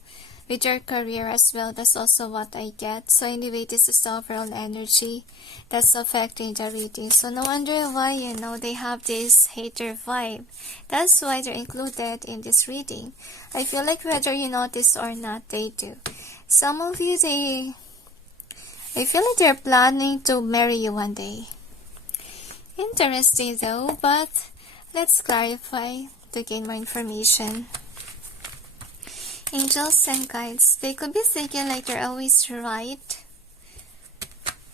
with your career as well. That's also what I get. So anyway, this is the overall energy that's affecting the reading. So no wonder why, you know, they have this hater vibe. That's why they're included in this reading. I feel like whether you notice or not, they do. Some of you, I feel like they're planning to marry you one day. Interesting though, but let's clarify. to gain more information. Angels and guides, they could be thinking like they're always right.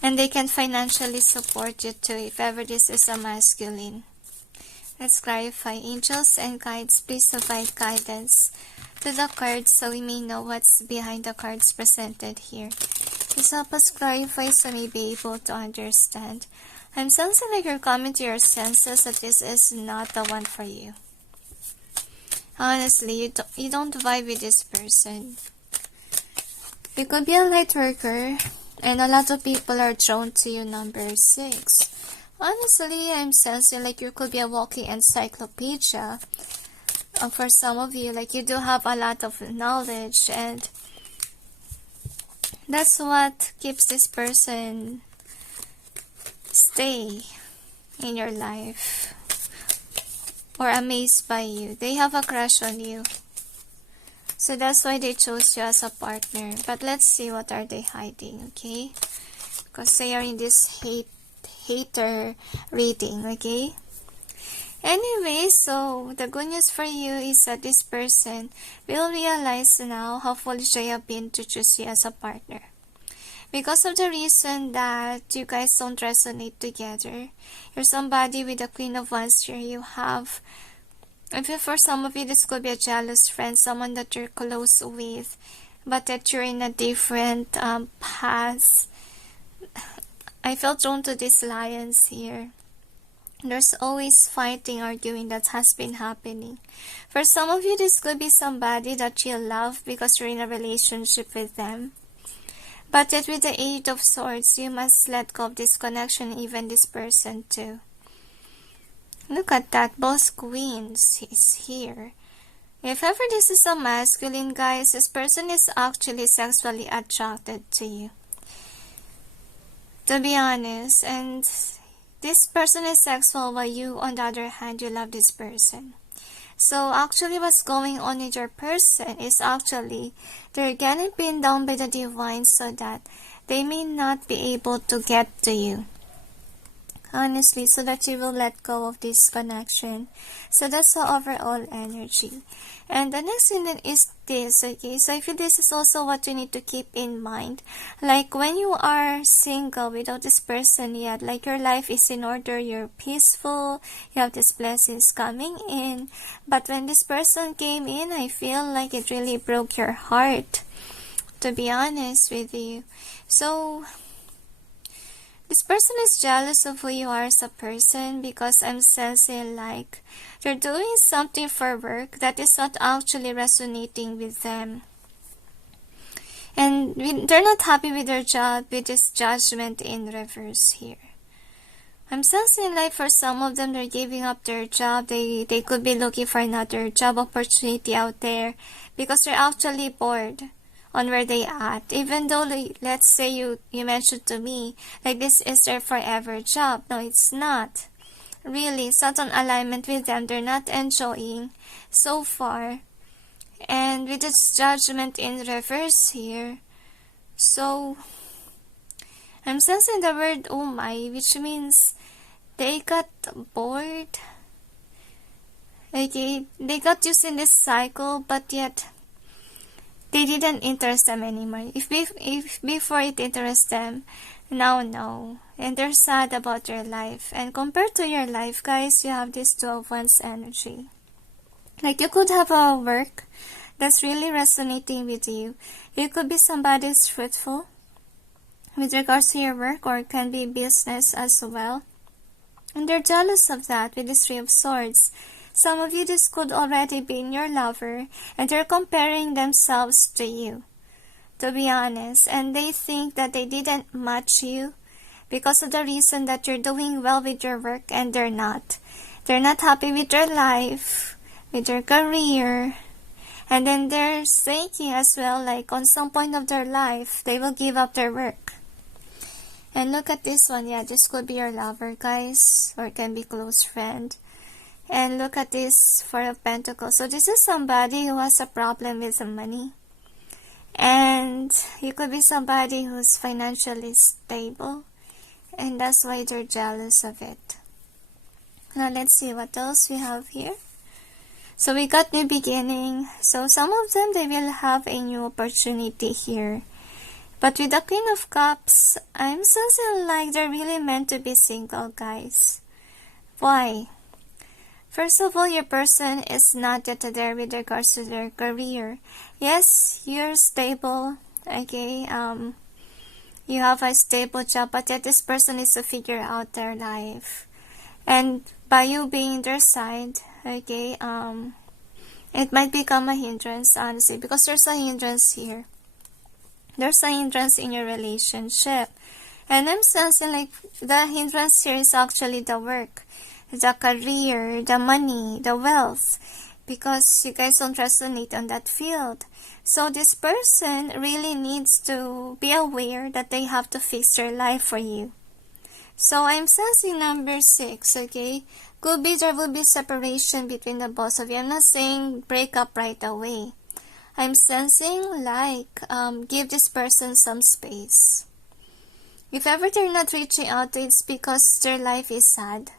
And they can financially support you too if ever this is a masculine. Let's clarify. Angels and guides, please provide guidance to the cards so we may know what's behind the cards presented here. Please help us clarify so we may be able to understand. I'm sensing like you're coming to your senses that this is not the one for you. Honestly, you don't vibe with this person. You could be a light worker, and a lot of people are drawn to you, number 6. Honestly, I'm sensing like you could be a walking encyclopedia. For some of you, like you do have a lot of knowledge, and that's what keeps this person stay in your life or amazed by you. They have a crush on you. So that's why they chose you as a partner. But let's see what are they hiding, okay? Because they are in this hater reading, okay? Anyway, so the good news for you is that this person will realize now how foolish they have been to choose you as a partner. Because of the reason that you guys don't resonate together. You're somebody with the Queen of Wands here. You have, if for some of you, this could be a jealous friend, someone that you're close with, but that you're in a different path. I felt drawn to these lions here. There's always fighting, arguing that has been happening. For some of you, this could be somebody that you love because you're in a relationship with them. But yet with the Eight of Swords, you must let go of this connection, even this person too. Look at that, both queens is here. If ever this is a masculine, guys, this person is actually sexually attracted to you. To be honest, and this person is sexual while you, on the other hand, you love this person. So actually what's going on with your person is actually they're getting pinned down by the divine so that they may not be able to get to you. Honestly, so that you will let go of this connection. So that's the overall energy. And the next thing is this, okay? So I feel this is also what you need to keep in mind. Like when you are single without this person yet, like your life is in order, you're peaceful, you have these blessings coming in. But when this person came in, I feel like it really broke your heart, to be honest with you. So this person is jealous of who you are as a person because I'm sensing like you're doing something for work that is not actually resonating with them. And they're not happy with their job with this judgment in reverse here. I'm sensing like for some of them they're giving up their job. They could be looking for another job opportunity out there because they're actually bored on where they at. Even though, like, let's say you mentioned to me like this is their forever job. No, it's not. Really, it's not on alignment with them. They're not enjoying so far. And with this judgment in reverse here, so I'm sensing the word oh my, which means they got bored. Okay, they got used in this cycle, but yet they didn't interest them anymore. If before it interests them, now no. And they're sad about their life. And compared to your life, guys, you have this 12 Wands energy. Like you could have a work that's really resonating with you. You could be somebody who's fruitful with regards to your work, or it can be business as well. And they're jealous of that with this Three of Swords. Some of you, this could already be your lover, and they're comparing themselves to you, to be honest. And they think that they didn't match you because of the reason that you're doing well with your work, and they're not. They're not happy with their life, with their career. And then they're thinking as well, like on some point of their life, they will give up their work. And look at this one. Yeah, this could be your lover, guys, or it can be close friend. And look at this Four of Pentacles. So this is somebody who has a problem with some money. And you could be somebody who's financially stable. And that's why they're jealous of it. Now let's see what else we have here. So we got new beginning. So some of them, they will have a new opportunity here. But with the Queen of Cups, I'm sensing like they're really meant to be single, guys. Why? First of all, your person is not yet there with regards to their career. Yes, you're stable, okay, you have a stable job, but yet this person needs to figure out their life. And by you being their side, okay, it might become a hindrance, honestly, because there's a hindrance here. There's a hindrance in your relationship. And I'm sensing like the hindrance here is actually the work, the career, the money, the wealth, because you guys don't resonate on that field. So this person really needs to be aware that they have to fix their life for you. So I'm sensing number 6, okay? Could be there will be separation between the both of you. I'm not saying break up right away. I'm sensing like give this person some space. If ever they're not reaching out, it's because their life is sad.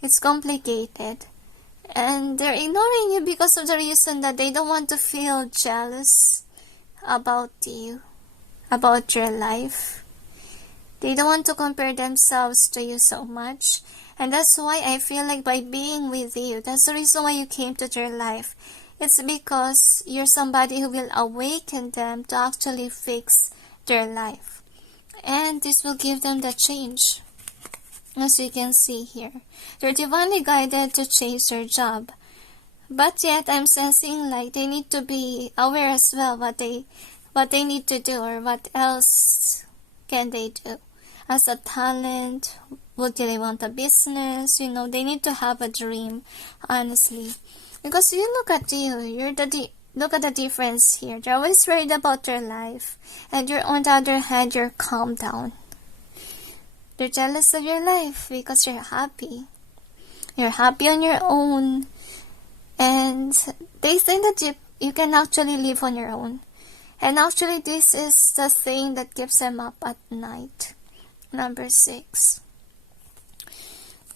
It's complicated. And they're ignoring you because of the reason that they don't want to feel jealous about you, about your life. They don't want to compare themselves to you so much. And that's why I feel like by being with you, that's the reason why you came to their life. It's because you're somebody who will awaken them to actually fix their life. And this will give them the change. As you can see here, they're divinely guided to change their job. But yet, I'm sensing like they need to be aware as well what they need to do, or what else can they do. As a talent, would they want a business? You know, they need to have a dream, honestly. Because you look at you, look at the difference here. They're always worried about their life. And you're, on the other hand, you're calm down. They're jealous of your life because you're happy. You're happy on your own. And they think that you can actually live on your own. And actually, this is the thing that keeps them up at night. Number 6.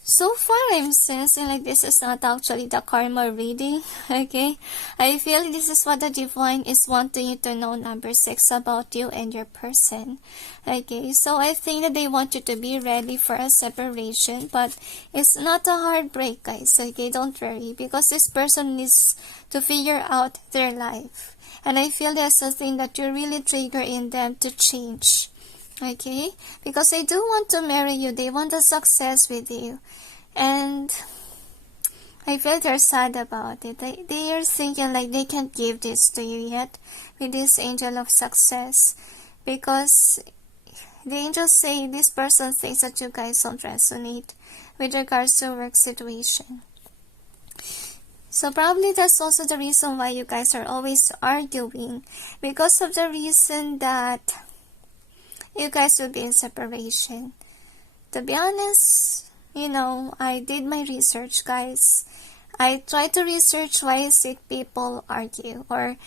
So far, I'm sensing like this is not actually the karma reading, okay? I feel this is what the divine is wanting you to know, number 6, about you and your person, okay? So I think that they want you to be ready for a separation, but it's not a heartbreak, guys, okay? Don't worry, because this person needs to figure out their life. And I feel there's a thing that you really trigger in them to change. Okay, because they do want to marry you, they want a success with you, and I feel they're sad about it. They are thinking like they can't give this to you yet with this angel of success, because the angels say this person thinks that you guys don't resonate with regards to work situation. So probably that's also the reason why you guys are always arguing, because of the reason that you guys will be in separation. To be honest, you know, I did my research, guys. I tried to research why is it people argue or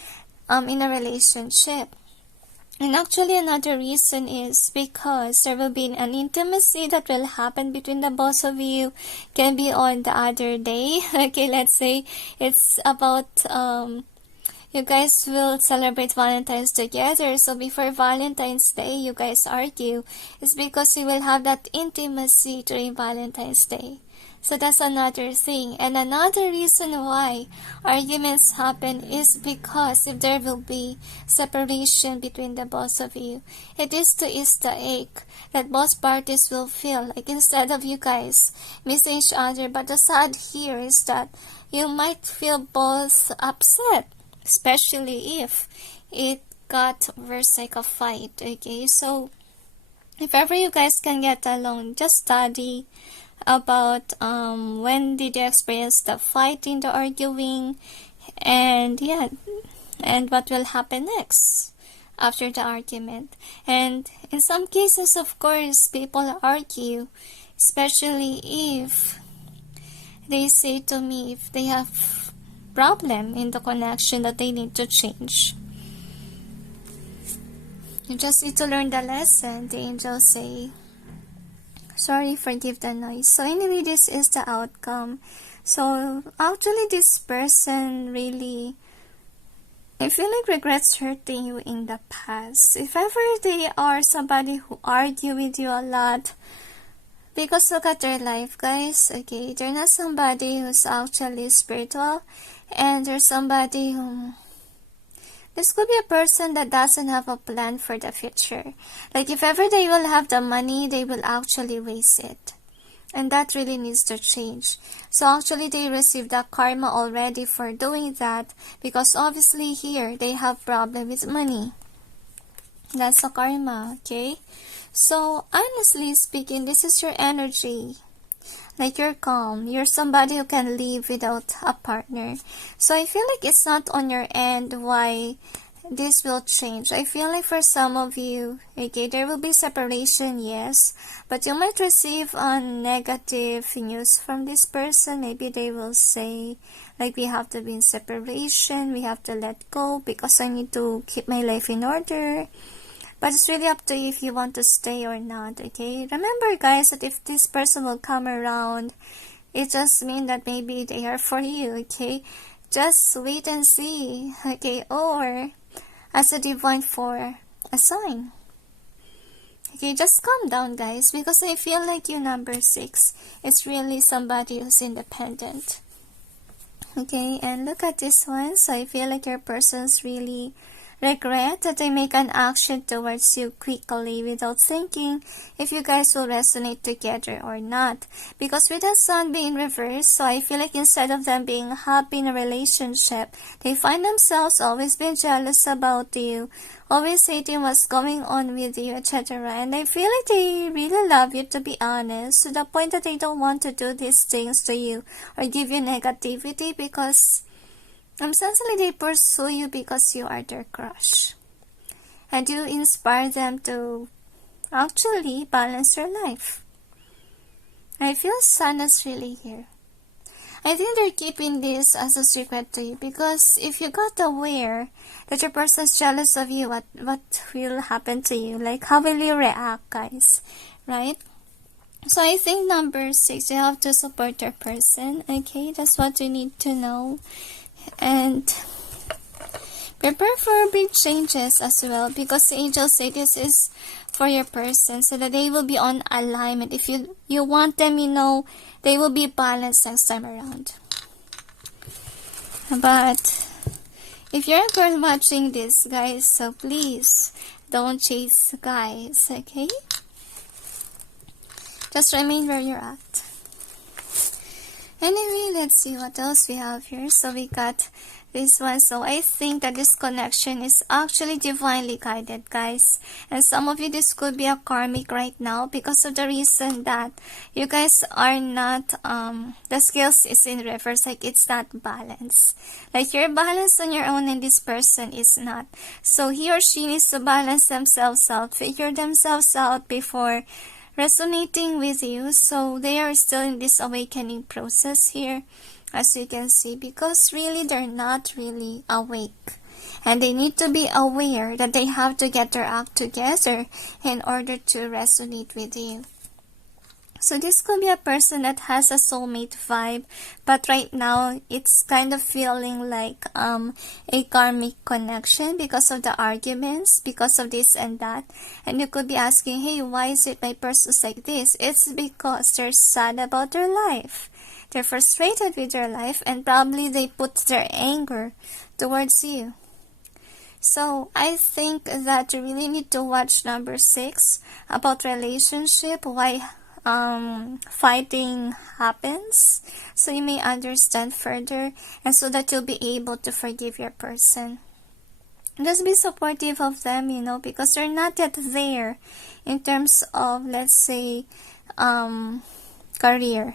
in a relationship. And actually another reason is because there will be an intimacy that will happen between the both of you. Can be on the other day. Okay, let's say it's about you guys will celebrate Valentine's together. So before Valentine's Day, you guys argue. It's because you will have that intimacy during Valentine's Day. So that's another thing. And another reason why arguments happen is because if there will be separation between the both of you, it is to ease the ache that both parties will feel. Like instead of you guys missing each other. But the sad here is that you might feel both upset, especially if it got worse like a fight, okay? So if ever you guys can get along, just study about when did you experience the fighting, the arguing, and yeah, and what will happen next after the argument. And in some cases, of course, people argue, especially if they say to me if they have problem in the connection that they need to change. You just need to learn the lesson, the angels say. Sorry, forgive the noise. So anyway, this is the outcome. So actually this person really, I feel like, regrets hurting you in the past. If ever they are somebody who argue with you a lot, because look at their life, guys. Okay, they're not somebody who's actually spiritual, and they're somebody who, this could be a person that doesn't have a plan for the future. Like if ever they will have the money, they will actually waste it. And that really needs to change. So actually they received the karma already for doing that, because obviously here they have problem with money. That's a karma, okay? So honestly speaking, this is your energy. Like you're calm. You're somebody who can live without a partner. So I feel like it's not on your end why this will change. I feel like for some of you, okay, there will be separation, yes, but you might receive negative news from this person. Maybe they will say, like, we have to be in separation, we have to let go because I need to keep my life in order. But it's really up to you if you want to stay or not, okay? Remember, guys, that if this person will come around, it just means that maybe they are for you, okay? Just wait and see, okay? Or as a divine for a sign. Okay, just calm down, guys, because I feel like you, number 6, it's really somebody who's independent. Okay, and look at this one. So I feel like your person's really regret that they make an action towards you quickly without thinking if you guys will resonate together or not. Because with the sun being reversed, so I feel like instead of them being happy in a relationship, they find themselves always being jealous about you, always hating what's going on with you, etc. And I feel like they really love you, to be honest, to the point that they don't want to do these things to you or give you negativity, because essentially they pursue you because you are their crush. And you inspire them to actually balance their life. I feel sun is really here. I think they're keeping this as a secret to you, because if you got aware that your person's jealous of you, what will happen to you? Like, how will you react, guys? Right? So I think number 6, you have to support your person. Okay, that's what you need to know. And prepare for big changes as well, because the angels say this is for your person, so that they will be on alignment. If you want them, they will be balanced next time around. But if you're a girl watching this, guys, so please don't chase guys, okay? Just remain where you're at. Anyway, let's see what else we have here. So we got this one. So I think that this connection is actually divinely guided, guys. And some of you, this could be a karmic right now, because of the reason that you guys are not, the scales is in reverse, like it's not balanced. Like you're balanced on your own and this person is not. So he or she needs to balance themselves out, figure themselves out before resonating with you. So they are still in this awakening process here, as you can see, because really they're not really awake, and they need to be aware that they have to get their act together in order to resonate with you. So this could be a person that has a soulmate vibe, but right now it's kind of feeling like a karmic connection because of the arguments, because of this and that. And you could be asking, hey, why is it my person's like this? It's because they're sad about their life. They're frustrated with their life, and probably they put their anger towards you. So I think that you really need to watch number 6 about relationship, why fighting happens, so you may understand further, and so that you'll be able to forgive your person. Just be supportive of them, because they're not yet there in terms of, let's say, career.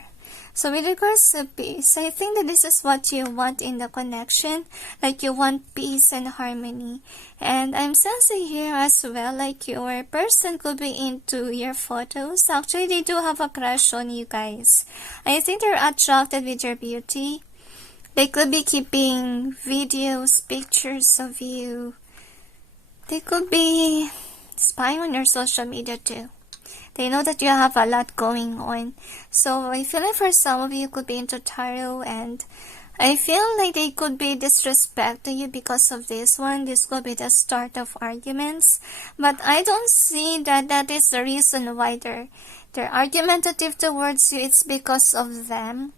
So with regards to peace, I think that this is what you want in the connection. Like you want peace and harmony. And I'm sensing here as well, like your person could be into your photos. Actually, they do have a crush on you guys. I think they're attracted with your beauty. They could be keeping videos, pictures of you. They could be spying on your social media too. They know that you have a lot going on. So I feel like for some of you could be into tarot, and I feel like they could be disrespecting you because of this one. This could be the start of arguments. But I don't see that that is the reason why they're argumentative towards you. It's because of them.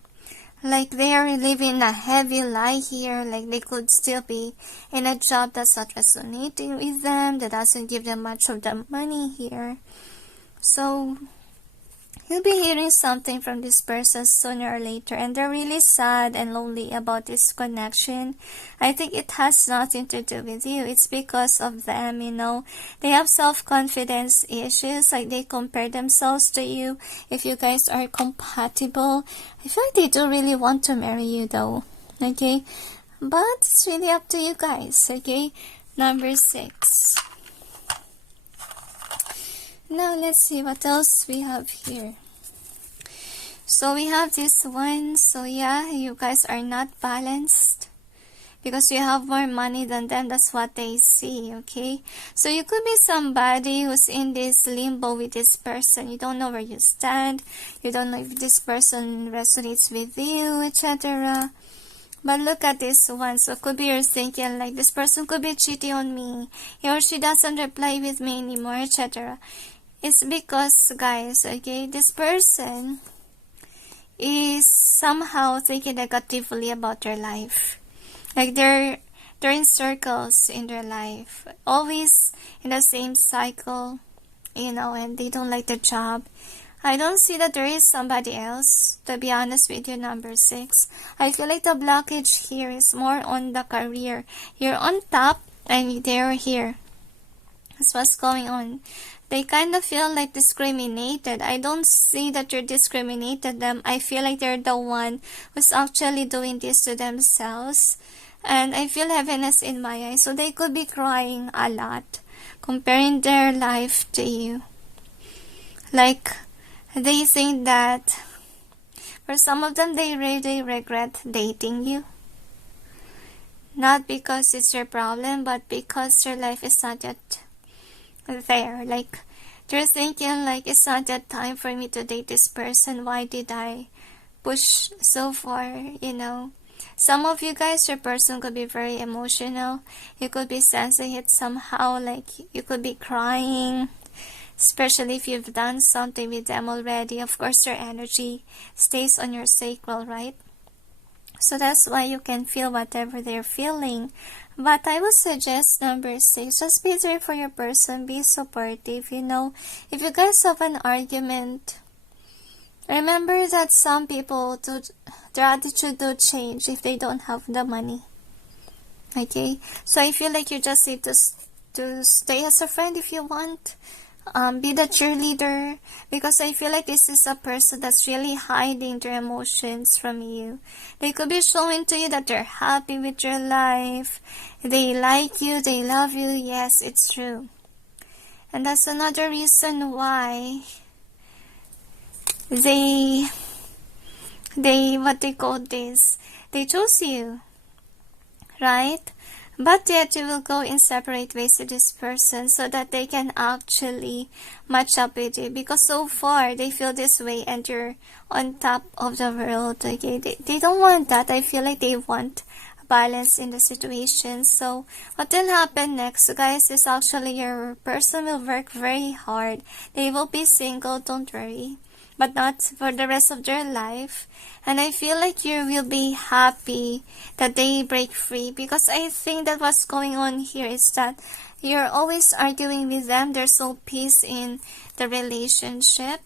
Like they are living a heavy lie here. Like they could still be in a job that's not resonating with them, that doesn't give them much of the money here. So you'll be hearing something from this person sooner or later, and they're really sad and lonely about this connection. I think it has nothing to do with you. It's because of them, you know. They have self-confidence issues, like they compare themselves to you. If you guys are compatible, I feel like they do really want to marry you though, okay? But it's really up to you guys, okay? Number 6. Now let's see what else we have here. So we have this one. So yeah, you guys are not balanced because you have more money than them. That's what they see, okay? So you could be somebody who's in this limbo with this person. You don't know where you stand. You don't know if this person resonates with you, etc. But look at this one. So could be you're thinking like this person could be cheating on me. He or she doesn't reply with me anymore, etc. It's because, guys, okay, this person is somehow thinking negatively about their life. Like they're in circles in their life, always in the same cycle, you know, and they don't like the job. I don't see that there is somebody else, to be honest with you, number 6. I feel like the blockage here is more on the career. You're on top and they're here. That's what's going on. They kind of feel like discriminated. I don't see that you're discriminated them. I feel like they're the one who's actually doing this to themselves. And I feel heaviness in my eyes. So they could be crying a lot, comparing their life to you. Like, they think that, for some of them, they really regret dating you. Not because it's your problem, but because your life is not yet there. Like they're thinking like it's not that time for me to date this person. Why did I push so far, you know? Some of you guys, your person could be very emotional. You could be sensing it somehow, like you could be crying, especially if you've done something with them already. Of course your energy stays on your sacral, right? So that's why you can feel whatever they're feeling. But I would suggest number 6, just be there for your person, be supportive, you know. If you guys have an argument, remember that some people, their attitude do change if they don't have the money. Okay? So I feel like you just need to stay as a friend if you want. Be the cheerleader, because I feel like this is a person that's really hiding their emotions from you. They could be showing to you that they're happy with your life, they like you, they love you. Yes, it's true. And that's another reason why they what they call this, they chose you, right? But yet you will go in separate ways to this person so that they can actually match up with you. Because so far, they feel this way and you're on top of the world. Okay? They don't want that. I feel like they want balance in the situation. So what will happen next, guys, is actually your person will work very hard. They will be single, don't worry. But not for the rest of their life. And I feel like you will be happy that they break free, because I think that what's going on here is that you're always arguing with them. There's no peace in the relationship.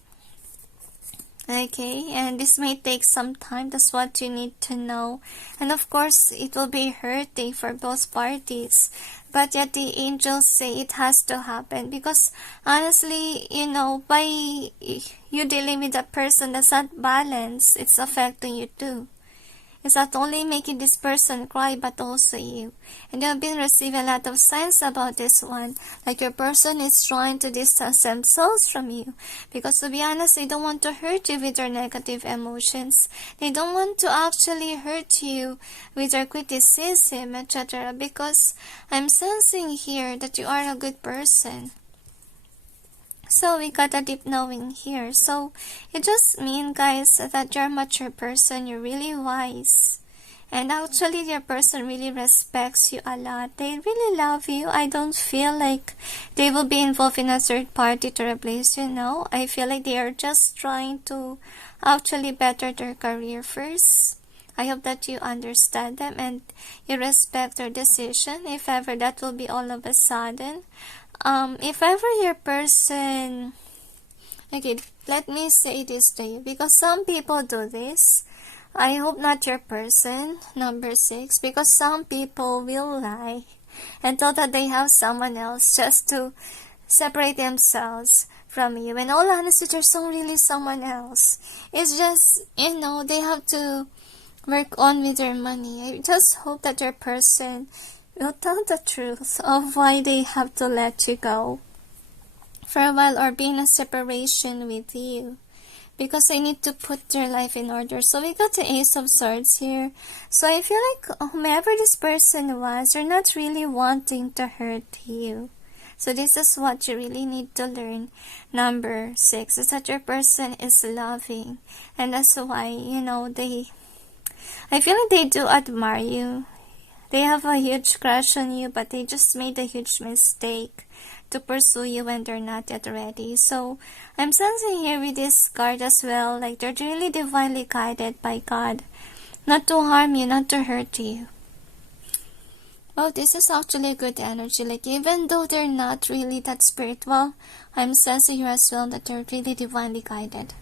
Okay, and this may take some time. That's what you need to know. And of course, it will be hurting for both parties. But yet the angels say it has to happen. Because honestly, you know, by you dealing with a person that's not balanced, it's affecting you too. It's not only making this person cry, but also you. And you have been receiving a lot of signs about this one. Like your person is trying to distance themselves from you. Because to be honest, they don't want to hurt you with their negative emotions. They don't want to actually hurt you with their criticism, etc. Because I'm sensing here that you are a good person. So we got a deep knowing here. So it just means, guys, that you're a mature person, you're really wise. And actually, your person really respects you a lot. They really love you. I don't feel like they will be involved in a third party to replace you, no. I feel like they are just trying to actually better their career first. I hope that you understand them and you respect their decision. If ever that will be all of a sudden. If ever your person... Okay, let me say this to you. Because some people do this. I hope not your person, number 6, because some people will lie and thought that they have someone else just to separate themselves from you. In all honesty, there's not really someone else. It's just, you know, they have to work on with their money. I just hope that your person will tell the truth of why they have to let you go for a while or be in a separation with you. Because they need to put their life in order. So we got the Ace of Swords here. So I feel like whomever this person was, they're not really wanting to hurt you. So this is what you really need to learn. Number 6 is that your person is loving. And that's why, you know, I feel like they do admire you. They have a huge crush on you, but they just made a huge mistake to pursue you when they're not yet ready. So I'm sensing here with this card as well, like they're really divinely guided by God, not to harm you, not to hurt you. Well, this is actually a good energy. Like even though they're not really that spiritual, I'm sensing here as well that they're really divinely guided.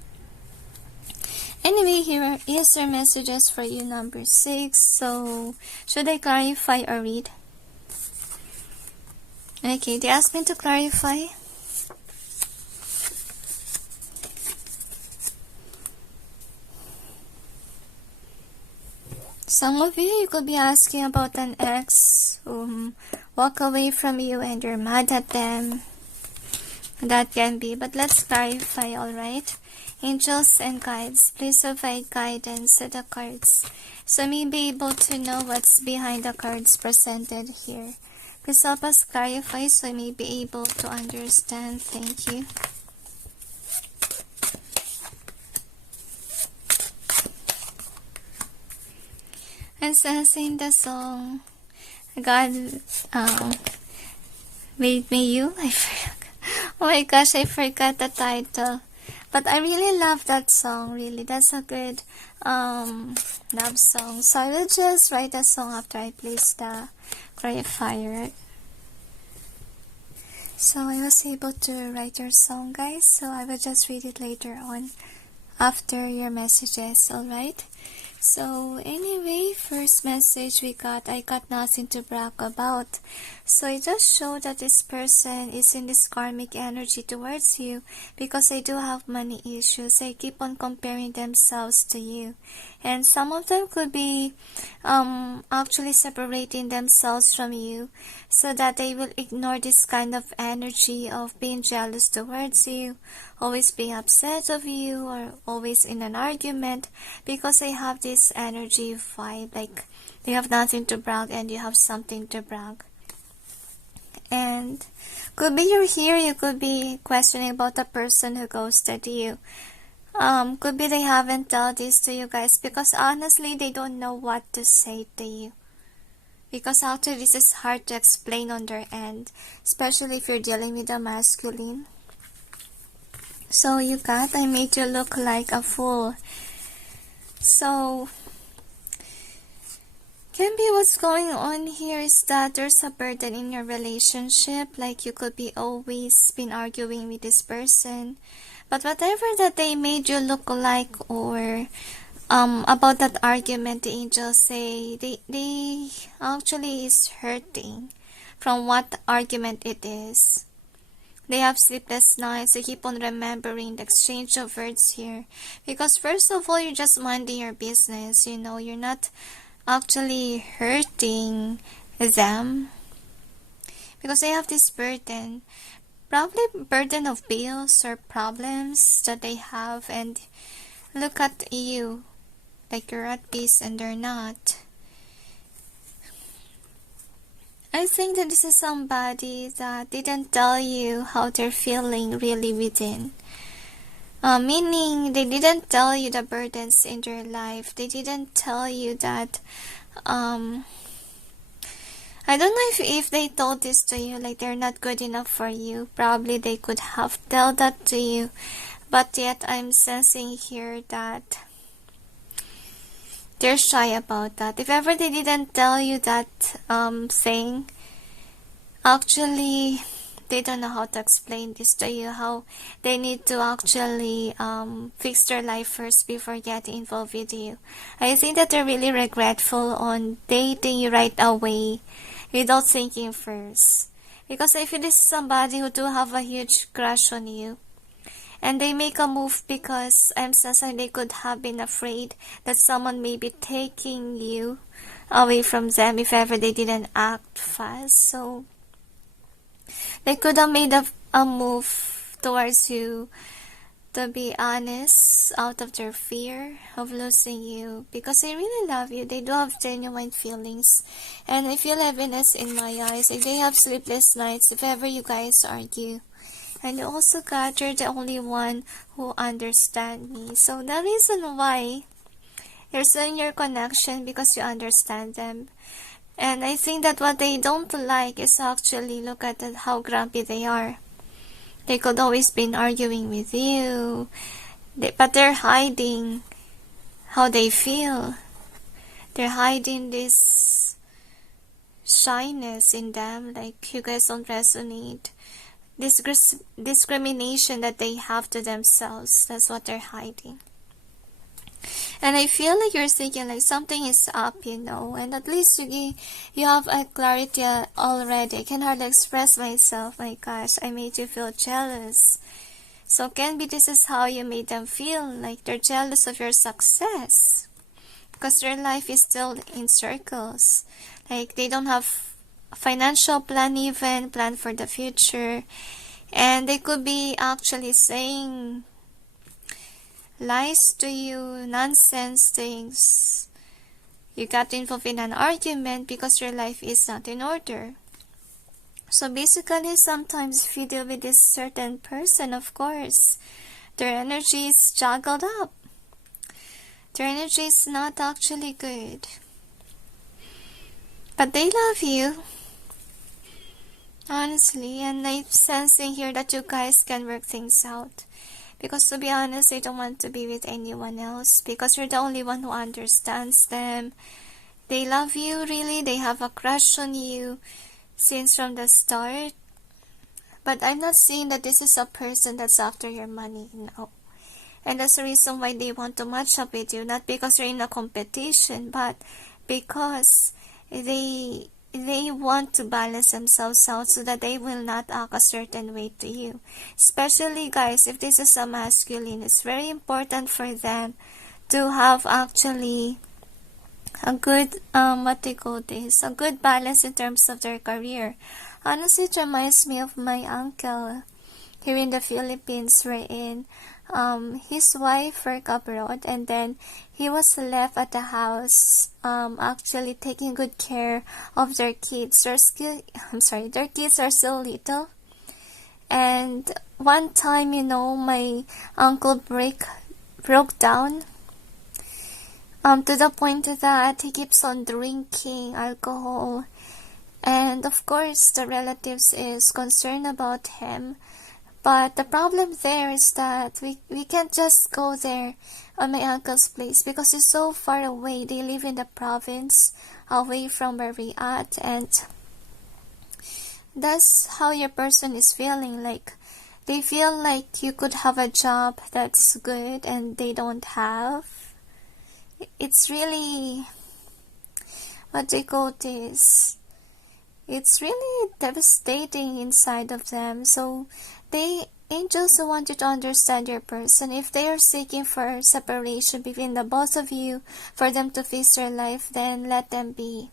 Anyway, here is their messages for you, number 6. So should I clarify or read? Okay, they asked me to clarify. Some of you could be asking about an ex who walk away from you and you're mad at them. That can be, but let's clarify, alright? Angels and guides, please provide guidance to the cards so we be able to know what's behind the cards presented here. Please help us clarify so we may be able to understand. Thank you. And sensing the song, God made me you. Oh my gosh, I forgot the title. But I really love that song, really. That's a good love song. So I will just write a song after I place the clarifier. So I was able to write your song, guys. So I will just read it later on after your messages, alright? So anyway, first message we got, I got nothing to brag about. So it just showed that this person is in this karmic energy towards you because they do have money issues. They keep on comparing themselves to you. And some of them could be actually separating themselves from you so that they will ignore this kind of energy of being jealous towards you, always being upset of you, or always in an argument because they have this energy vibe, like they have nothing to brag and you have something to brag. And could be you're here, you could be questioning about the person who ghosted you. Could be they haven't told this to you guys because honestly they don't know what to say to you. Because actually this is hard to explain on their end, especially if you're dealing with a masculine. So you got, I made you look like a fool. So can be what's going on here is that there's a burden in your relationship, like you could be always been arguing with this person. But whatever that they made you look like, or about that argument, the angels say they actually is hurting from what argument it is. They have sleepless nights. They keep on remembering the exchange of words here. Because first of all, you're just minding your business. You know, you're not actually hurting them. Because they have this burden. Probably burden of bills or problems that they have. And look at you. Like you're at peace and they're not. I think that this is somebody that didn't tell you how they're feeling really within. Meaning they didn't tell you the burdens in their life. They didn't tell you that, I don't know if they told this to you, like they're not good enough for you. Probably they could have told that to you. But yet I'm sensing here that they're shy about that. If ever they didn't tell you that thing, actually they don't know how to explain this to you, how they need to actually fix their life first before getting involved with you. I think that they're really regretful on dating you right away without thinking first. Because if it is somebody who do have a huge crush on you, and they make a move because I'm sensing they could have been afraid that someone may be taking you away from them if ever they didn't act fast. So they could have made a move towards you, to be honest, out of their fear of losing you, because they really love you. They do have genuine feelings, and I feel heaviness in my eyes. Like they have sleepless nights if ever you guys argue. And you also got, you're the only one who understands me. So the reason why you're showing your connection, because you understand them. And I think that what they don't like is actually, look at how grumpy they are. They could always been arguing with you, but they're hiding how they feel. They're hiding this shyness in them, like you guys don't resonate. This discrimination that they have to themselves, that's what they're hiding. And I feel like you're thinking like something is up, you know, and at least you have a clarity already. I can hardly express myself. My gosh, I made you feel jealous. So can be this is how you made them feel, like they're jealous of your success, because their life is still in circles. Like they don't have a financial plan, even plan for the future, and they could be actually saying lies to you, nonsense things. You got involved in an argument because your life is not in order. So basically, sometimes if you deal with this certain person, of course, their energy is juggled up. Their energy is not actually good. But they love you, honestly, and I'm sensing here that you guys can work things out. Because to be honest, they don't want to be with anyone else, because you're the only one who understands them. They love you, really. They have a crush on you since from the start. But I'm not saying that this is a person that's after your money, no. And that's the reason why they want to match up with you. Not because you're in a competition, but because they want to balance themselves out so that they will not act a certain way to you. Especially, guys, if this is a masculine, it's very important for them to have actually a good, a good balance in terms of their career. Honestly, it reminds me of my uncle here in the Philippines, wherein his wife worked abroad, and then he was left at the house actually taking good care of their kids. Their kids are still little. And one time, you know, my uncle broke down to the point that he keeps on drinking alcohol. And of course, the relatives is concerned about him. But the problem there is that we can't just go there on my uncle's place because it's so far away. They live in the province, away from where we at, and that's how your person is feeling. Like they feel like you could have a job that's good and they don't have. It's really, what they call this, it's really devastating inside of them. So angels want you to understand your person. If they are seeking for separation between the both of you, for them to face their life, then let them be.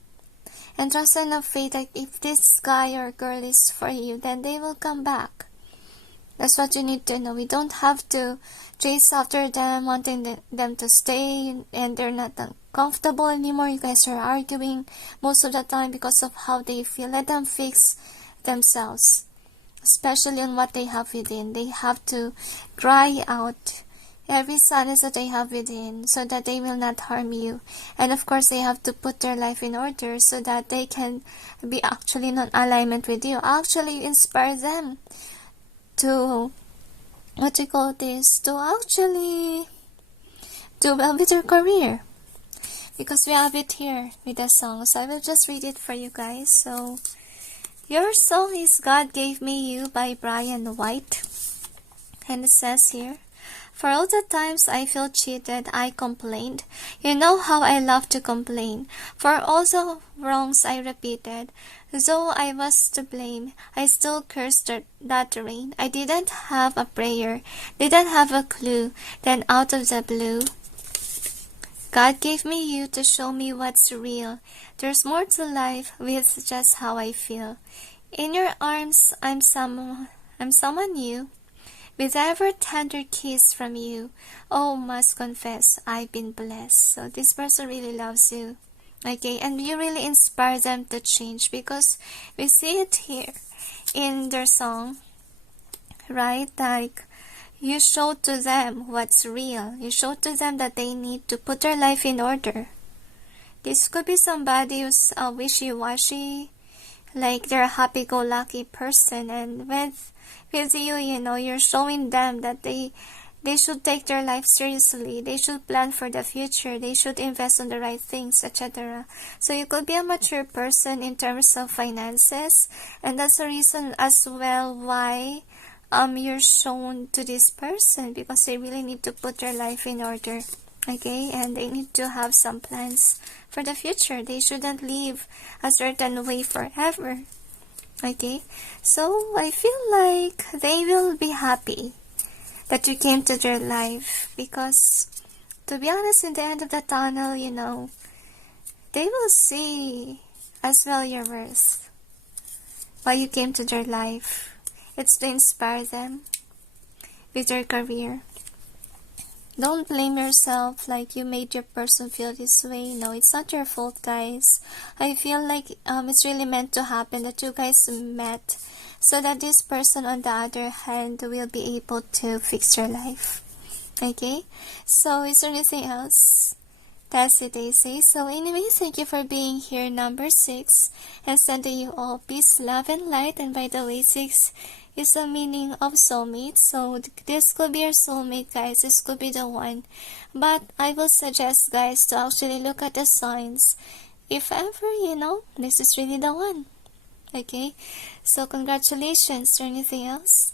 And trust and have faith that if this guy or girl is for you, then they will come back. That's what you need to know. We don't have to chase after them, wanting them to stay, and they're not comfortable anymore. You guys are arguing most of the time because of how they feel. Let them fix themselves, especially on what they have within. They have to cry out every sadness that they have within so that they will not harm you. And of course, they have to put their life in order so that they can be actually in alignment with you. Actually inspire them to, what you call this, to actually do well with your career. Because we have it here with the song. So I will just read it for you guys. So, your song is God Gave Me You by Baron-Reid. And it says here, for all the times I feel cheated, I complained. You know how I love to complain. For all the wrongs I repeated, though I was to blame, I still cursed that rain. I didn't have a prayer, didn't have a clue. Then out of the blue, God gave me you to show me what's real. There's more to life with just how I feel. In your arms, I'm someone new. With every tender kiss from you, oh, must confess, I've been blessed. So this person really loves you, okay? And you really inspire them to change because we see it here in their song, right? Like, you show to them what's real. You show to them that they need to put their life in order. This could be somebody who's wishy-washy, like they're a happy-go-lucky person, and with you, you know, you're showing them that they should take their life seriously. They should plan for the future. They should invest on the right things, etc. So you could be a mature person in terms of finances, and that's the reason as well why you're shown to this person, because they really need to put their life in order, okay? And they need to have some plans for the future. They shouldn't live a certain way forever. Okay, so I feel like they will be happy that you came to their life, because to be honest, in the end of the tunnel, you know, they will see as well your worth, why you came to their life. It's to inspire them with your career. Don't blame yourself like you made your person feel this way. No, it's not your fault, guys. I feel like it's really meant to happen that you guys met so that this person on the other hand will be able to fix your life. Okay? So, is there anything else? That's it, they say. So anyway, thank you for being here, number 6. And sending you all peace, love, and light. And by the way, 6 is the meaning of soulmate. So this could be your soulmate, guys. This could be the one. But I will suggest, guys, to actually look at the signs. If ever, you know, this is really the one. Okay? So congratulations. Is there anything else?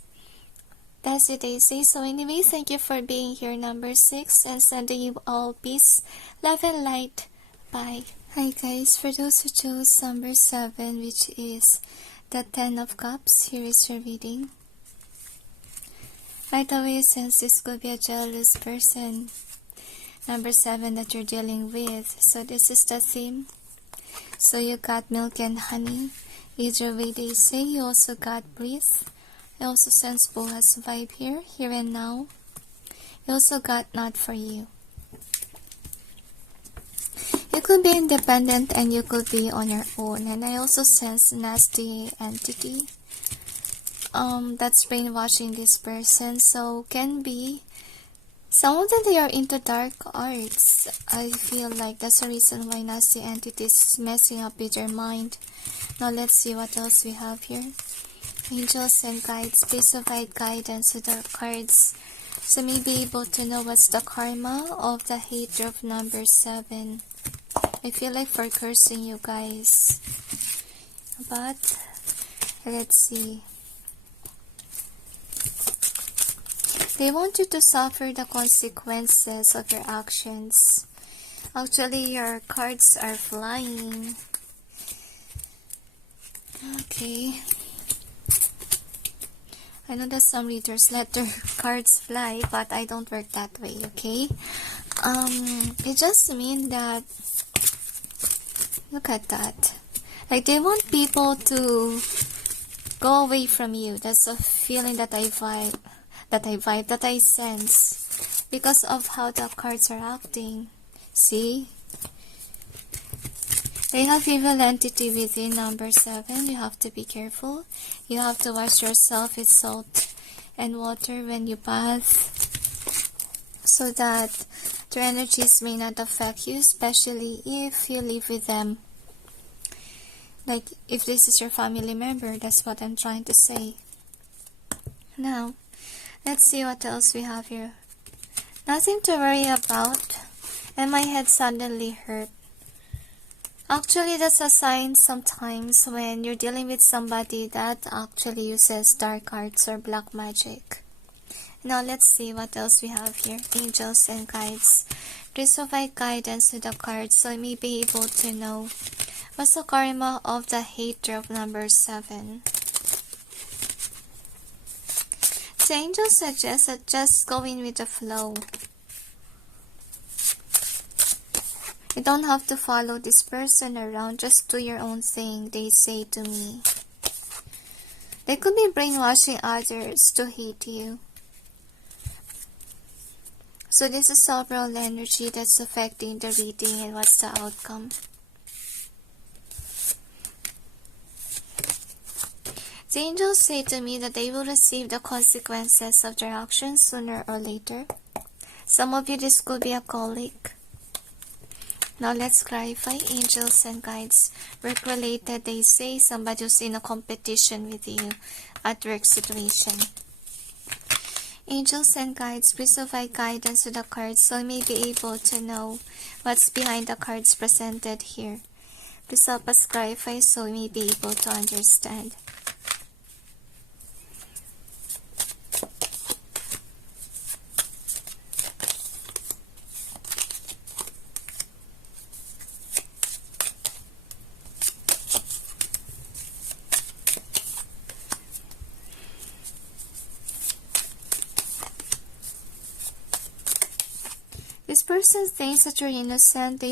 That's it, they say. So anyway, thank you for being here, number 6, and sending you all peace, love, and light. Bye. Hi guys, for those who chose number 7, which is the 10 of Cups, here is your reading. Right away, since this could be a jealous person, number 7 that you're dealing with. So this is the theme. So you got milk and honey. Either way, they say. You also got breath. I also sense Pooja's vibe here and now. You also got not for you. You could be independent and you could be on your own. And I also sense nasty entity that's brainwashing this person. So can be someone that they are into dark arts. I feel like that's the reason why nasty entity is messing up with your mind. Now let's see what else we have here. Angels and guides, please provide guidance to the cards so may be able to know what's the karma of the hater of number 7. I feel like for cursing you guys, but let's see. They want you to suffer the consequences of your actions. Actually, your cards are flying. Okay. I know that some readers let their cards fly, but I don't work that way, okay? It just means that, look at that. Like, they want people to go away from you. That's a feeling that I that I sense because of how the cards are acting. See? They have evil entity within number 7. You have to be careful. You have to wash yourself with salt and water when you bath, so that their energies may not affect you, especially if you live with them. Like, if this is your family member, that's what I'm trying to say. Now, let's see what else we have here. Nothing to worry about, and my head suddenly hurt. Actually, that's a sign sometimes when you're dealing with somebody that actually uses dark arts or black magic. Now, let's see what else we have here. Angels and guides. Please provide guidance to the cards so I may be able to know what's the karma of the hater of number 7. The angels suggest that just going with the flow. You don't have to follow this person around, just do your own thing, they say to me. They could be brainwashing others to hate you. So this is overall energy that's affecting the reading, and what's the outcome. The angels say to me that they will receive the consequences of their actions sooner or later. Some of you, this could be a colleague. Now let's clarify. Angels and guides. Work related, they say somebody who's in a competition with you at work situation. Angels and guides, please provide guidance to the cards so I may be able to know what's behind the cards presented here. Please help us clarify so we may be able to understand. This person thinks that you're innocent.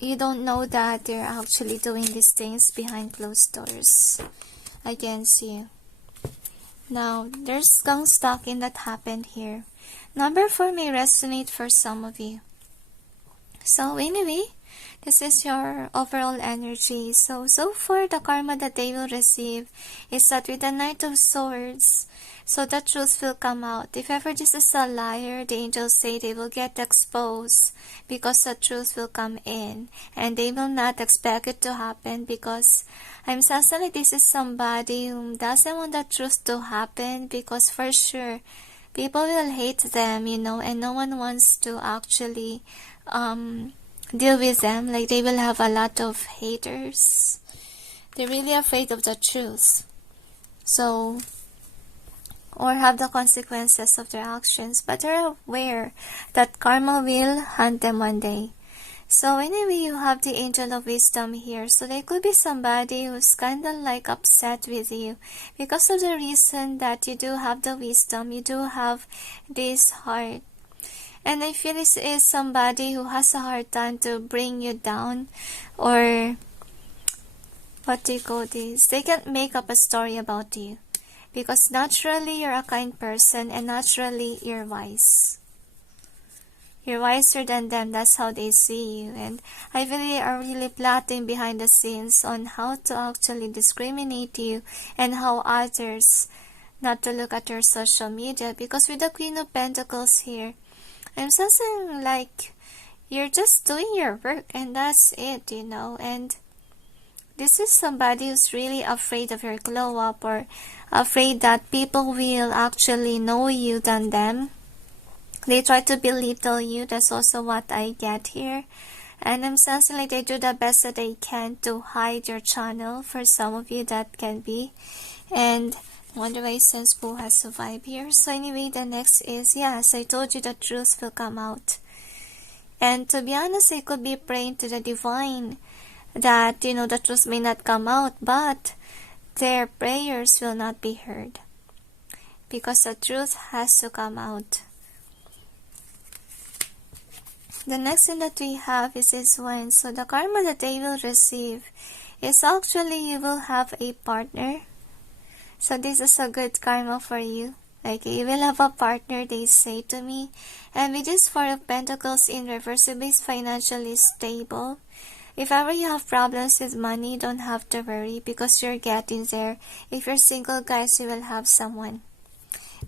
You don't know that they're actually doing these things behind closed doors against you. Now, there's gang stalking that happened here. Number 4 may resonate for some of you. So anyway, this is your overall energy. So far, the karma that they will receive is that with the Knight of Swords, so the truth will come out. If ever this is a liar, the angels say they will get exposed because the truth will come in. And they will not expect it to happen because I'm sensing like this is somebody who doesn't want the truth to happen, because for sure, people will hate them, you know, and no one wants to actually deal with them. Like, they will have a lot of haters. They're really afraid of the truth. So, or have the consequences of their actions, but they're aware that karma will hunt them one day. So anyway, you have the Angel of Wisdom here. So there could be somebody who's kind of like upset with you because of the reason that you do have the wisdom, you do have this heart. And I feel this is somebody who has a hard time to bring you down, or what do you call this? They can't make up a story about you. Because naturally, you're a kind person, and naturally, you're wise. You're wiser than them, that's how they see you. And I feel they are really plotting behind the scenes on how to actually discriminate you and how others not to look at your social media. Because with the Queen of Pentacles here, I'm sensing like you're just doing your work and that's it, you know. And this is somebody who's really afraid of your glow up, or afraid that people will actually know you than them. They try to belittle you. That's also what I get here. And I'm sensing like they do the best that they can to hide your channel. For some of you, that can be. And wonder why sense Pooh has a vibe here. So anyway, the next is, yes, I told you the truth will come out. And to be honest, I could be praying to the divine that, you know, the truth may not come out, but their prayers will not be heard. Because the truth has to come out. The next thing that we have is this one. So the karma that they will receive is actually you will have a partner. So this is a good karma for you. Like, you will have a partner, they say to me. And with this Four of Pentacles in reverse, you be financially stable. If ever you have problems with money, don't have to worry because you're getting there. If you're single, guys, you will have someone.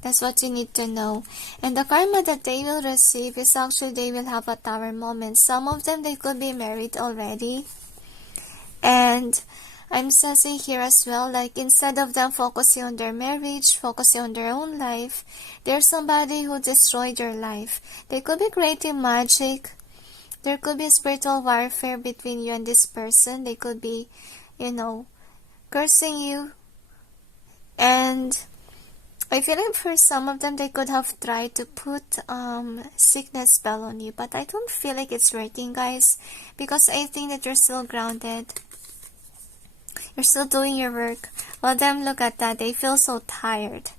That's what you need to know. And the karma that they will receive is actually they will have a tower moment. Some of them, they could be married already. And I'm sensing here as well, like instead of them focusing on their marriage, focusing on their own life, there's somebody who destroyed their life. They could be creating magic. There could be spiritual warfare between you and this person. They could be, cursing you. And I feel like for some of them, they could have tried to put sickness spell on you. But I don't feel like it's working, guys. Because I think that you're still grounded. You're still doing your work. Well, them, look at that. They feel so tired.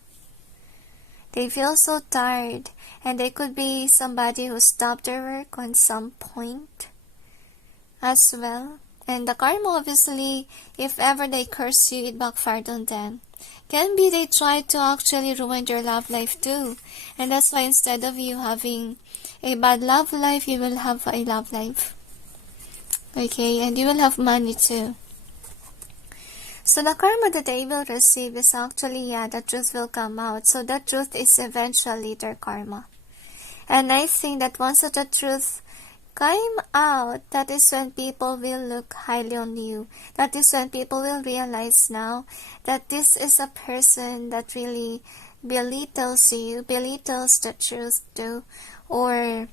They feel so tired. And they could be somebody who stopped their work on some point as well. And the karma, obviously, if ever they curse you, it backfired on them. Can be they tried to actually ruin your love life too. And that's why instead of you having a bad love life, you will have a love life. Okay, and you will have money too. So the karma that they will receive is actually, the truth will come out. So the truth is eventually their karma. And I think that once the truth came out, that is when people will look highly on you. That is when people will realize now that this is a person that really belittles you, belittles the truth too, or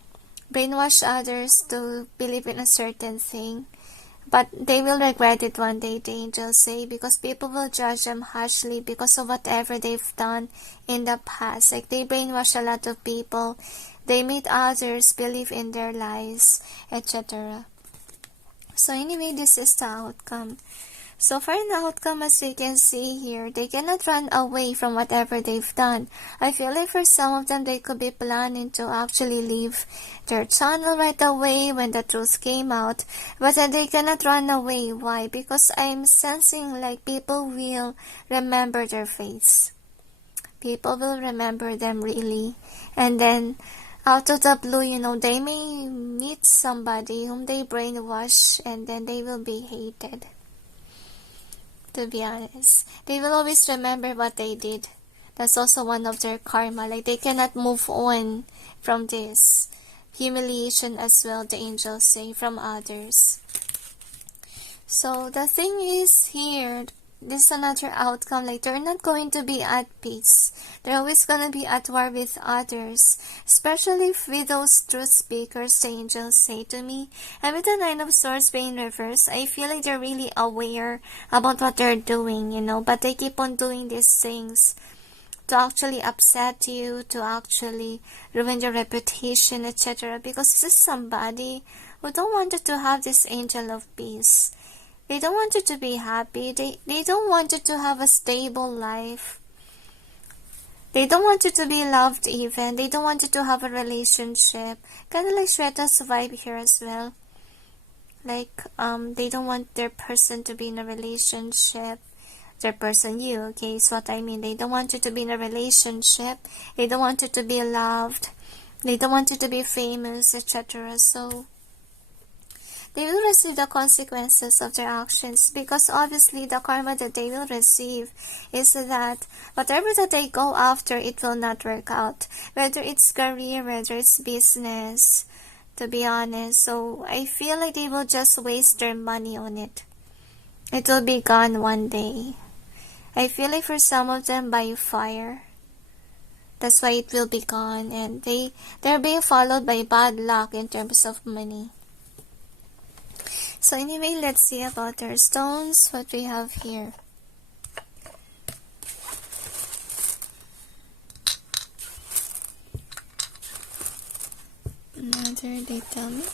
brainwash others to believe in a certain thing. But they will regret it one day, the angels say, because people will judge them harshly because of whatever they've done in the past. Like, they brainwash a lot of people. They made others believe in their lies, etc. So anyway, this is the outcome. So for an outcome, as you can see here, they cannot run away from whatever they've done. I feel like for some of them, they could be planning to actually leave their channel right away when the truth came out. But then they cannot run away. Why? Because I'm sensing like people will remember their face. People will remember them really. And then out of the blue, they may meet somebody whom they brainwash and then they will be hated. To be honest, they will always remember what they did. That's also one of their karma. Like, they cannot move on from this humiliation as well, the angels say, from others. So the thing is here, this is another outcome. Like, they're not going to be at peace. They're always going to be at war with others, especially with those truth speakers, the angels say to me. And with the Nine of Swords being reversed, I feel like they're really aware about what they're doing, but they keep on doing these things to actually upset you, to actually ruin your reputation, etc. Because this is somebody who don't want you to have this angel of peace. They don't want you to be happy. They don't want you to have a stable life. They don't want you to be loved even. They don't want you to have a relationship. Kind of like Shweta's vibe here as well. Like, they don't want their person to be in a relationship. Their person, you, okay, is what I mean. They don't want you to be in a relationship. They don't want you to be loved. They don't want you to be famous, etc. So they will receive the consequences of their actions, because obviously the karma that they will receive is that whatever that they go after, it will not work out. Whether it's career, whether it's business, to be honest. So I feel like they will just waste their money on it. It will be gone one day. I feel like for some of them by fire. That's why it will be gone. And they're being followed by bad luck in terms of money. So anyway, let's see about their stones, what we have here. Another, they tell me.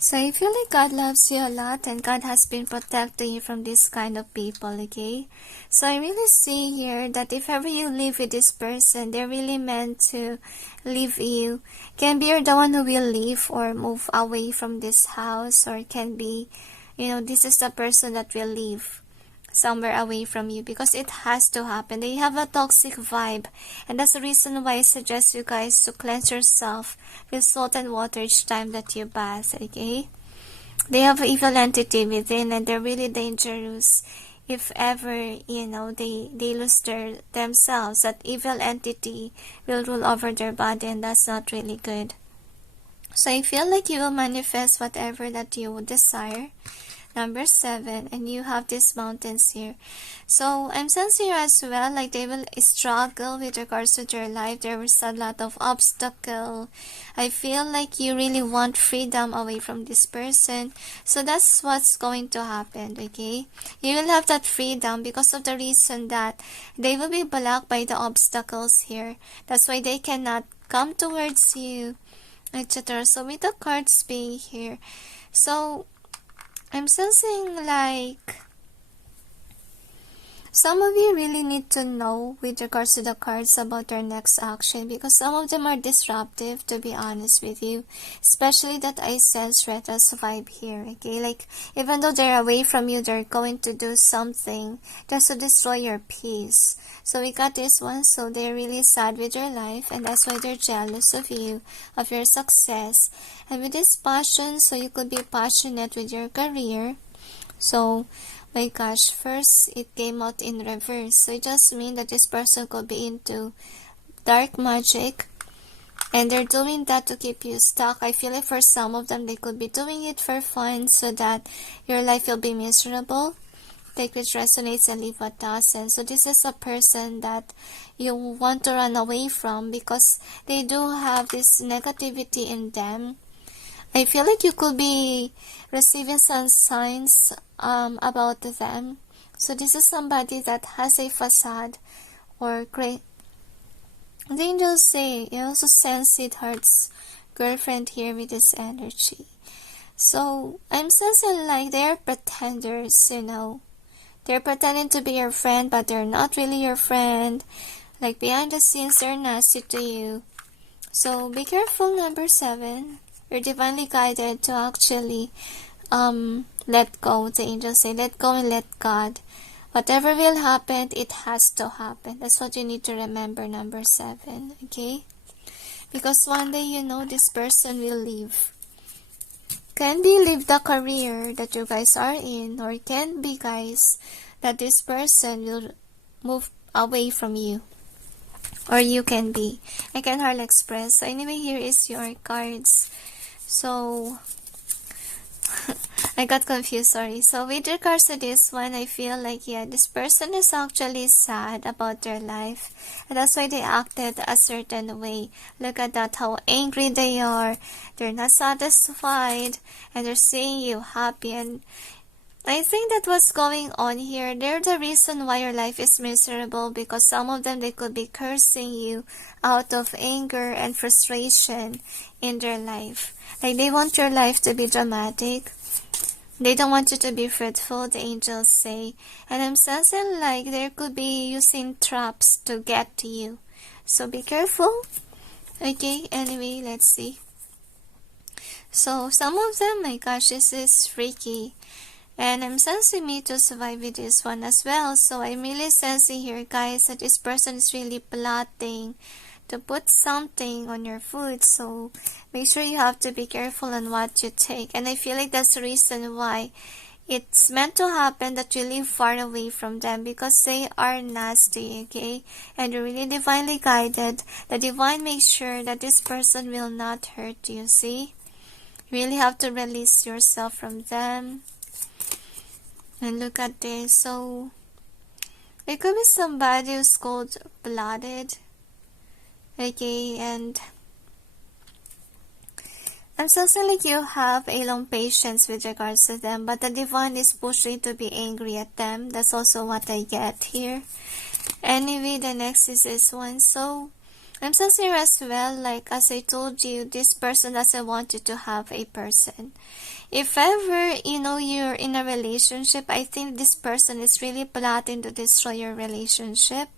So I feel like God loves you a lot and God has been protecting you from this kind of people, okay? So I really see here that if ever you live with this person, they're really meant to leave you. Can be you're the one who will leave or move away from this house, or it can be, this is the person that will leave somewhere away from you, because it has to happen. They have a toxic vibe, and that's the reason why I suggest you guys to cleanse yourself with salt and water each time that you bath, okay? They have an evil entity within, and they're really dangerous. If ever, they lose themselves, that evil entity will rule over their body, and that's not really good. So I feel like you will manifest whatever that you would desire. Number 7, and you have these mountains here. So I'm sensing here as well, like they will struggle with regards to their life. There was a lot of obstacle. I feel like you really want freedom away from this person. So that's what's going to happen, okay? You will have that freedom because of the reason that they will be blocked by the obstacles here. That's why they cannot come towards you, etc. So with the cards being here, so I'm sensing like some of you really need to know with regards to the cards about their next action, because some of them are disruptive, to be honest with you. Especially that I sense Shweta's vibe here, okay? Like, even though they're away from you, they're going to do something just to destroy your peace. So we got this one, so they're really sad with your life, and that's why they're jealous of you, of your success. And with this passion, so you could be passionate with your career. So my gosh, first it came out in reverse. So it just means that this person could be into dark magic, and they're doing that to keep you stuck. I feel like for some of them, they could be doing it for fun so that your life will be miserable. Take which resonates and leave what doesn't. So this is a person that you want to run away from because they do have this negativity in them. I feel like you could be receiving some signs about them. So this is somebody that has a facade or great. The angels say, you also sense it hurts girlfriend here with this energy. So I'm sensing like they're pretenders, They're pretending to be your friend, but they're not really your friend. Like behind the scenes, they're nasty to you. So be careful, number 7. You're divinely guided to actually let go. The angels say, let go and let God. Whatever will happen, it has to happen. That's what you need to remember, number 7, okay? Because one day, this person will leave. Can be leave the career that you guys are in, or it can be, guys, that this person will move away from you. Or you can be. I can hardly express. So anyway, here is your cards. So I got confused, sorry. So with regards to this one, I feel like, this person is actually sad about their life. And that's why they acted a certain way. Look at that, how angry they are. They're not satisfied. And they're seeing you happy. And I think that what's going on here, they're the reason why your life is miserable, because some of them, they could be cursing you out of anger and frustration in their life. Like they want your life to be dramatic. They don't want you to be fruitful, the angels say. And I'm sensing like they could be using traps to get to you. So be careful. Okay, anyway, let's see. So some of them, my gosh, this is freaky. And I'm sensing me to survive with this one as well. So I'm really sensing here, guys, that this person is really plotting to put something on your food. So make sure you have to be careful on what you take. And I feel like that's the reason why it's meant to happen, that you live far away from them, because they are nasty, okay? And you're really divinely guided. The divine makes sure that this person will not hurt you, see? You really have to release yourself from them. And look at this. So it could be somebody who's cold-blooded. Okay, and I'm something like you have a long patience with regards to them, but the divine is pushing to be angry at them. That's also what I get here. Anyway, the next is this one. So I'm sincere as well, like as I told you, this person doesn't want you to have a person. If ever, you're in a relationship, I think this person is really plotting to destroy your relationship.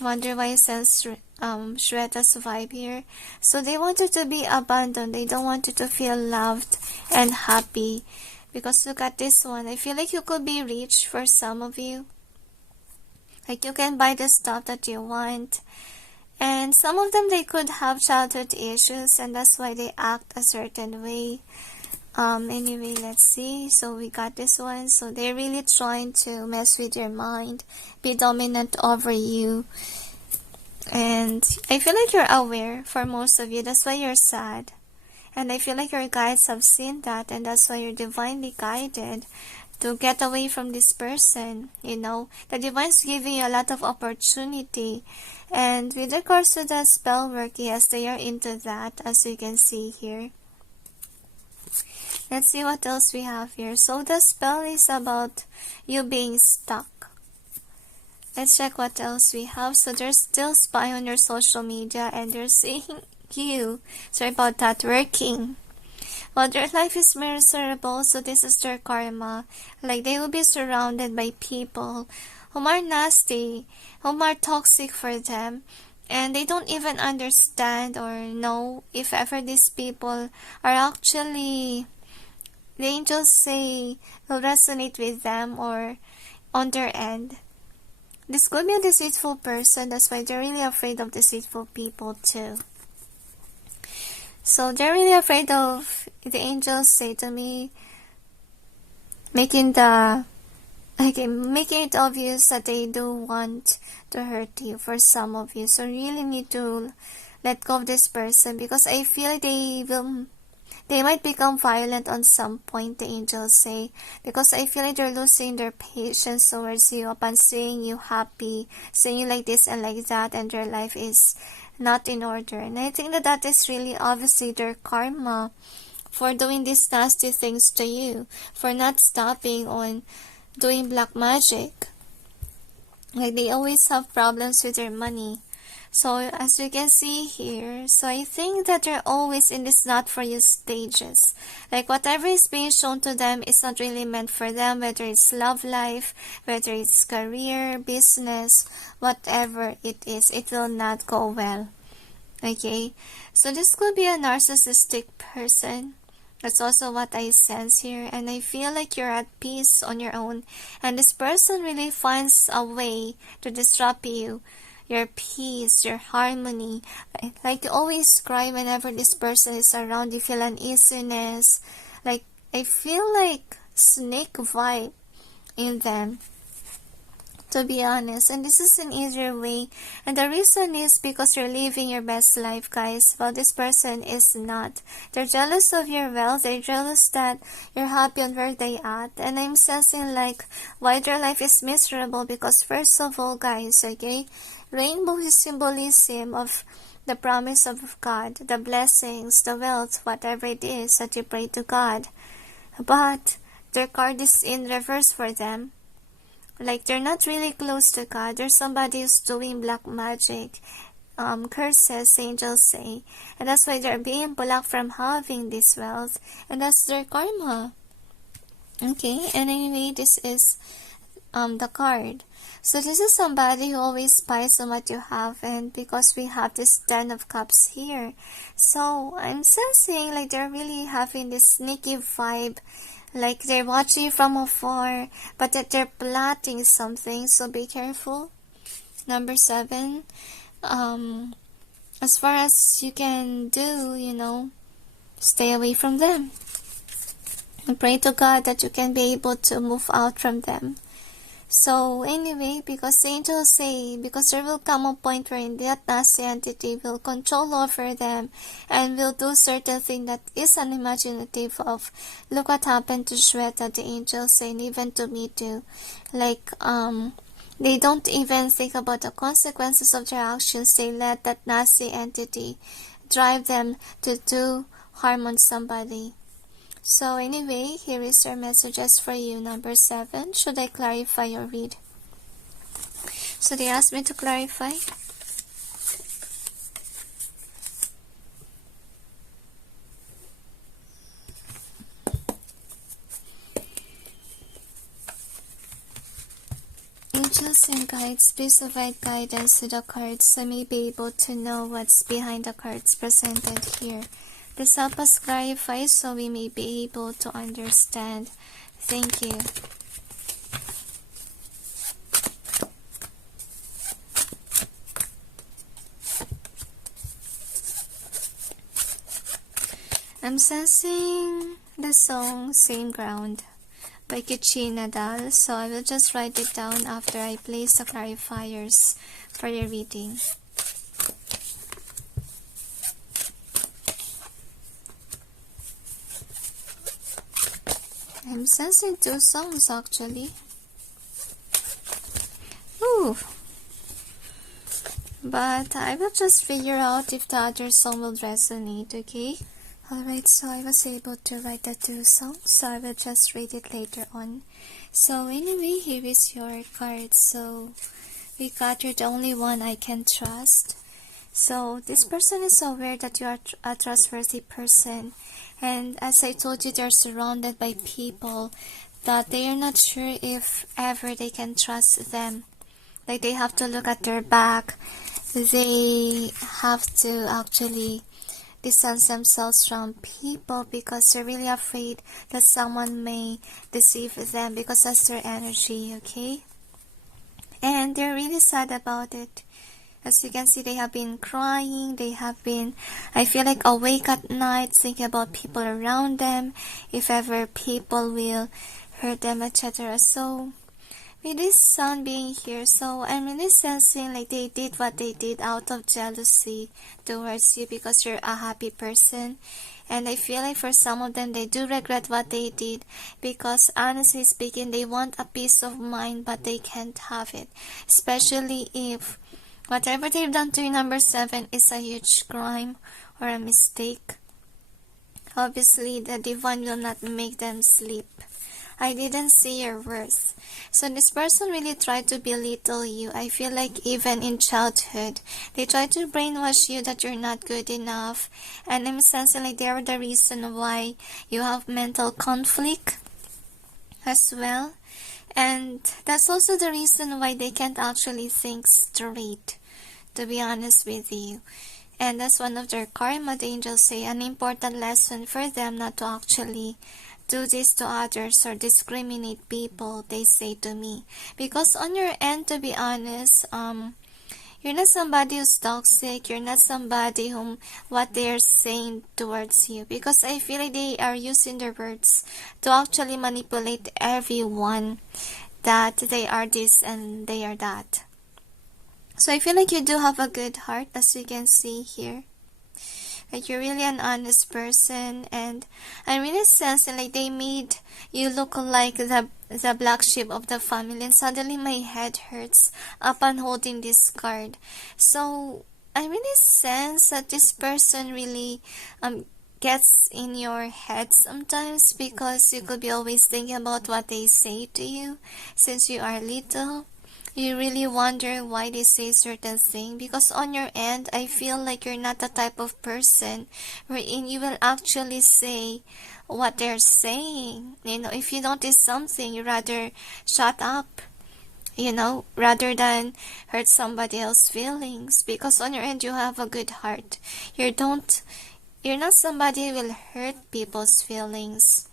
Wonder why it says Shweta's vibe here. So they want you to be abandoned. They don't want you to feel loved and happy. Because look at this one. I feel like you could be rich for some of you. Like you can buy the stuff that you want. And some of them, they could have childhood issues, and that's why they act a certain way. Anyway, let's see. So we got this one. So they're really trying to mess with your mind, be dominant over you. And I feel like you're aware for most of you. That's why you're sad. And I feel like your guides have seen that, and that's why you're divinely guided to get away from this person. The divine's giving you a lot of opportunity. And with regards to the spell work, yes, they are into that, as you can see here. Let's see what else we have here. So the spell is about you being stuck. Let's check what else we have. So they're still spying on your social media, and they're seeing you. Sorry about that, working. Well, their life is miserable, so this is their karma. Like, they will be surrounded by people whom are nasty, whom are toxic for them, and they don't even understand or know if ever these people are actually, the angels say, will resonate with them or on their end. This could be a deceitful person, that's why they're really afraid of deceitful people too. So they're really afraid of, the angels say to me, making it obvious that they do want to hurt you for some of you. So you really need to let go of this person, because I feel they might become violent on some point, the angels say, because I feel like they're losing their patience towards you upon seeing you happy, seeing you like this and like that, and their life is not in order. And I think that is really obviously their karma for doing these nasty things to you, for not stopping on doing black magic. Like, they always have problems with their money. So as you can see here, so I think that they're always in this not for you stages. Like, whatever is being shown to them is not really meant for them, whether it's love life, whether it's career, business, whatever it is, it will not go well. Okay, so this could be a narcissistic person. That's also what I sense here, and I feel like you're at peace on your own, and this person really finds a way to disrupt you, your peace, your harmony. Like, you always cry whenever this person is around. You feel uneasiness. Like, I feel like snake vibe in them, to be honest, and this is an easier way, and the reason is because you're living your best life, guys, while this person is not. They're jealous of your wealth, they're jealous that you're happy on where they at, and I'm sensing like why their life is miserable, because first of all, guys, okay, rainbow is symbolism of the promise of God, the blessings, the wealth, whatever it is that you pray to God, but their card is in reverse for them. Like, they're not really close to God. There's somebody who's doing black magic, curses, angels say. And that's why they're being blocked from having this wealth. And that's their karma. Okay, and anyway, this is the card. So this is somebody who always spies on what you have, and because we have this 10 of cups here. So I'm sensing like they're really having this sneaky vibe. Like, they're watching you from afar, but that they're plotting something, so be careful. Number 7, as far as you can do, stay away from them. And pray to God that you can be able to move out from them. So anyway, because the angels say, because there will come a point wherein that nasty entity will control over them and will do certain thing that is unimaginative of. Look what happened to Shweta, the angels say, and even to Meetu. Like, they don't even think about the consequences of their actions. They let that nasty entity drive them to do harm on somebody. So anyway, here is your messages for you, number 7. Should I clarify or read? So they asked me to clarify. angels and guides, please provide guidance to the cards so I may be able to know what's behind the cards presented here. Please help us clarify so we may be able to understand. Thank you. I'm sensing the song Same Ground by Kitchie and Nadal, so I will just write it down after I place the clarifiers for your reading. I'm sensing two songs actually. Ooh. But I will just figure out if the other song will resonate, okay? Alright, so I was able to write the two songs, so I will just read it later on. So anyway, here is your card. So we got you're the only one I can trust. So this person is aware that you are a trustworthy person. And as I told you, they're surrounded by people that they are not sure if ever they can trust them. Like they have to look at their back. They have to actually distance themselves from people because they're really afraid that someone may deceive them because that's their energy, okay? And they're really sad about it. As you can see, they have been crying, they have been, I feel like, awake at night thinking about people around them, if ever people will hurt them, etc. So with this sun being here, so I'm really sensing like they did what they did out of jealousy towards you because you're a happy person. And I feel like for some of them, they do regret what they did because honestly speaking, they want a peace of mind but they can't have it. Especially if whatever they've done to you, number 7, is a huge crime or a mistake. Obviously, the divine will not make them sleep. I didn't see your worth. So this person really tried to belittle you. I feel like even in childhood, they tried to brainwash you that you're not good enough. And I'm sensing like they are the reason why you have mental conflict as well. And that's also the reason why they can't actually think straight, to be honest with you. And that's one of their karma, the angels say, an important lesson for them not to actually do this to others or discriminate people, they say to me. Because on your end, to be honest, you're not somebody who's toxic, you're not somebody whom what they're saying towards you. Because I feel like they are using their words to actually manipulate everyone that they are this and they are that. So I feel like you do have a good heart, as you can see here. Like you're really an honest person, and I'm really sensing like they made you look like the black sheep of the family, and suddenly my head hurts upon holding this card. So I really sense that this person really gets in your head sometimes because you could be always thinking about what they say to you since you are little. You really wonder why they say certain thing because on your end, I feel like you're not the type of person wherein you will actually say what they're saying. You know, if you notice something, you rather shut up, you know, rather than hurt somebody else's feelings because on your end, you have a good heart. You're not somebody who will hurt people's feelings.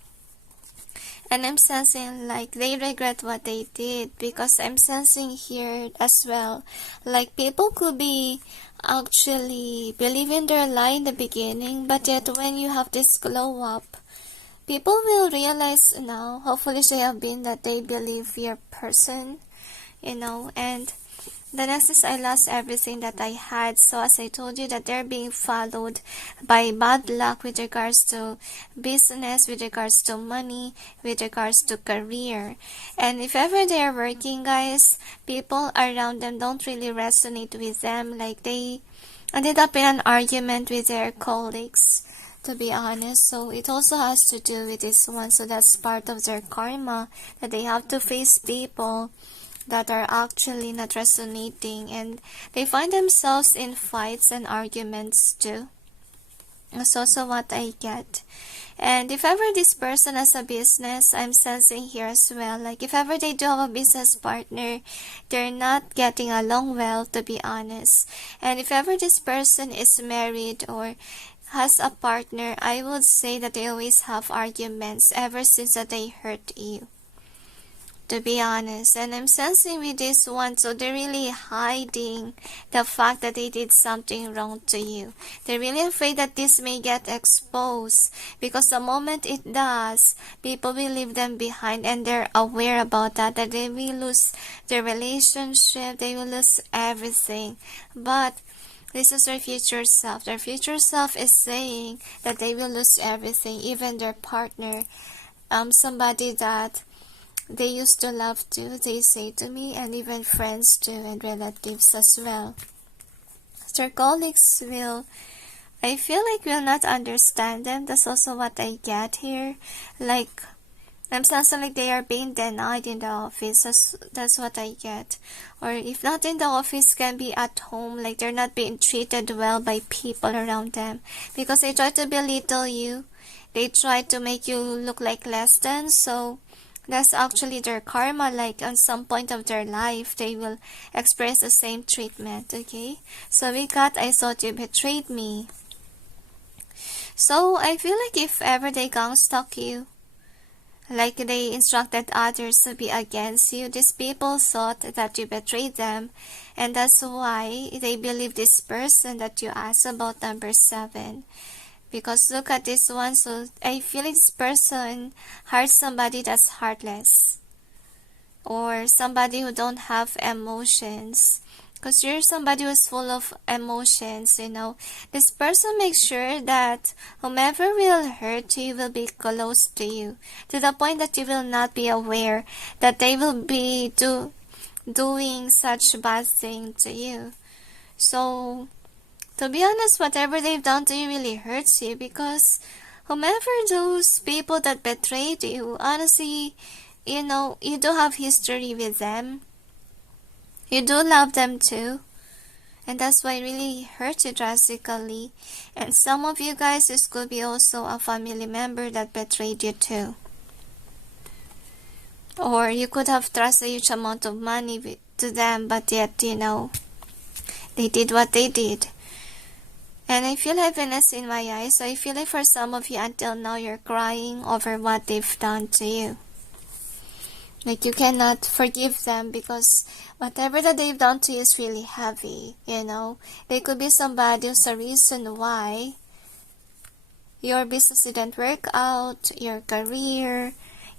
And I'm sensing like they regret what they did because I'm sensing here as well like people could be actually believing their lie in the beginning, but yet when you have this glow up, people will realize now, hopefully they have been, that they believe your person, you know. And the next is I lost everything that I had. So as I told you that they're being followed by bad luck with regards to business, with regards to money, with regards to career. And if ever they're working, guys, people around them don't really resonate with them. Like they ended up in an argument with their colleagues, to be honest. So it also has to do with this one. So that's part of their karma, that they have to face people that are actually not resonating, and they find themselves in fights and arguments too. That's also what I get. And if ever this person has a business, I'm sensing here as well, like if ever they do have a business partner, they're not getting along well, to be honest. And if ever this person is married or has a partner, I would say that they always have arguments ever since that they hurt you, to be honest. And I'm sensing with this one, so they're really hiding the fact that they did something wrong to you. They're really afraid that this may get exposed, because the moment it does, people will leave them behind, and they're aware about that they will lose their relationship, they will lose everything. But this is their future self. Their future self is saying that they will lose everything, even their partner, somebody that they used to love too, they say to me, and even friends too, and relatives as well. Their colleagues will, I feel like, will not understand them. That's also what I get here. Like, I'm sensing like they are being denied in the office. That's what I get. Or if not in the office, can be at home. Like they're not being treated well by people around them, because they try to belittle you. They try to make you look like less than. So that's actually their karma. Like on some point of their life, they will express the same treatment. Okay, so we got, I thought you betrayed me. So I feel like if ever they gang stalk you, like they instructed others to be against you, these people thought that you betrayed them, and that's why they believe this person that you asked about, number 7. Because look at this one. So I feel like this person hired somebody that's heartless, or somebody who don't have emotions. Because you're somebody who's full of emotions, you know. This person makes sure that whomever will hurt you will be close to you, to the point that you will not be aware that they will be doing such bad thing to you. So, to be honest, whatever they've done to you really hurts you, because whomever those people that betrayed you, honestly, you know, you do have history with them. You do love them too, and that's why it really hurts you drastically. And some of you guys, this could be also a family member that betrayed you too. Or you could have trusted a huge amount of money to them, but yet, you know, they did what they did. And I feel heaviness in my eyes, so I feel like for some of you until now you're crying over what they've done to you. Like you cannot forgive them, because whatever that they've done to you is really heavy, you know. They could be somebody who's a reason why your business didn't work out, your career,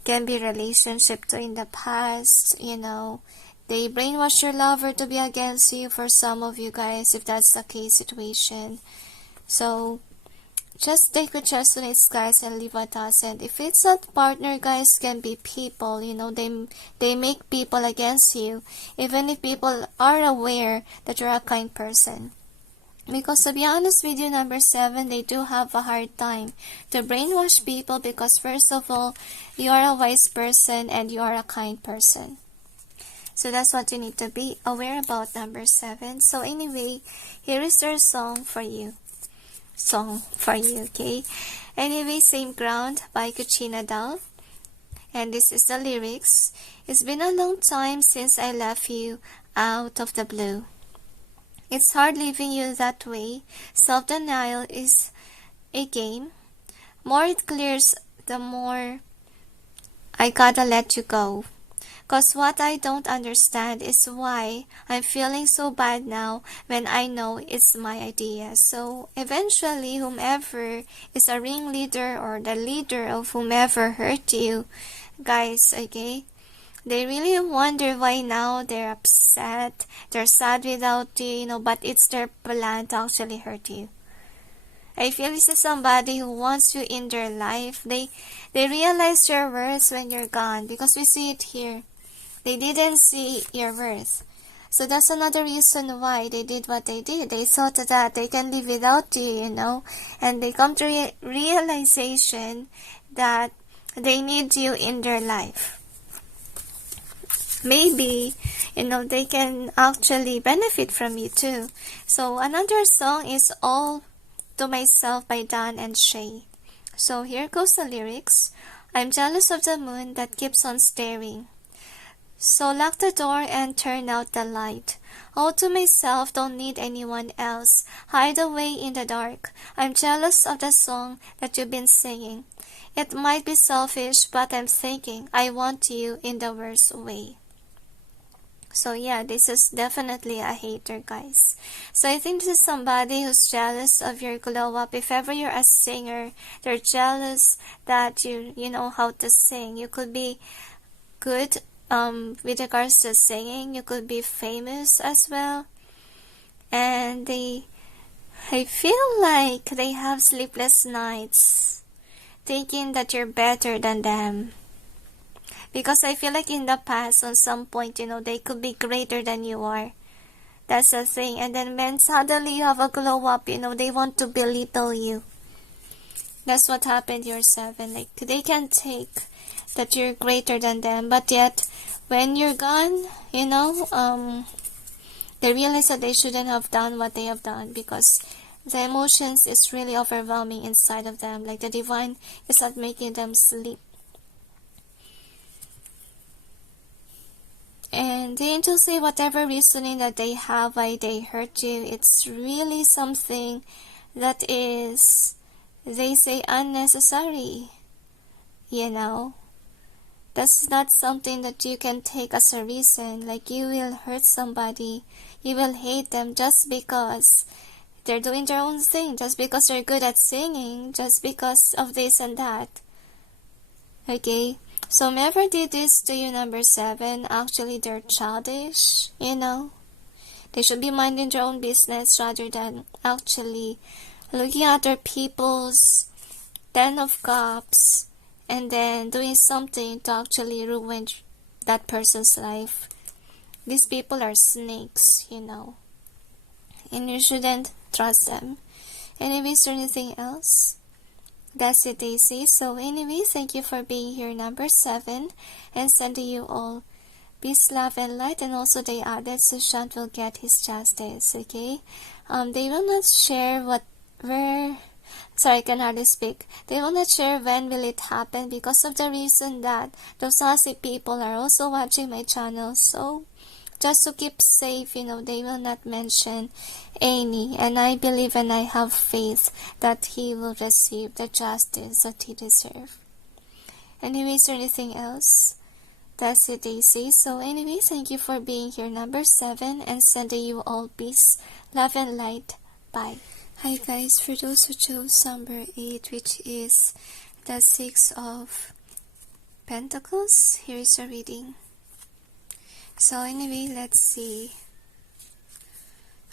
can be relationship to in the past, you know. They brainwash your lover to be against you, for some of you guys, if that's the case situation. So just take with chest tonight's, guys, and leave with us. And if it's not partner, guys, can be people, you know. They make people against you, even if people are aware that you're a kind person. Because to be honest with you, number 7, they do have a hard time to brainwash people, because first of all, you are a wise person and you are a kind person. So that's what you need to be aware about, number 7. So anyway, here is their song for you, okay? Anyway, Same Ground by Kitchie, Nadal. And this is the lyrics. It's been a long time since I left you out of the blue. It's hard leaving you that way. Self-denial is a game. More it clears, the more I gotta let you go. 'Cause what I don't understand is why I'm feeling so bad now when I know it's my idea. So eventually, whomever is a ringleader or the leader of whomever hurt you, guys, okay, they really wonder why now they're upset, they're sad without you, you know, but it's their plan to actually hurt you. I feel this is somebody who wants you in their life. They realize your worth when you're gone, because we see it here. They didn't see your worth. So that's another reason why they did what they did. They thought that they can live without you, you know, and they come to realization that they need you in their life. Maybe, you know, they can actually benefit from you too. So another song is All to Myself by Dan and Shay. So here goes the lyrics. I'm jealous of the moon that keeps on staring. So lock the door and turn out the light. All to myself, don't need anyone else. Hide away in the dark. I'm jealous of the song that you've been singing. It might be selfish, but I'm thinking I want you in the worst way. So yeah, this is definitely a hater, guys. So I think this is somebody who's jealous of your glow up. If ever you're a singer, they're jealous that you know how to sing. You could be good with regards to singing. You could be famous as well. And I feel like they have sleepless nights thinking that you're better than them. Because I feel like in the past, on some point, they could be greater than you are. That's the thing. And then when suddenly you have a glow up, they want to belittle you. That's what happened to your 7. Like, they can take that you're greater than them. But yet, when you're gone, they realize that they shouldn't have done what they have done. Because the emotions is really overwhelming inside of them. Like, the divine is not making them sleep. And the angels say whatever reasoning that they have why they hurt you, it's really something that is, they say, unnecessary. That's not something that you can take as a reason. Like, you will hurt somebody, you will hate them just because they're doing their own thing, just because they're good at singing, just because of this and that. Okay? So whoever did this to you, number 7, actually they're childish, They should be minding their own business rather than actually looking at other people's 10 of cups and then doing something to actually ruin that person's life. These people are snakes, And you shouldn't trust them. Anyways, or anything else? That's it, Daisy. So anyway, thank you for being here, number 7, and sending you all peace, love, and light. And also they added Sushant will get his justice, okay? They will not share I can hardly speak. They will not share when will it happen because of the reason that those saucy people are also watching my channel. So just to keep safe, they will not mention any. And I believe and I have faith that he will receive the justice that he deserves. Anyways, or anything else? That's it, Daisy. So anyway, thank you for being here, number 7, and sending you all peace, love, and light. Bye. Hi guys, for those who chose number 8, which is the 6 of Pentacles, here is a reading. So anyway, let's see.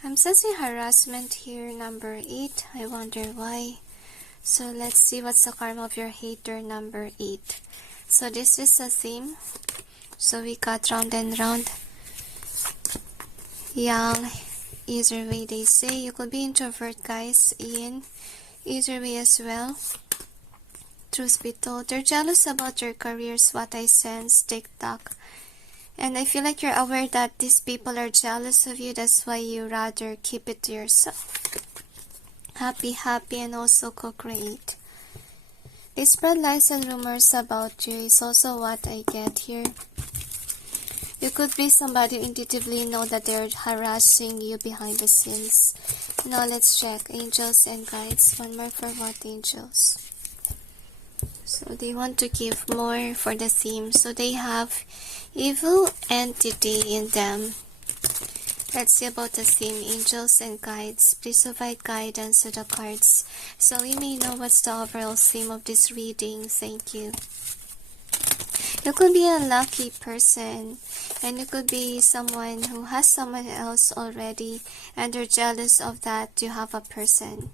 I'm sensing harassment here, number 8. I wonder why. So let's see what's the karma of your hater, number 8. So this is the theme. So we got round and round. Young, either way they say. You could be introvert, guys. Ian, either way as well. Truth be told, they're jealous about your careers, what I sense, TikTok. And I feel like you're aware that these people are jealous of you. That's why you rather keep it to yourself. Happy, and also co-create. They spread lies and rumors about you is also what I get here. You could be somebody who intuitively know that they're harassing you behind the scenes. Now let's check. Angels and guides. One more for what, angels? So they want to give more for the theme. So they have evil entity in them. Let's see about the theme. Angels and guides. Please provide guidance to the cards so we may know what's the overall theme of this reading. Thank you. You could be a lucky person, and you could be someone who has someone else already and they're jealous of that you have a person.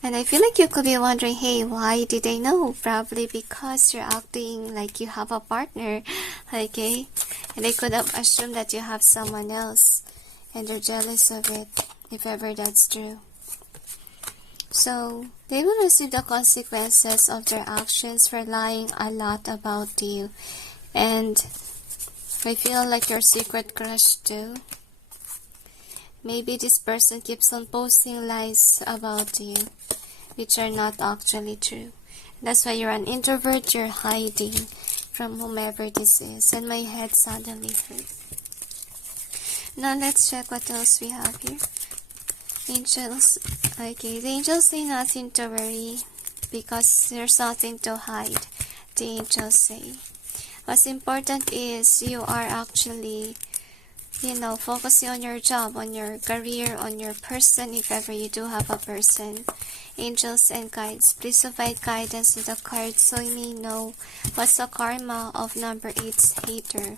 And I feel like you could be wondering, hey, why did they know? Probably because you're acting like you have a partner, okay? And they could have assumed that you have someone else, and they're jealous of it, if ever that's true. So, they will receive the consequences of their actions for lying a lot about you. And I feel like your secret crush too. Maybe this person keeps on posting lies about you, which are not actually true. That's why you're an introvert, you're hiding from whomever this is. And my head suddenly hurt. Now let's check what else we have here. Angels. Okay, the angels say nothing to worry because there's nothing to hide. The angels say. What's important is you are actually, focusing on your job, on your career, on your person, if ever you do have a person. Angels and guides, please provide guidance to the cards so you may know what's the karma of number 8's hater.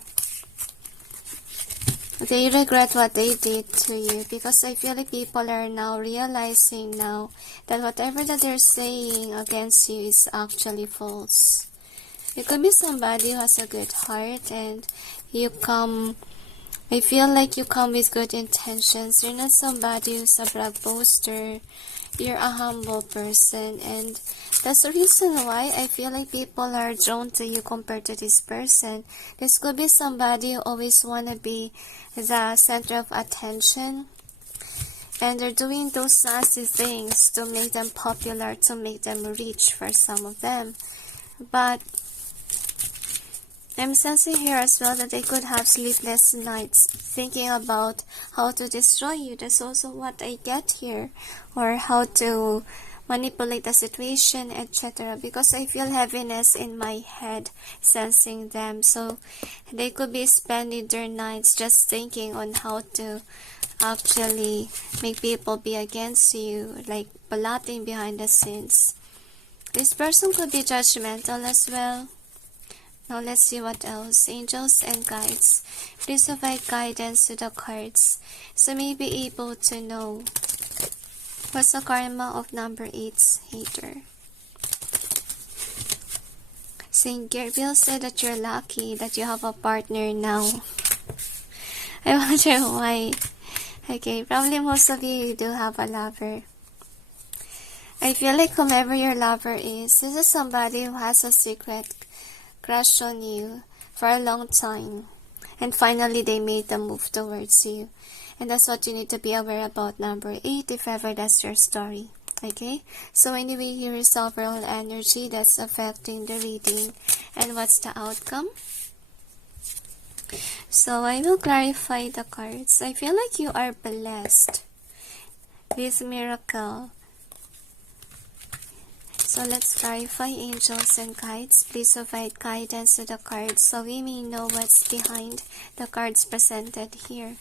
They regret what they did to you because I feel like people are now realizing now that whatever that they're saying against you is actually false. It could be somebody who has a good heart and I feel like you come with good intentions. You're not somebody who's a brag boaster. You're a humble person, and that's the reason why I feel like people are drawn to you compared to this person. This could be somebody who always want to be the center of attention, and they're doing those nasty things to make them popular, to make them rich for some of them. But I'm sensing here as well that they could have sleepless nights thinking about how to destroy you. That's also what I get here. Or how to manipulate the situation, etc. Because I feel heaviness in my head sensing them. So they could be spending their nights just thinking on how to actually make people be against you, like plotting behind the scenes. This person could be judgmental as well. Now let's see what else. Angels and guides, please provide guidance to the cards so may be able to know what's the karma of number 8's hater. Saint Gabriel said that you're lucky that you have a partner now. I wonder why. Okay, probably most of you do have a lover. I feel like whomever your lover is, this is somebody who has a secret crush on you for a long time, and finally they made the move towards you, and that's what you need to be aware about number 8 if ever that's your story. Okay, so anyway, here is overall energy that's affecting the reading and what's the outcome. So I will clarify the cards. I feel like you are blessed with miracle. So let's clarify. Angels and guides, please provide guidance to the cards so we may know what's behind the cards presented here.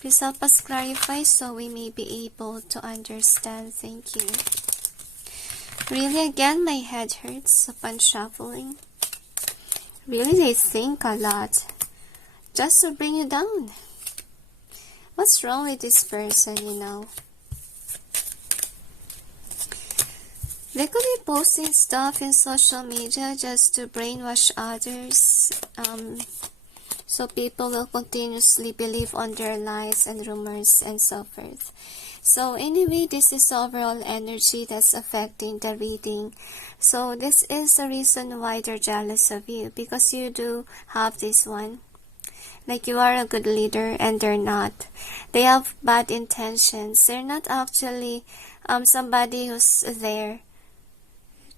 Please help us clarify so we may be able to understand. Thank you. Really, again, my head hurts upon shuffling. Really, they think a lot just to bring you down. What's wrong with this person, They could be posting stuff in social media just to brainwash others, so people will continuously believe on their lies and rumors and so forth. So anyway, this is overall energy that's affecting the reading. So this is the reason why they're jealous of you, because you do have this one. Like you are a good leader and they're not. They have bad intentions. They're not actually somebody who's there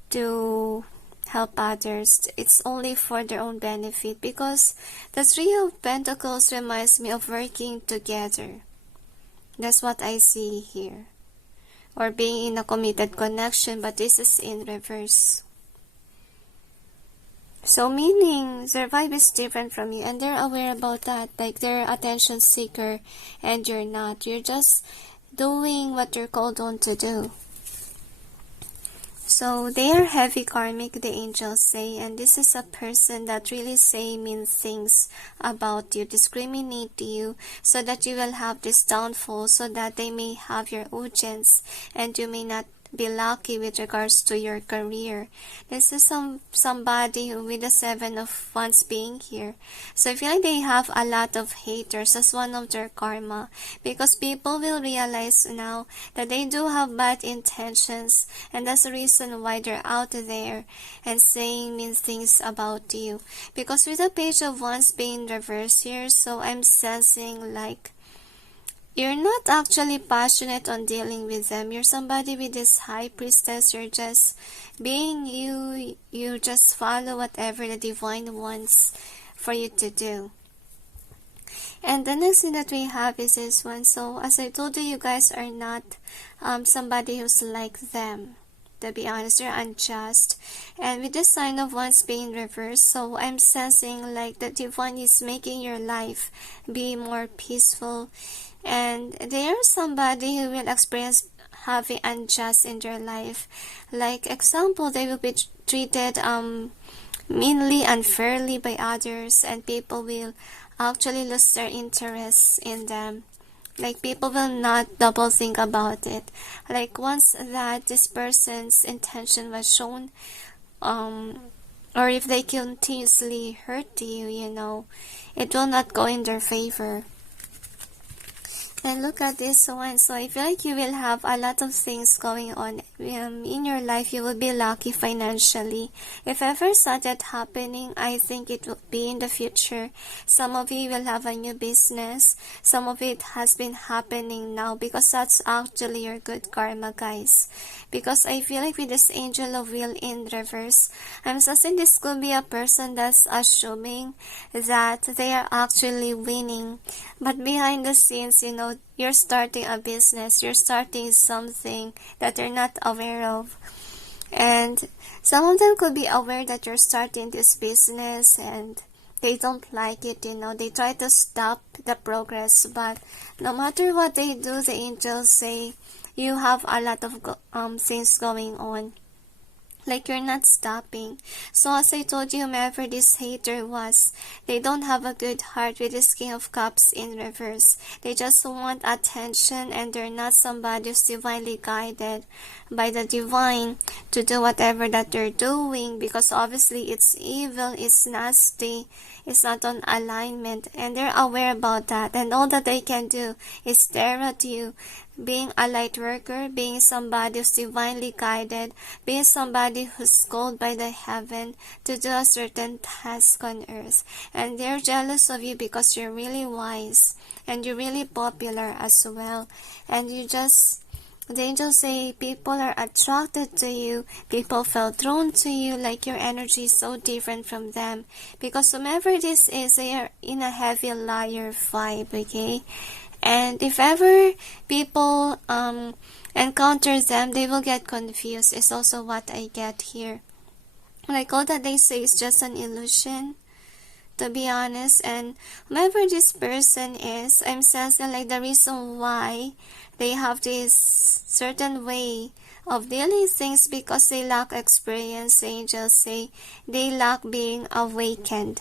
to help others. It's only for their own benefit, because the Three of Pentacles reminds me of working together. That's what I see here. Or being in a committed connection, but this is in reverse. So meaning their vibe is different from you, and they're aware about that. Like they're attention seeker and you're not. You're just doing what you're called on to do. So they are heavy karmic, the angels say, and this is a person that really say mean things about you, discriminate you, so that you will have this downfall, so that they may have your audience and you may not be lucky with regards to your career. This is somebody who with the 7 of Wands being here. So I feel like they have a lot of haters as one of their karma, because people will realize now that they do have bad intentions, and that's the reason why they're out there and saying mean things about you. Because with the Page of Wands being reversed here, so I'm sensing like you're not actually passionate on dealing with them. You're somebody with this high priestess. You're just being you. You just follow whatever the divine wants for you to do. And the next thing that we have is this one. So as I told you, you guys are not somebody who's like them. To be honest, you're unjust. And with the sign of wands being reversed, so I'm sensing like the divine is making your life be more peaceful. And they are somebody who will experience having unjust in their life. Like example, they will be treated meanly, unfairly by others, and people will actually lose their interest in them. Like people will not double think about it. Like once that this person's intention was shown, or if they continuously hurt you, you know, it will not go in their favor. And look at this one. So I feel like you will have a lot of things going on in your life. You will be lucky financially. If ever saw that happening, I think it will be in the future. Some of you will have a new business. Some of it has been happening now because that's actually your good karma, guys. Because I feel like with this angel of will in reverse, I'm sensing this could be a person that's assuming that they are actually winning. But behind the scenes, you know, you're starting a business, you're starting something that they're not aware of. And some of them could be aware that you're starting this business and they don't like it, you know, they try to stop the progress. But no matter what they do, the angels say you have a lot of things going on. Like you're not stopping. So as I told you, whomever this hater was, they don't have a good heart with this King of Cups in reverse. They just want attention, and they're not somebody who's divinely guided by the divine to do whatever that they're doing, because obviously it's evil, it's nasty, it's not on alignment, and they're aware about that. And all that they can do is stare at you, being a light worker, being somebody who's divinely guided, being somebody who's called by the heaven to do a certain task on earth. And they're jealous of you because you're really wise and you're really popular as well. And you just, the angels say people are attracted to you, people feel drawn to you, like your energy is so different from them. Because whomever this is, they are in a heavy liar vibe, okay? And if ever people encounter them, they will get confused. It's also what I get here. Like all that they say is just an illusion, to be honest. And whoever this person is, I'm sensing like the reason why they have this certain way of dealing things, because they lack experience. Angels say they lack being awakened.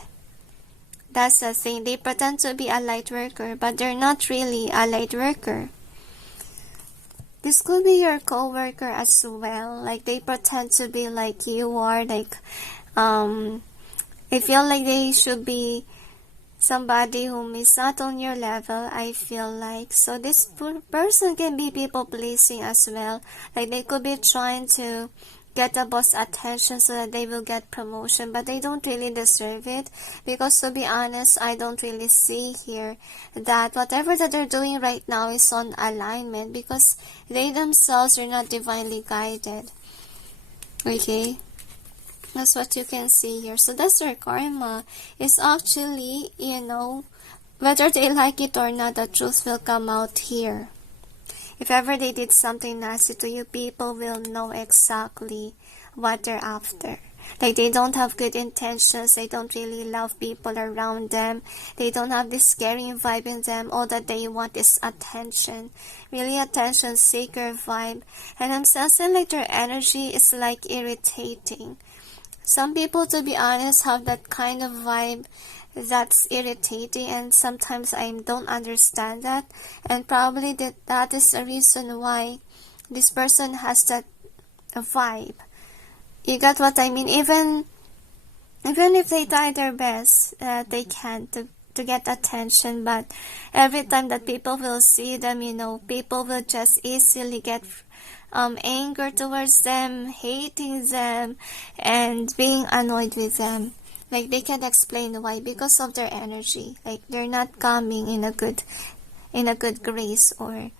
That's the thing. They pretend to be a light worker, but they're not really a light worker. This could be your co-worker as well. Like they pretend to be like you are. Like I feel like they should be somebody whom is not on your level, I feel like. So this person can be people pleasing as well. Like they could be trying to get the boss attention so that they will get promotion, but they don't really deserve it, because to be honest, I don't really see here that whatever that they're doing right now is on alignment, because they themselves are not divinely guided. Okay, that's what you can see here. So that's their karma. It's actually, you know, whether they like it or not, the truth will come out here. If ever they did something nasty to you, people will know exactly what they're after. Like they don't have good intentions, they don't really love people around them, they don't have this caring vibe in them. All that they want is attention, really attention seeker vibe. And I'm sensing like their energy is like irritating. Some people, to be honest, have that kind of vibe that's irritating, and sometimes I don't understand that, and probably that is the reason why this person has that vibe. You got what I mean? Even if they try their best, they can to get attention, but every time that people will see them, you know, people will just easily get anger towards them, hating them, and being annoyed with them. Like they can't explain why, because of their energy. Like they're not coming in a good in a good grace, or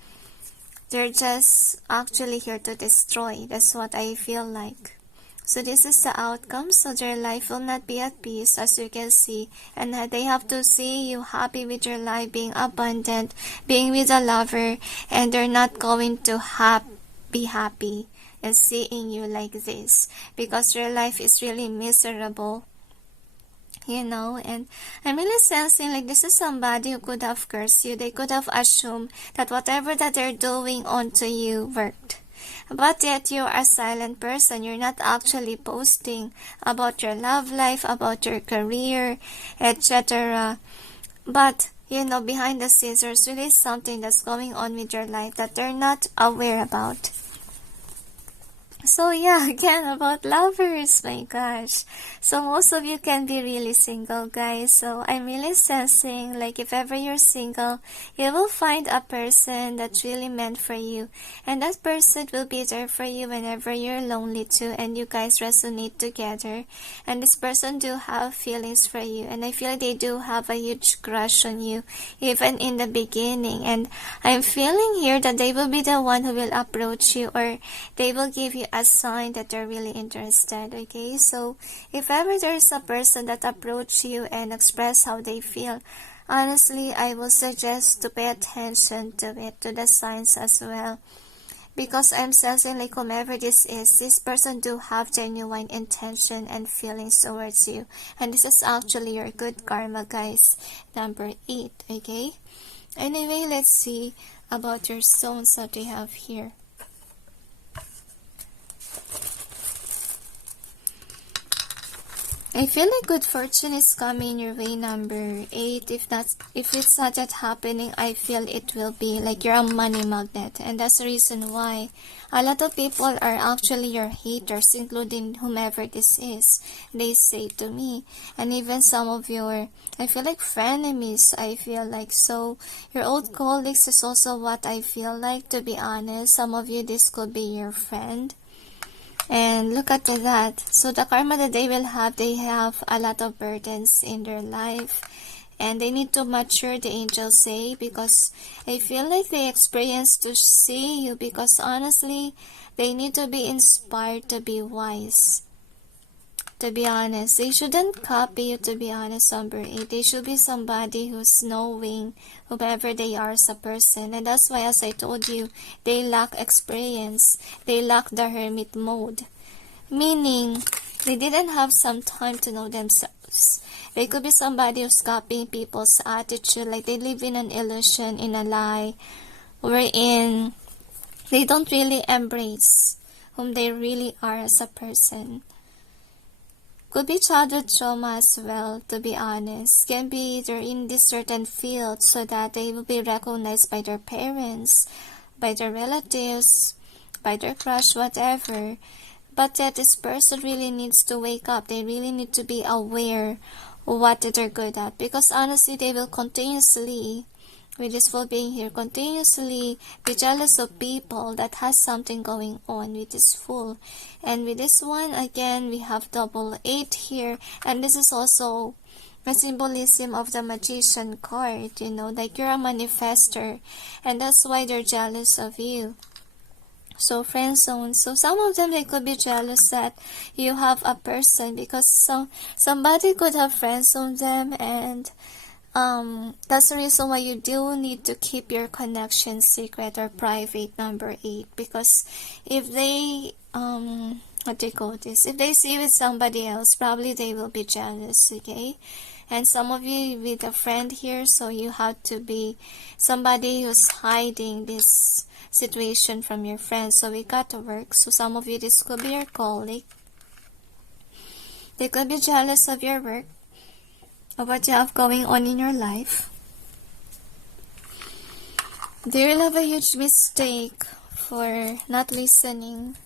they're just actually here to destroy. That's what I feel like. So this is the outcome. So their life will not be at peace, as you can see. And they have to see you happy with your life, being abundant, being with a lover. And they're not going to be happy and seeing you like this, because your life is really miserable. You know, and I'm really sensing like this is somebody who could have cursed you. They could have assumed that whatever that they're doing onto you worked. But yet you're a silent person. You're not actually posting about your love life, about your career, etc. But, you know, behind the scenes, there's really something that's going on with your life that they're not aware about. So yeah, again, about lovers, my gosh. So most of you can be really single, guys. So I'm really sensing, like, if ever you're single, you will find a person that's really meant for you. And that person will be there for you whenever you're lonely too, and you guys resonate together. And this person do have feelings for you, and I feel like they do have a huge crush on you, even in the beginning. And I'm feeling here that they will be the one who will approach you, or they will give you a sign that they're really interested. Okay, so if ever there's a person that approach you and express how they feel, honestly, I will suggest to pay attention to it, to the signs as well, because I'm sensing like whomever this is, this person do have genuine intention and feelings towards you, and this is actually your good karma, guys. Number 8. Okay, anyway, let's see about your stones that they have here. I feel like good fortune is coming your way, number 8. If it's not yet happening, I feel it will be. Like you're a money magnet, and that's the reason why a lot of people are actually your haters, including whomever this is. They say to me, and even some of your, I feel like frenemies. I feel like, so your old colleagues is also what I feel like, to be honest. Some of you, this could be your friend. And look at that. So the karma that they will have, they have a lot of burdens in their life, and they need to mature, the angels say, because I feel like they experience to see you, because honestly, they need to be inspired to be wise. To be honest, they shouldn't copy you, to be honest, number 8. They should be somebody who's knowing whoever they are as a person. And that's why, as I told you, they lack experience. They lack the hermit mode. Meaning, they didn't have some time to know themselves. They could be somebody who's copying people's attitude. Like they live in an illusion, in a lie, wherein they don't really embrace whom they really are as a person. Could be childhood trauma as well, to be honest. Can be they're in this certain field so that they will be recognized by their parents, by their relatives, by their crush, whatever. But that this person really needs to wake up. They really need to be aware of what they're good at. Because honestly, they will continuously, with this full being here, continuously be jealous of people that has something going on with this full. And with this one, again, we have double 8 here. And this is also a symbolism of the magician card, you know, like you're a manifester. And that's why they're jealous of you. So friend zone. So some of them, they could be jealous that you have a person, because somebody could have friend zoned them, and that's the reason why you do need to keep your connection secret or private, number 8. Because if they what do you call this? If they see with somebody else, probably they will be jealous, okay? And some of you with a friend here, so you have to be somebody who's hiding this situation from your friends. So we got to work. So some of you, this could be your colleague. They could be jealous of your work, of what you have going on in your life. They will have a huge mistake for not listening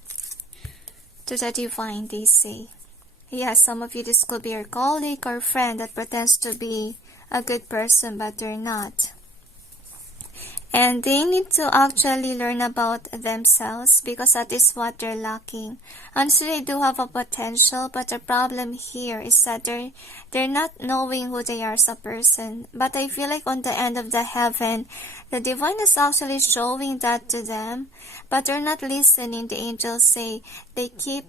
to the divine, they say. Yeah, some of you, this could be your colleague or friend that pretends to be a good person, but they're not. And they need to actually learn about themselves because that is what they're lacking. Honestly, they do have a potential, but the problem here is that they're not knowing who they are as a person. But I feel like on the end of the heaven, the divine is actually showing that to them, but they're not listening. The angels say they keep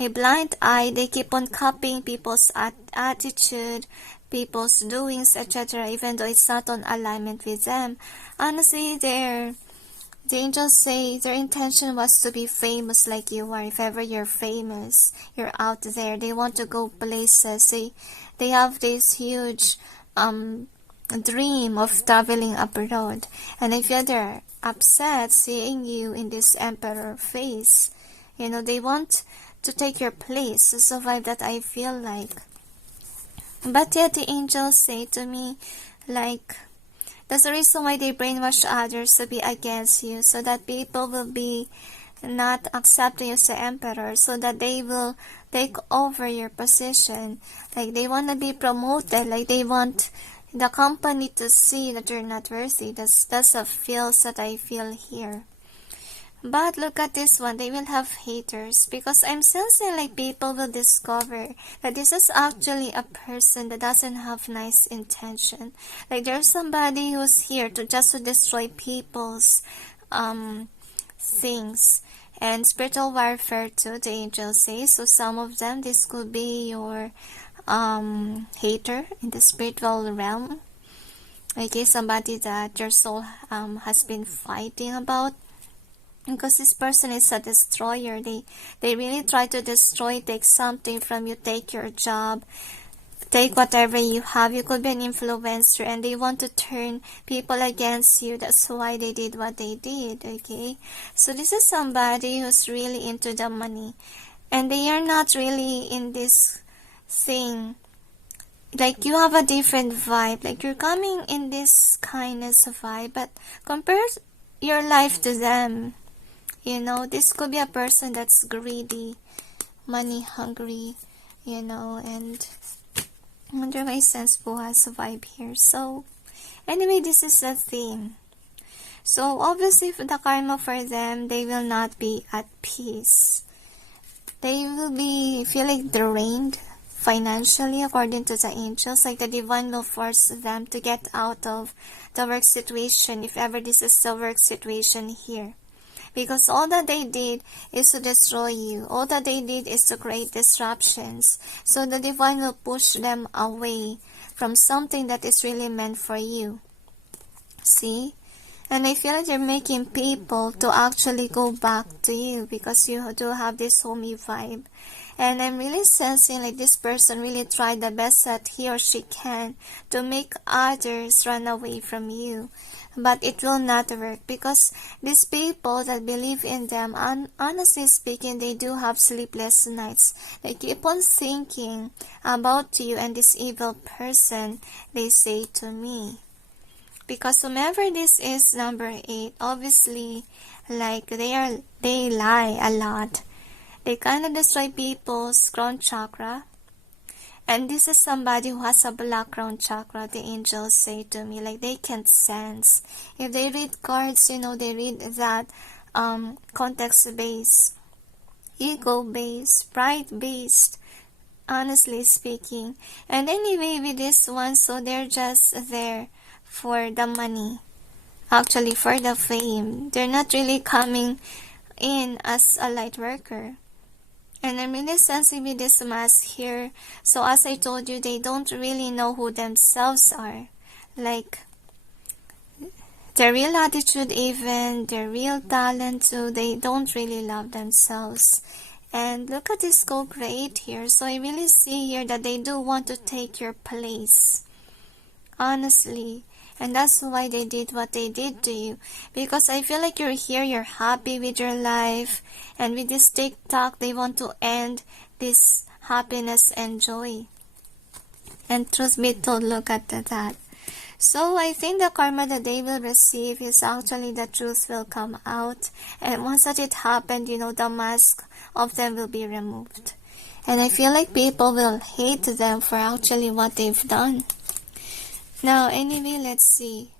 a blind eye, they keep on copying people's attitude, people's doings, etc., even though it's not on alignment with them. Honestly, the angels say their intention was to be famous like you are. If ever you're famous, you're out there. They want to go places. They have this huge dream of traveling abroad. And I feel they're upset seeing you in this emperor face. You know, they want to take your place to survive, that I feel like. But yet the angels say to me, like, that's the reason why they brainwash others to be against you, so that people will be not accepting you as the emperor, so that they will take over your position. Like, they want to be promoted, like they want the company to see that you're not worthy. That's the feels that I feel here. But look at this one, they will have haters, because I'm sensing like people will discover that this is actually a person that doesn't have nice intention. Like there's somebody who's here to just to destroy people's things. And spiritual warfare too, the angels say. So some of them, this could be your hater in the spiritual realm. Okay, somebody that your soul has been fighting about. Because this person is a destroyer. They really try to destroy, take something from you, take your job, take whatever you have. You could be an influencer and they want to turn people against you. That's why they did what they did, okay? So this is somebody who's really into the money. And they are not really in this thing. Like you have a different vibe. Like you're coming in this kindness vibe, but compare your life to them. You know, this could be a person that's greedy, money hungry, you know, and I wonder why sense po has a vibe here. So, anyway, this is the theme. So, obviously, for the karma for them, they will not be at peace. They will be, feel like drained financially, according to the angels. Like the divine will force them to get out of the work situation, if ever this is the work situation here. Because all that they did is to destroy you. All that they did is to create disruptions. So the divine will push them away from something that is really meant for you. See? And I feel like you're making people to actually go back to you because you do have this homey vibe. And I'm really sensing like this person really tried the best that he or she can to make others run away from you. But it will not work because these people that believe in them, honestly speaking, they do have sleepless nights. They keep on thinking about you and this evil person, they say to me. Because whomever this is, number 8, obviously, like they lie a lot. They kind of destroy people's crown chakra. And this is somebody who has a black crown chakra, the angels say to me. Like they can sense. If they read cards, you know, they read that context-based, ego-based, pride-based, honestly speaking. And anyway, with this one, so they're just there for the money. Actually, for the fame. They're not really coming in as a light worker. And I'm really sensing with this mask here. So as I told you, they don't really know who themselves are. Like, their real attitude even, their real talent too, they don't really love themselves. And look at this co-create here. So I really see here that they do want to take your place. Honestly. And that's why they did what they did to you. Because I feel like you're here, you're happy with your life. And with this TikTok, they want to end this happiness and joy. And truth be told, look at that. So I think the karma that they will receive is actually the truth will come out. And once that it happened, you know, the mask of them will be removed. And I feel like people will hate them for actually what they've done. Now, anyway, let's see.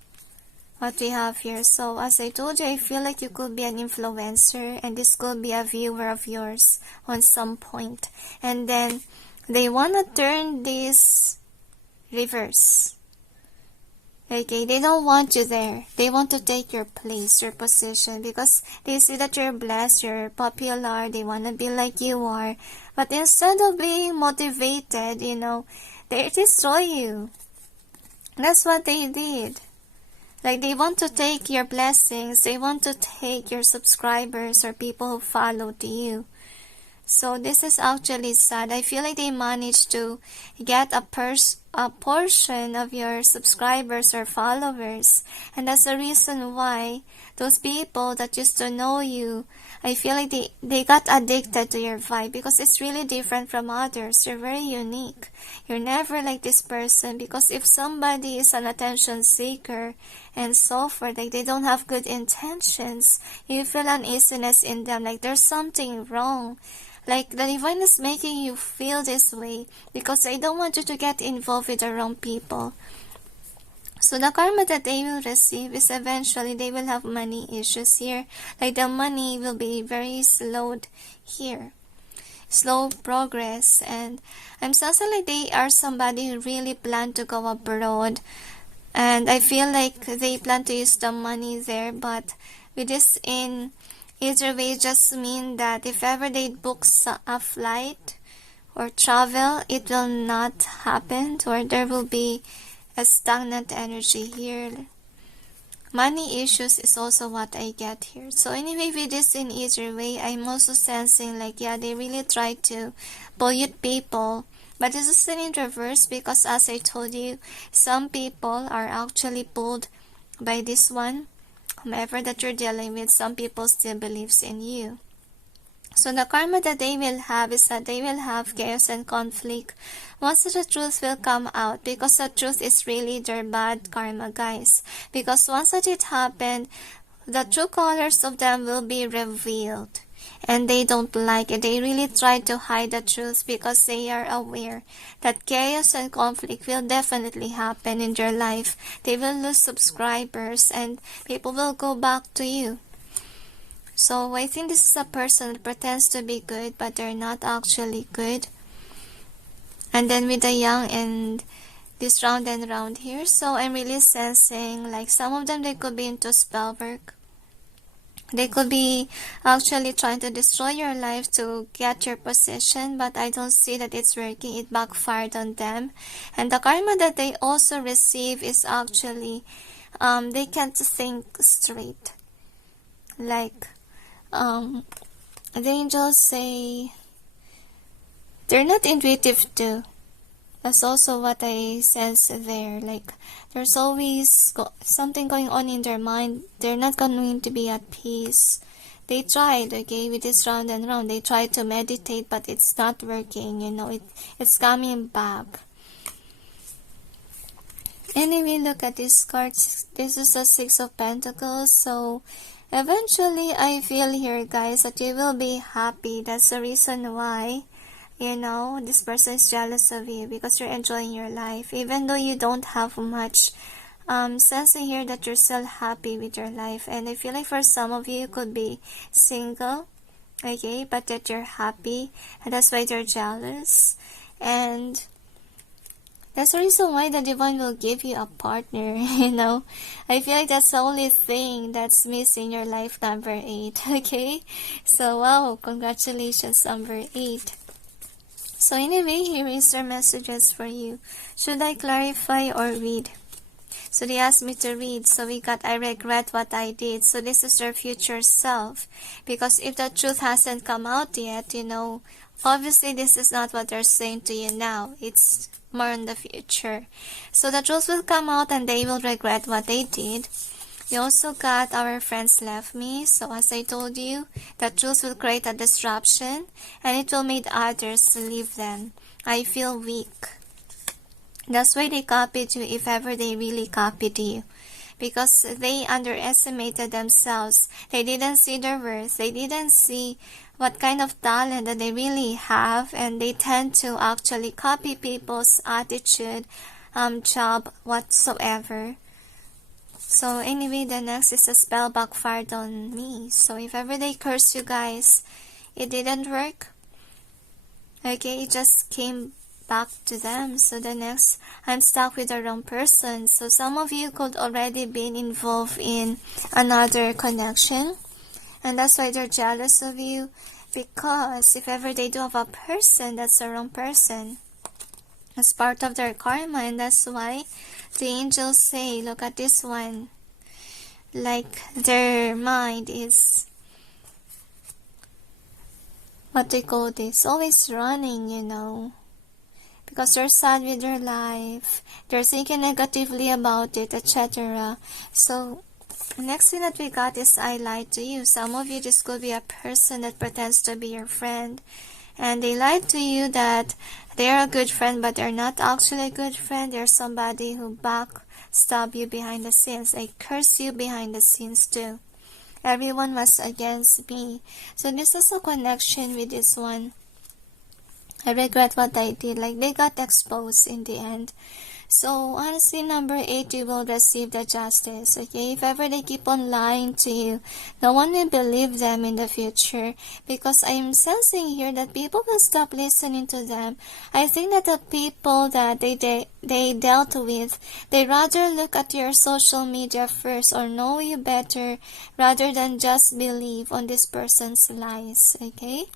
what we have here. So as I told you, I feel like you could be an influencer, and this could be a viewer of yours on some point. And then they want to turn this reverse. Okay, they don't want you there. They want to take your place, your position, because they see that you're blessed, you're popular, they want to be like you are. But instead of being motivated, you know, they destroy you. That's what they did. Like, they want to take your blessings, they want to take your subscribers or people who follow to you. So this is actually sad. I feel like they managed to get a portion of your subscribers or followers. And that's the reason why those people that used to know you, I feel like they got addicted to your vibe, because it's really different from others. You're very unique. You're never like this person, because if somebody is an attention seeker and so forth, like they don't have good intentions, you feel uneasiness in them, like there's something wrong. Like the divine is making you feel this way because they don't want you to get involved with the wrong people. So the karma that they will receive is eventually they will have money issues here. Like the money will be very slowed here. Slow progress. And I'm sensing like they are somebody who really plan to go abroad. And I feel like they plan to use the money there. But with this in either way, just mean that if ever they book a flight or travel, it will not happen, or there will be a stagnant energy here. Money issues is also what I get here. So anyway, with this in either way, I'm also sensing like, yeah, they really try to pollute people. But this is in reverse, because as I told you, some people are actually pulled by this one. Whomever that you're dealing with, some people still believes in you. So the karma that they will have is that they will have chaos and conflict once the truth will come out, because the truth is really their bad karma, guys. Because once that it happened, the true colors of them will be revealed. And they don't like it. They really try to hide the truth because they are aware that chaos and conflict will definitely happen in their life. They will lose subscribers and people will go back to you. So I think this is a person that pretends to be good but they're not actually good. And then with the young and this round and round here. So I'm really sensing like some of them, they could be into spell work. They could be actually trying to destroy your life to get your position, but I don't see that it's working. It backfired on them. And the karma that they also receive is actually, they can't think straight. Like, the angels say, they're not intuitive too. That's also what I sense there. Like, there's always something going on in their mind. They're not going to be at peace. They tried, okay, with this round and round. They tried to meditate, but it's not working, you know. It's coming back. Anyway, look at these cards. This is a Six of Pentacles. So, eventually, I feel here, guys, that you will be happy. That's the reason why, you know, this person is jealous of you, because you're enjoying your life. Even though you don't have much, sensing here that you're still happy with your life. And I feel like for some of you, you could be single, okay, but that you're happy, and that's why they're jealous. And that's the reason why the divine will give you a partner, you know. I feel like that's the only thing that's missing in your life, number 8, okay? So, wow, congratulations, number 8. So anyway, here is their messages for you. Should I clarify or read? So they asked me to read. So we got, I regret what I did. So this is their future self. Because if the truth hasn't come out yet, you know, obviously this is not what they're saying to you now. It's more in the future. So the truth will come out and they will regret what they did. We also got our friends left me. So as I told you, the truth will create a disruption and it will make others leave them. I feel weak. That's why they copied you, if ever they really copied you. Because they underestimated themselves. They didn't see their worth. They didn't see what kind of talent that they really have. And they tend to actually copy people's attitude, job, whatsoever. So anyway, the next is a spell backfired on me. So if ever they curse you guys, it didn't work. Okay, it just came back to them. So the next, I'm stuck with the wrong person. So some of you could already been involved in another connection. And that's why they're jealous of you. Because if ever they do have a person, that's the wrong person. It's part of their karma. And that's why the angels say, look at this one. Like their mind is, what they call this, always running, you know. Because they're sad with their life. They're thinking negatively about it, etc. So, next thing that we got is I lied to you. Some of you, this could be a person that pretends to be your friend. And they lied to you that they're a good friend, but they're not actually a good friend. They're somebody who backstab you behind the scenes. They curse you behind the scenes too. Everyone was against me. So this is a connection with this one. I regret what I did. Like, they got exposed in the end. So, honestly, number 8, you will receive the justice, okay? If ever they keep on lying to you, no one will believe them in the future. Because I'm sensing here that people will stop listening to them. I think that the people that they dealt with, they rather look at your social media first or know you better rather than just believe on this person's lies, okay?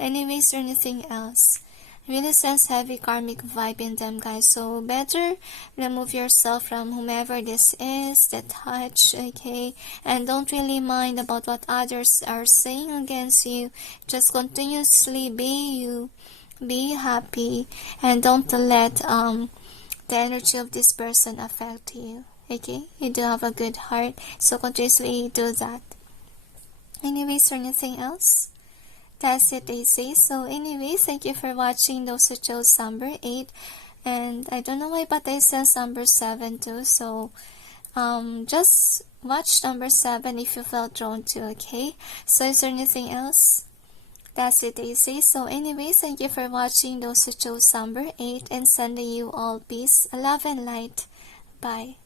Anyways, or anything else. Really sense heavy karmic vibe in them, guys. So better remove yourself from whomever this is, the touch, okay? And don't really mind about what others are saying against you. Just continuously be you, be happy, and don't let the energy of this person affect you, okay? You do have a good heart, so continuously do that. Anyways, or anything else? That's it, they say. So anyway, thank you for watching those who chose number 8. And I don't know why, but I sense number 7 too. So just watch number 7 if you felt drawn to, okay? So is there anything else? That's it, they say. So anyway, thank you for watching those who chose number 8. And sending you all peace, love, and light. Bye.